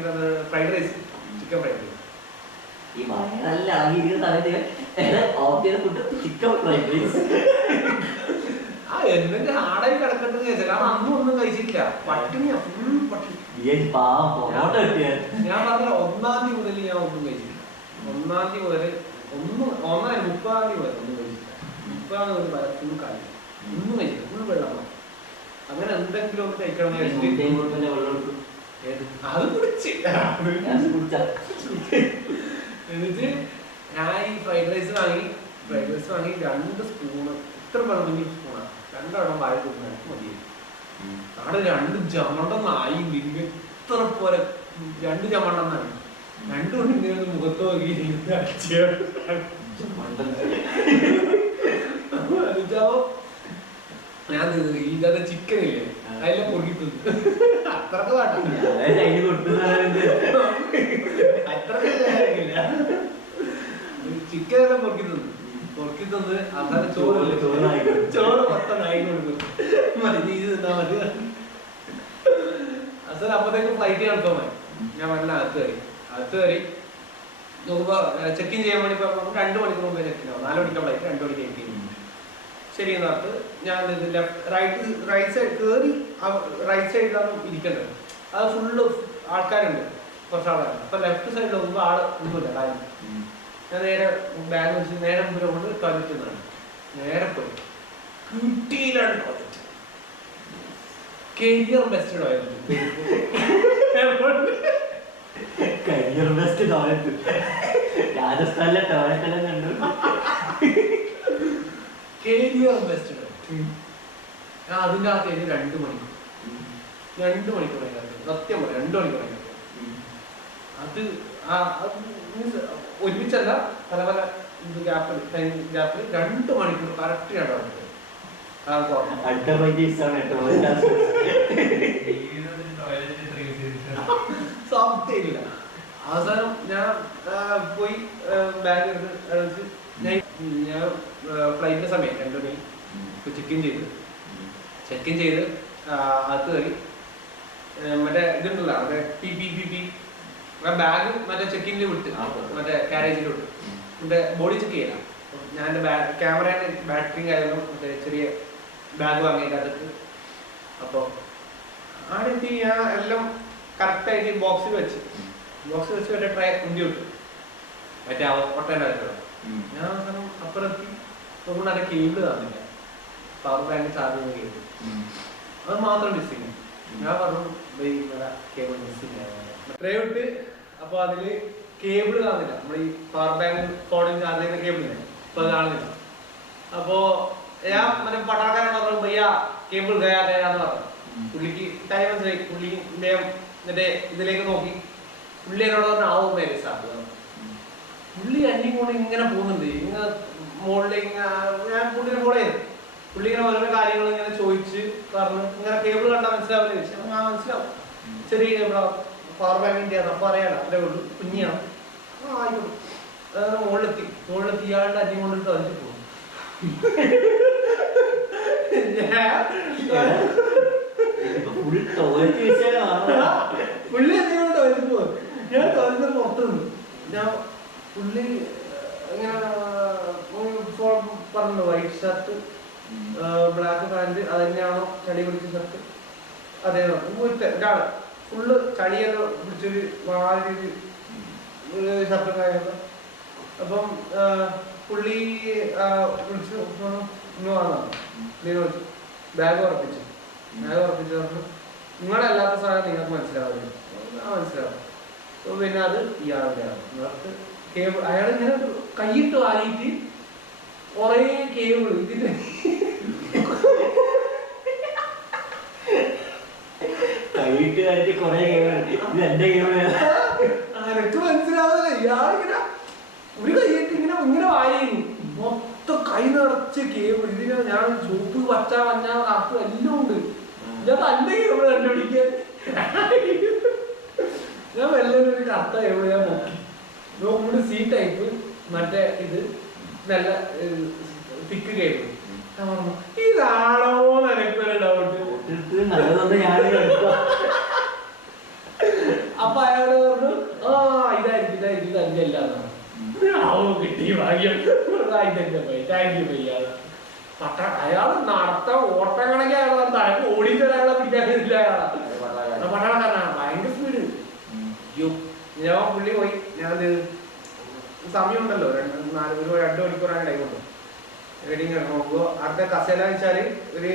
fried rice, chicken fried rice. എന്തെങ്കിലും ഹാർഡായി കിടക്കണ്ടെന്ന് ചോദിച്ചാൽ കാരണം അന്നും ഒന്നും കഴിച്ചിട്ടില്ല, പട്ടിണിയാ, ഫുൾ പട്ടിണി. ഞാൻ പറഞ്ഞ 1-ാം തീയതി മുതൽ ഞാൻ ഒന്നും കഴിച്ചിട്ടില്ല. 1-ാം തീയതി മുതൽ 30-ാം തീയതി മുതൽ ഒന്നും കഴിച്ചിട്ടില്ല. 30-ാം തീയതി മുതൽ ഫുൾ കാലി ഒന്നും കഴിച്ചില്ല, ഫുൾ വെള്ളം. അങ്ങനെ എന്തെങ്കിലും ഒന്ന് കഴിക്കണം അത് കുടിച്ച് എന്നിട്ട് ഞാൻ ഈ ഫ്രൈഡ് റൈസ് വാങ്ങി 2 സ്പൂണ്, ഇത്ര പറഞ്ഞ സ്പൂണാണ്, 2 എണ്ണം വായ കൊടുക്കാൻ മതി. അവിടെ 2 ചമണ്ടെന്നായി ഇത്ര പോലെ 2 ചമണ്ടെന്നാണ്. 2 കൊണ്ട് മുഖത്ത് നോക്കി ഞാൻ ഇല്ലാതെ ചിക്കൻ ഇല്ലേ അതിലെ പൊറുക്കി അത്രക്ക് ചിക്കൻ എല്ലാം പൊറുക്കി തന്ന് അവസാനം ചോറ് മൊത്തം നായി കൊടുക്കും മതി തിന്നാ മതി. അവസാനം അപ്പത്തേക്ക് ഫ്ലൈറ്റ് കൺഫേമായി. ഞാൻ പറഞ്ഞ അകത്ത് കയറി നോക്കുമ്പോ ചെക്ക് ഇൻ ചെയ്യാൻ വേണ്ടി 2 മണിക്കൂർ മുമ്പേ ചെക്ക് ഇൻ ആവും. 4 മണിക്കാണ് ഫ്ലൈറ്റ്, 2 മണിക്ക് ചെക്ക് ഇൻ. ശരി എന്നോർത്ത് ഞാൻ റൈറ്റ് സൈഡ് കയറി റൈറ്റ് സൈഡിലാണ് ഇരിക്കേണ്ടത്. അത് ഫുള്ള് ആൾക്കാരുണ്ട്, കുറച്ച് ആൾക്കാരുണ്ട്. അപ്പൊ ലെഫ്റ്റ് സൈഡിൽ നോക്കുമ്പോൾ ആള് ഒന്നുമില്ല കാര്യം. ഞാൻ നേരെ ബാഗ് വെച്ച് നേരെ മുമ്പിൽ കൊണ്ട് ടോയ്ലറ്റ് എന്നാണ് നേരെ പോയി. കിട്ടിയിലാണ് toilet, career best toilet. Career best toilet രാജസ്ഥാനിലെ ടോയ്ലറ്റ് എല്ലാം കണ്ടു. കരിയർ ബെസ്റ്റ് ഞാൻ അതിൻ്റെ അകത്ത് 2 മണിക്കൂർ സത്യം പറയാം 2 മണിക്കൂർ. അത് ഒരുമിച്ചല്ല, പല പല ടൈം ഗ്യാപ്പിൽ 2 മണിക്കൂർ കറക്റ്റ് ഞാൻ സത്യമില്ല. അവസാനം ഞാൻ പോയി ബാഗ് എടുത്ത് ഞാൻ ഫ്ലൈറ്റിന്റെ സമയം 2 മണി ചെക്ക് ഇൻ ചെയ്ത് അകത്ത് കയറി. മറ്റേ ഇതുണ്ടല്ലോ മറ്റേ പി ബാഗ് മറ്റേ ചെക്കിൻ്റെ വിട്ട് മറ്റേ കാരേജിൽ വിട്ട് എൻ്റെ ബോഡി ചെക്ക് ചെയ്യണം. ഞാൻ എൻ്റെ ക്യാമറയുടെ ബാറ്ററിയും കാര്യങ്ങളും മറ്റേ ചെറിയ ബാഗ് വാങ്ങിയിട്ട് അകത്ത്. അപ്പോൾ ആടെത്തി ഞാൻ എല്ലാം കറക്റ്റായിട്ട് ബോക്സിൽ വെച്ച് മറ്റേ ട്രൈ കുണ്ടി വിട്ടു മറ്റേ ഒട്ടേൻ്റെ അകത്തുള്ള. ഞാൻ അവസാനം അപ്പുറത്തി നോക്കുമ്പോൾ അതിൻ്റെ കേബിൾ കാണുന്നില്ല. പവർ ബാങ്ക് ചാർജ് ചെയ്യുന്ന കേബിൾ അത് മാത്രം മിസ്സിങ്. ഞാൻ പറഞ്ഞു കേബിൾ മിസ്സിങ് ട്രേ വിട്ട്. അപ്പോൾ അതിൽ കേബിൾ കാണുന്നില്ല. നമ്മൾ ഈ പവർ ബാങ്ക് ഫോണിൽ ചാർജ് ചെയ്യുന്ന കേബിളില്ലേ അപ്പോൾ അത് കാണുന്നില്ല. അപ്പോൾ ഞാൻ മറ്റേ പട്ടാക്കാരൻ പറഞ്ഞു ഭയ്യ കേബിൾ ഗയാന്ന് പറഞ്ഞു. പുള്ളിക്ക് ടൈം മനസ്സിലായി. പുള്ളി എന്നിട്ട് ഇതിലേക്ക് നോക്കി. പുള്ളി എന്നോട് പറഞ്ഞ ആവും പേര് സാധ്യത. പുള്ളി അന്യം കൊണ്ട് ഇങ്ങനെ പോകുന്നുണ്ട്. ഇങ്ങനെ മുകളിലേക്ക് ഞാൻ പുള്ളിനെ ഫോളോ ചെയ്തു. പുള്ളി ഇങ്ങനെ ഓരോ കാര്യങ്ങൾ ഇങ്ങനെ ചോദിച്ച് പറഞ്ഞു. ഇങ്ങനെ കേബിൾ കണ്ടാൽ മനസ്സിലാവില്ല ചോദിച്ചു. ആ മനസ്സിലാവും, ചെറിയ കേബിളാ, പവർ ബാങ്കിൻ്റെ ആണ്. അപ്പോൾ അറിയാലോ അത്രേ ഉള്ളൂ, കുഞ്ഞിയാണ്. ആ ആയിക്കോട്ടെ. അതാണ് മുകളിലെത്തി ഇയാളുടെ അന്യം കൊണ്ടിട്ട് തൊലച്ചു പോകും. പുള്ളി അന്യം കൊണ്ട് തൊലച്ചു പോകും. ഞാൻ തൊലച്ചത് പുറത്തു നിന്ന്. ഞാൻ പുള്ളി ഇങ്ങനെ പറഞ്ഞല്ലോ വൈറ്റ് ഷർട്ട് ബ്ലാക്ക് പാൻറ് അത് തന്നെയാണോ ചളി പിടിച്ച ഷർട്ട്? അതേതോ ഒരാള് ഫുള്ള് ചളിയെല്ലാം പിടിച്ചൊരു മാതിരി ഷർട്ടും കാര്യങ്ങൾ. അപ്പം പുള്ളി വിളിച്ചു ഇന്ന് വന്നാണ്. വിളിച്ചു ബാഗ് ഉറപ്പിച്ചു പറഞ്ഞു നിങ്ങളല്ലാത്ത സാധനം നിങ്ങൾക്ക് മനസ്സിലാവില്ല. മനസ്സിലാവും. അപ്പോൾ പിന്നെ അത് ഇയാളുടെ ആണ്. നിങ്ങൾക്ക് കേബിൾ അയാൾ ഇങ്ങനെ കൈയിട്ട് വാരിയിട്ട് കുറേ കേബിൾ ഇതിന് അനക്ക് മനസ്സിലാവുന്നില്ല. ഇയാളിങ്ങനെ ഒരു കൈയിട്ട് ഇങ്ങനെ വാരിയിരുന്നു. മൊത്തം കൈ നിറച്ച് കേബിൾ. ഇതിന് ഞാൻ ചുവപ്പ് പച്ച മഞ്ഞ കറുപ്പ് എല്ലാം ഉണ്ട്. ഞാൻ തന്നെ കേബിൾ കണ്ടുപിടിക്കാൻ ഞാൻ വല്ലൊരു കറുത്ത കേബിൾ ഞാൻ നോക്കുമ്പോൾ സി ടൈപ്പ് മറ്റേ ഇത് നല്ല തിക്ക് കേബിൾ. ഇതാണോ എനിക്കൊരു ഡൗട്ട്. അപ്പൊ അയാളോട് പറഞ്ഞു ആ ഇതായിരിക്കും അല്ല കിട്ടി ഭാഗ്യം. താങ്ക് യു പയ്യ. അയാൾ നടത്താൻ ഓട്ടം കണക്കെ അയാൾ തലക്ക് ഓടിയിട്ട് ഒരാളെ പിടിക്കാനില്ല. അയാളാ പട്ടാളക്കാരനാണ്, ഭയങ്കര സ്പീഡ്. ഞാൻ പുള്ളി പോയി. ഞാൻ സമയമുണ്ടല്ലോ 2 മണിക്കൂറാണ് ടൈം ഉണ്ട്. റെഡിങ് നോക്കുമ്പോൾ അടുത്ത കസേല വെച്ചാൽ ഒരു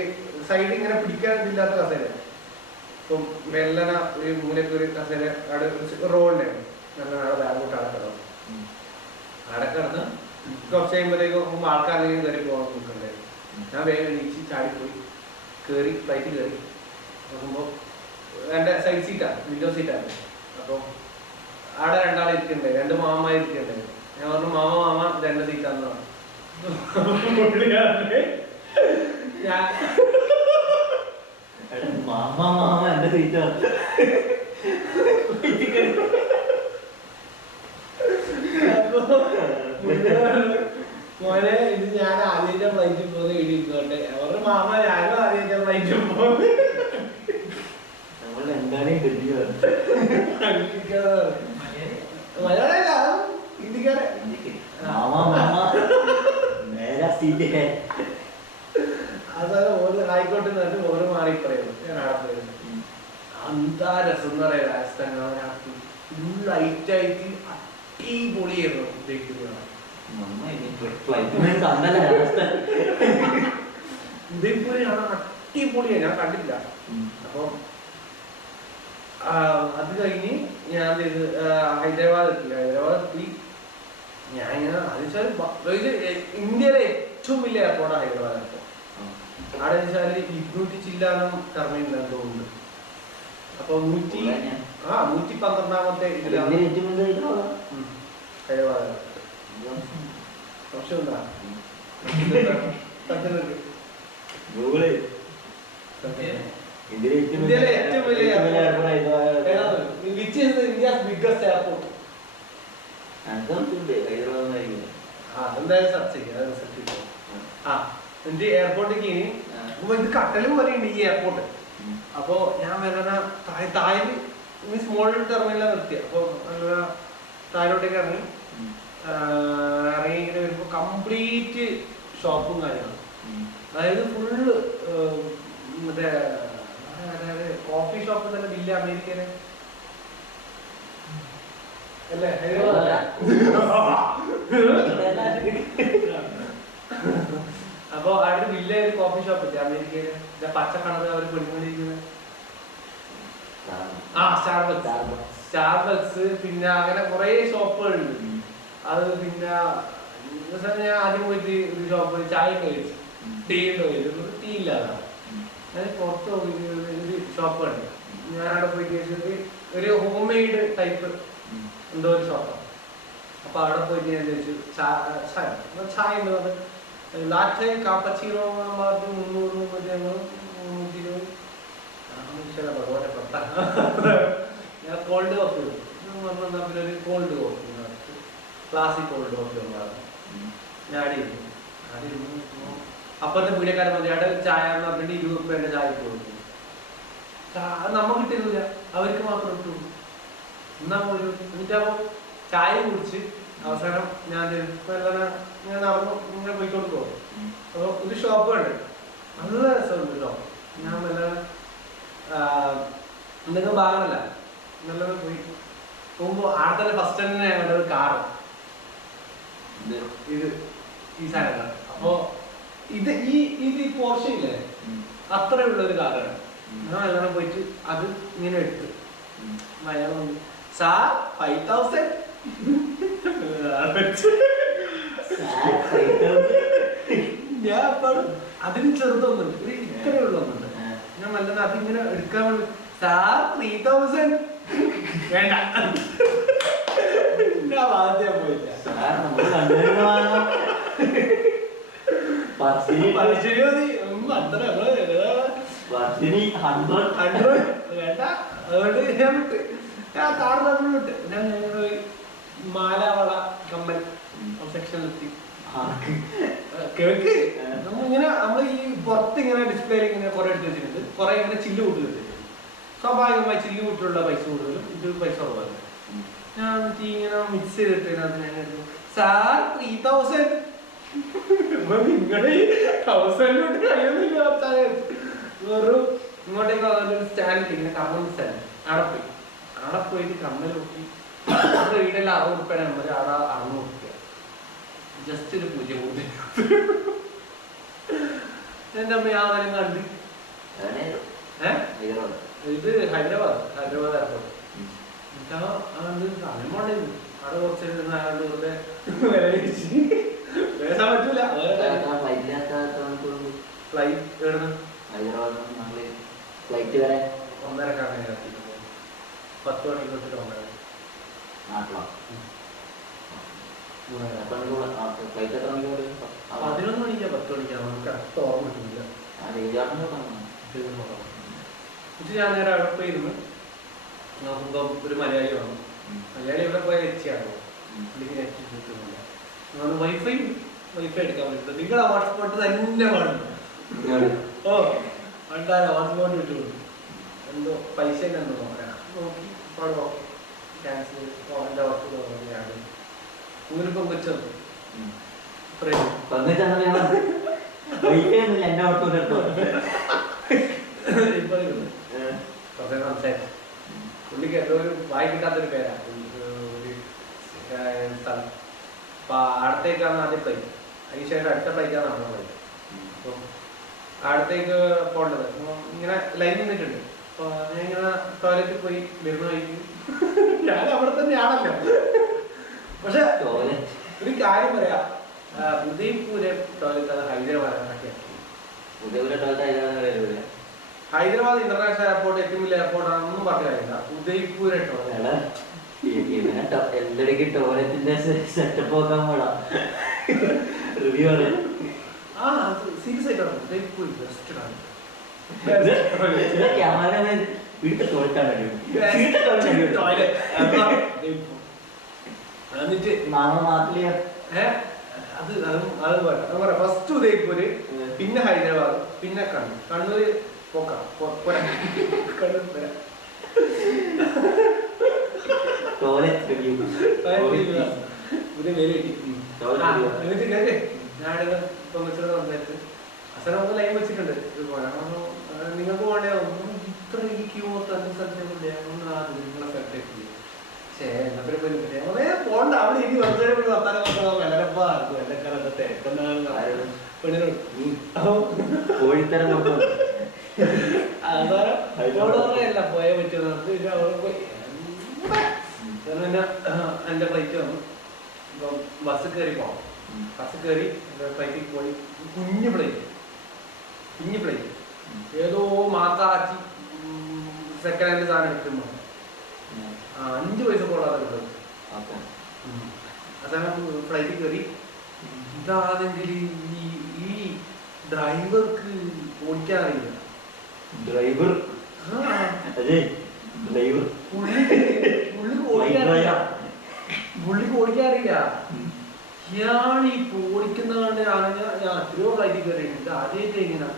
സൈഡ് ഇങ്ങനെ പിടിക്കാനില്ലാത്ത കസേല. ഇപ്പം മെല്ലന ഒരു മൂലക്ക് ഒരു കസേല അവിടെ റോഡിൻ്റെ നല്ല നാളെ ബാഗോട്ട് അടക്കണം. അടക്കിടന്ന് കുറച്ച് കഴിയുമ്പോഴത്തേക്കും ആൾക്കാരിലേക്ക് കയറി പോകാൻ നോക്കുന്നുണ്ടായിരുന്നു. ഞാൻ വേഗം എണീച്ച് ചാടിപ്പോയി കയറി ഫ്ലൈറ്റ് കയറി നോക്കുമ്പോൾ എൻ്റെ സൈഡ് സീറ്റാണ്, വിൻഡോ സീറ്റാണ്. അപ്പോൾ അവിടെ 2 ആൾ ഇരിക്കുന്നുണ്ട്, 2 മാമ ഇരിക്കുന്നുണ്ടായിരുന്നു. ഞാൻ പറഞ്ഞു മാമ 2 സീറ്റാന്ന് പറഞ്ഞു. ഞാൻ മോനെ ഇത് ഞാൻ ആദ്യമായിട്ട് ഫ്ലൈറ്റിൽ പോകുന്ന ഇടിക്കോട്ടെ. അവരുടെ മാമ ഞാനും ആദ്യമായിട്ട് ഫ്ലൈറ്റിൽ പോകുന്നത്. മലയാളല്ല, ഹിന്ദിക്കാരൻ. അതായത് ഓരോ ആയിക്കോട്ടെ എന്നിട്ട് ഓരോ മാറി പറയുന്നു. ഞാൻ അവിടെ പോയിരുന്നു. എന്താ രസം എന്ന് പറയാം. രാജസ്ഥാൻ ഫുൾ ലൈറ്റായിട്ട് അടിപൊളിയായിരുന്നു. ഉദയ്പൂരാണ് അടിപൊളിയാണ്, ഞാൻ കണ്ടില്ല. അപ്പൊ അത് കഴിഞ്ഞ് ഞാൻ ഹൈദരാബാദ് എത്തി. ഞാൻ ഇങ്ങനെ ഇന്ത്യയിലെ ഏറ്റവും വലിയ എയർപോർട്ടാണ് ഹൈദരാബാദ് എയർപോർട്ട്. അവിടെ വെച്ചാൽ 200 ചില്ലാനും കർമ്മയില്ലെന്ന് തോന്നുന്നു. അപ്പൊ 112ാമത്തെ ഇതിലാണ് ഹൈദരാബാദ്. പക്ഷെ എന്താ ഇന്ത്യയിലെ ഏറ്റവും വലിയ airport, which is India's biggest airport. അതെന്തായാലും സെർച്ച് ചെയ്യാം, അത് റിസൾട്ട് കിട്ടും. ആ എന്നിട്ട് എയർപോർട്ടിലേക്ക് ഇനി അപ്പൊ ഇത് കട്ടലും പോലെയുണ്ട് ഈ എയർപോർട്ട്. അപ്പൊ ഞാൻ വരണ താഴെ മീൻസ് സ്മോൾ ടെർമിനലാണ് നിർത്തിയത്. അപ്പൊ താഴോട്ടേക്ക് ഇറങ്ങി ഇങ്ങനെ വരുമ്പോ കംപ്ലീറ്റ് ഷോപ്പും കാര്യങ്ങളും, അതായത് ഫുള്ള് മറ്റേ അതായത് കോഫി ഷോപ്പ് തന്നെ വലിയ അമേരിക്കയിലെ അല്ലേ? അപ്പൊ അവിടെ വലിയ ഒരു കോഫി ഷോപ്പ് ഇല്ലേ അമേരിക്കയില്, പച്ച കളർ അവർ പെടുന്നിരിക്കുന്നത്. ആ സ്റ്റാർബക്സ്, പിന്നെ അങ്ങനെ കുറെ ഷോപ്പുകളുണ്ട്. അത് പിന്നെ ഞാൻ ആദ്യം പോയിട്ട് ഒരു ഷോപ്പ് ചായ കഴിച്ചു, ടീ ടീ ഇല്ലാതെ പുറത്ത് പോയി ഒരു ഷോപ്പ് ഉണ്ട്. ഞാൻ അവിടെ പോയി കഴിച്ചിട്ട് ഒരു ഹോം മെയ്ഡ് ടൈപ്പ് എന്തോ ഒരു ഷോപ്പാണ്. അപ്പൊ അവിടെ പോയിട്ട് ഞാൻ ചോദിച്ചു ചായ എന്ന് പറഞ്ഞത് ലാറ്റെ കാപ്പച്ചീനോ 300 ഞാൻ കോൾഡ് കോഫി വന്നാൽ പിന്നെ ഒരു cold coffee classic cold coffee ഉണ്ടാകും. ഞാൻ ആടിയിരുന്നു. അപ്പുറത്തെ പീഡിയക്കാരൻ മതി അവിടെ ചായ എന്ന് പറഞ്ഞിട്ട് 20 രൂപേന്റെ ചായ ഇട്ട് കൊടുക്കും. അത് നമുക്ക് കിട്ടില്ല, അവർക്ക് മാത്രം കിട്ടുള്ളൂ. എന്നാ പോലും എന്നിട്ടാകുമ്പോൾ ചായ കുടിച്ച് അവസാനം ഞാൻ ഇങ്ങനെ നടന്നു ഇങ്ങനെ പോയിക്കൊടുക്കുമോ. അപ്പൊ ഒരു ഷോപ്പ് ഉണ്ട്, നല്ല രസമുണ്ട് ഷോപ്പ്. ഞാൻ നല്ല എന്തെങ്കിലും ഭാഗമല്ല നല്ലത് പോയി പോകുമ്പോ ആടെ തന്നെ ഫസ്റ്റ് തന്നെ ഞങ്ങളുടെ ഒരു കാറ് ഇത് ഈ സാധനം. അപ്പൊ ഇത് ഈ പോർഷൻ ഇല്ലേ അത്രയുള്ള ഒരു കാറാണ്. ഞാൻ അങ്ങനെ പോയിട്ട് അത് ഇങ്ങനെ എടുത്ത് അയാൾ വന്നു, സാർ 5000 ഞാൻ അപ്പോഴും അതിന് ചെറുതൊന്നുണ്ട്, ഒരു ഇത്രയുള്ള ഒന്നുണ്ട്. ഞാൻ നല്ലത് അതിങ്ങനെ എടുക്കാൻ വേണ്ടി സാർ 3000 വേണ്ട, ഞാൻ ആദ്യം പോയില്ല. അത്ര വേണ്ട, അതുകൊണ്ട് ഞാൻ വിട്ട് ഞാൻ കാർ നമ്മൾ വിട്ട് ഞാൻ മാലാവള കമ്മൽ സെക്ഷനിലെത്തി. കേൾക്ക് നമ്മളിങ്ങനെ നമ്മൾ ഈ പുറത്ത് ഇങ്ങനെ ഡിസ്പ്ലേയിൽ ഇങ്ങനെ കുറെ എടുത്ത് വെച്ചിട്ടുണ്ട്, കുറെ ഇങ്ങനെ ചില്ല് കൂട്ടി വെച്ചിട്ടുണ്ട്. സ്വാഭാവികമായി ചില്ല് കൂട്ടിലുള്ള പൈസ കൂടുതലും ഇത് പൈസ കുറവാണ്. ഞാൻ ഇങ്ങനെ മിക്സ് ചെയ്തിട്ട് അതിന് ഞാൻ സാർ 3000 നിങ്ങളുടെ 1000 കൊണ്ട് കഴിയുന്നില്ല. വെറും ഇങ്ങോട്ടേക്ക് സ്റ്റാൻഡ് ഇങ്ങനെ കമ്മൽ സ്റ്റാൻഡ് അവിടെ പോയിട്ട് കമ്മൽ നോക്കി വീടെല്ലാം 60 രൂപയുടെ നമ്പർ അവിടെ 600 രൂപ ജസ്റ്റ് ഒരു 0 കൂട്ടി. എന്റെ അമ്മ യാതൊരു കണ്ട് ഇത് ഹൈദരാബാദ് എയർപോർട്ട്. സമയമുണ്ടായിരുന്നു അവിടെ കുറച്ച് അയാളുടെ വെറുതെ വില കഴിച്ച് പേസാൻ പറ്റൂല. ഫ്ലൈറ്റ് എവിടുന്ന് 1:30 എത്തി, 10 മണിക്ക് തൊട്ടിട്ട് 1:30. 11 മണിക്കാ 10 മണിക്കാ നമുക്ക് കറക്റ്റ് ഓർമ്മ കിട്ടുന്നില്ല. ഞാൻ നേരെ അവിടെ പോയിരുന്നു നോക്കുമ്പോ ഒരു മലയാളി വന്നു. മലയാളി ഇവിടെ പോയ എത്തിയാണോ വൈഫൈ എടുക്കാൻ പറ്റും. നിങ്ങളെ ഹോട്ട്സ്പോട്ട് തന്നെ വേണം. ഓ ആൾക്കാരെ ഹോട്ട്സ്പോട്ട് വിട്ടുകൊണ്ടു എന്തോ പൈസ എന്തോ നോക്കാം നോക്കി ഓക്കെ ക്യാൻസൽ എൻ്റെ വർക്ക് തോന്നുകയാണ്. ഊരിപ്പം വെച്ചത് സംസാരിച്ചു. പുള്ളിക്ക് എന്തോ ഒരു വായി കിട്ടാത്തൊരു പേരാണ് ഒരു സ്ഥലം. അപ്പൊ അടുത്തേക്കാണ് ആദ്യം ഫ്ലൈറ്റ്, അതിനുശേഷം അടുത്ത ഫ്ലൈറ്റാണ് നമ്മുടെ ഫ്ലൈറ്റ്. അപ്പം അടുത്തേക്ക് പോകേണ്ടത് ഇങ്ങനെ ലൈൻ നിന്നിട്ടുണ്ട്. അപ്പൊ ഞാൻ ഇങ്ങനെ ടോയ്ലറ്റിൽ പോയി വരുന്ന വഴിക്ക് ഞാൻ അവിടെ തന്നെയാണല്ലോ. പക്ഷെ ഒരു കാര്യം പറയാം, ഉദയ്പൂര് ടോയ്ലറ്റ് അത് ഹൈദരാബാദ് ഹൈദരാബാദ് ഇന്റർനാഷണൽ എയർപോർട്ട് ഏറ്റവും വലിയ എയർപോർട്ടാണെന്നും പറഞ്ഞ കാര്യമില്ല. ഉദയ്പൂര് ടോയ്ലറ്റ് ടോയ്ലറ്റിന്റെ സെറ്റപ്പ് നോക്കാൻ പോടാ റിവ്യൂ ആണ്. ആ സീരിയസ് ആയിട്ടാണ് ഉദയ്പൂർ ബെസ്റ്റ് ആണ്. എന്നിട്ട് നാട്ടില് അത് പറയാം. ഫസ്റ്റ് ഉദയ്പൂര്, പിന്നെ ഹൈദരാബാദ്, പിന്നെ കണ്ണൂര് പോക്കാം. കണ്ണൂർ പോരാ. എന്നിട്ട് കേട്ടെ ഞാനിത് പൊങ്ങച്ചിട്ട് സംസാരിച്ച് അസല നമുക്ക് ലൈൻ വെച്ചിട്ടുണ്ട്. നിങ്ങൾക്ക് വേണ്ടേ ഇത്ര ഈ ക്യൂ തന്നെ സ്ഥലത്തേക്കില്ലേ നിങ്ങളെ സ്ഥലത്തേക്കില്ല. പോണ്ട അവിടെ ഇനി വെറുതെ വർത്താനം അല്ല പോയാൽ പറ്റുമോ പോയി. പിന്നെ എന്റെ ഫ്ലൈറ്റ് വന്നു. ബസ് കയറി പോവാം. ബസ് കയറി ഫ്ലൈറ്റിൽ പോയി. കുഞ്ഞു ഫ്ലൈറ്റ് ഏതോ മാത്താച്ചി സെക്കൻഡ് ഹാൻഡ് സാധനം എടുക്കുമ്പോ 5 പൈസ പോടാതെ അവസാനം ഫ്ലൈറ്റിൽ കയറി. ഇതാണെങ്കിൽ ഈ ഡ്രൈവർക്ക് ഓടിക്കാൻ അറിയില്ല. പുള്ളിക്ക് ഓടിക്കാൻ അറിയില്ല. ഇയാൾ ഈ ഓടിക്കുന്നതാണ്. ഞാൻ എത്രയോ ഫ്ലൈറ്റിൽ കയറിയിട്ടുണ്ട്. ആദ്യമായിട്ട് എങ്ങനെയാ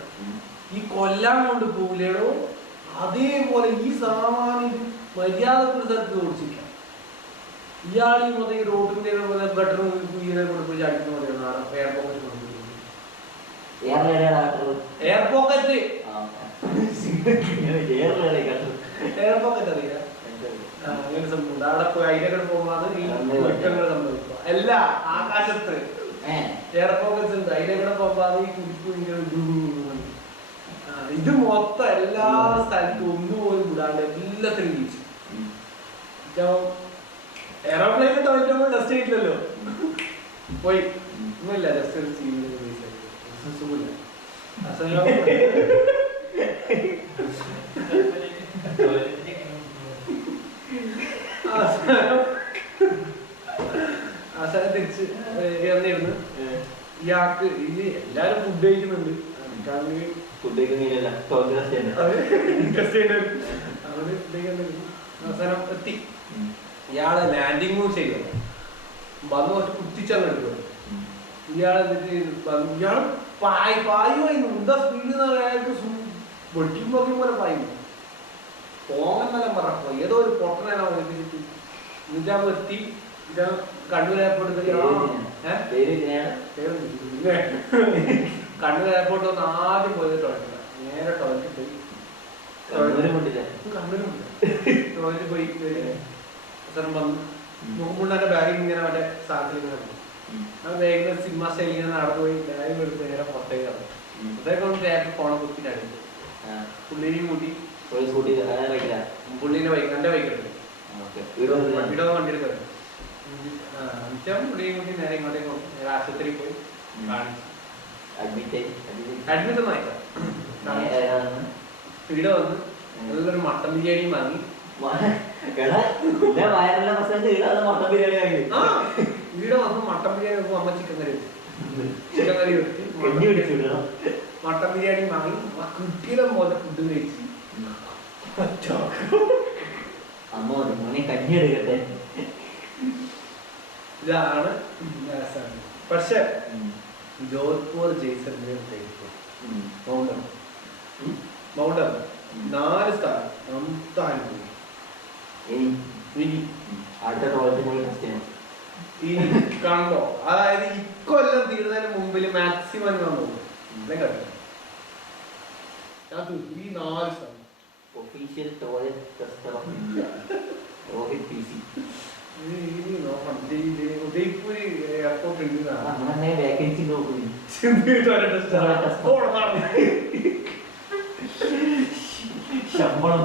ഈ കൊല്ലാൻ കൊണ്ട് പോകില്ലേടോ. അതേപോലെ ഈ സാമാന്യ മര്യാദക്കുള്ള സ്ഥലത്ത് ഓടിച്ചിരിക്കാം. ഇയാൾ ഈ മൊത്തം ഈ റോഡിന്റെ ഗട്ടർ കുയ്യനെ കൊണ്ട് പോയി ചാടിക്കുന്ന പോലെയാണ് എയർപോക്കറ്റ് എയർപോക്കറ്റ് അറിയില്ല. അങ്ങനെ സംഭവം അവിടെ പോയി അതിനൊക്കെ പോകുമ്പോൾ ഈ കുറ്റങ്ങൾ സംഭവിക്കുക. അല്ല, ആകാശത്ത് എയർപോക്കറ്റ് ഉണ്ട്. അതിനൊക്കെ പോകുമ്പോൾ ഈ കുടിപ്പ് ഇത് മൊത്തം എല്ലാ സ്ഥലത്തും ഒന്നുപോലും വിടാണ്ട് എല്ലാത്തിനും ജീവിച്ചു. എയറോപ്ലെയിനിൽ തോന്നിട്ടുമ്പോൾ ടെസ്റ്റ് ചെയ്തില്ലല്ലോ. പോയി ഒന്നുമില്ല, ജസ്റ്റ് ഒരു സുഖമില്ല. അവസാനം തിരിച്ച് ഇറന്നിരുന്നു. ഇയാൾക്ക് ഇത് എല്ലാരും ഫുഡ് കഴിക്കുന്നുണ്ട്. അവസാനം എത്തി. ഇയാളെ ലാൻഡിങ്ങും ചെയ്തു. വന്ന് കുറച്ച് കുത്തിച്ചങ്ങ് എടുക്കുന്നത്. ഇയാള് ഇയാള് പായുമായിരുന്നു. എന്താ സ്പീഡ് അയാൾക്ക് വെട്ടിയും പൊക്കി പോലെ പായുന്നു. പോങ്ങെന്നെല്ലാം പറഞ്ഞു. ഏതോ ഒരു പൊട്ടനാണ് ഒളിപ്പിച്ചിട്ട് ഇതാ എത്തി. ഇതാ കണ്ണൂർ എയർപോർട്ട് കണ്ണൂർ എയർപോർട്ട് വന്ന് ആദ്യം പോയത് ടോയ്ലറ്റ്. നേരെ ടോയ്ലറ്റ് പോയി. ടോയ്ലറ്റ് പോയി അവസരം വന്നു. മുമ്പുണ്ടാന്റെ ബാഗിൽ ഇങ്ങനെ മറ്റേ സാധനത്തിൽ ഇങ്ങനെ വന്നു. ആ ബാഗിൽ സിനിമ സ്റ്റൈലിൽ ഇങ്ങനെ നടന്നു പോയി. ബാഗ് എടുത്ത് നേരെ പുറത്തേക്ക് നടന്നു. പുറത്തേക്ക് വന്ന് ബാഗ് ഫോണെ കുത്തിട്ട് അടിച്ചു. പുള്ളിനെയും കൂട്ടി പുള്ളിന്റെ ബൈക്ക് എന്റെ ബൈക്ക് എടുത്തു. ഇവിടെ വണ്ടി എടുക്കുക. പുള്ളിയും കൂട്ടി നേരെ ഇങ്ങോട്ടേക്ക് നേരെ ആശുപത്രിയിൽ പോയി കാണിച്ചു. അഡ്മിറ്റ് ഒന്നും ആയില്ല. ഇവിടെ വന്ന് നല്ലൊരു മട്ടൻ ബിരിയാണിയും വാങ്ങി. ഇവിടെ വന്ന് മട്ടൻ ബിരിയാണി വെക്കും. അമ്മ ചിക്കൻ കറി വെച്ച് മട്ടൻ ബിരിയാണി വാങ്ങി. കുട്ടിയുടെ പോലെ ഫുഡ് കഴിച്ച് ഇതാണ്. പക്ഷെ ജോധ്പൂർ, ജയ്സൽമേർ, മൗണ്ടൻ 4 സ്ഥലം കണ്ടോ. അതായത് ഇക്കൊല്ലം തീരുന്നതിന് മുമ്പിൽ മാക്സിമം വന്നു ഈ 4 സ്ഥലം. Official toilet tester of India Rohit PC. Udaipur airport ഉണ്ട്. അങ്ങനെ വേക്കൻസി നോക്കുന്നു. ശമ്പളം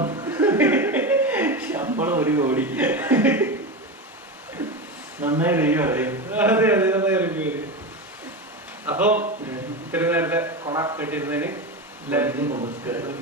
1 കോടി. നന്നായി റിവ്യൂ അറിയാം. അതെ അതെ, നന്നായി റിവ്യൂ. അപ്പം ഇത്ര നേരത്തെ കൊണ കേട്ടിരുന്നതിന് എല്ലാവർക്കും നമസ്കാരം.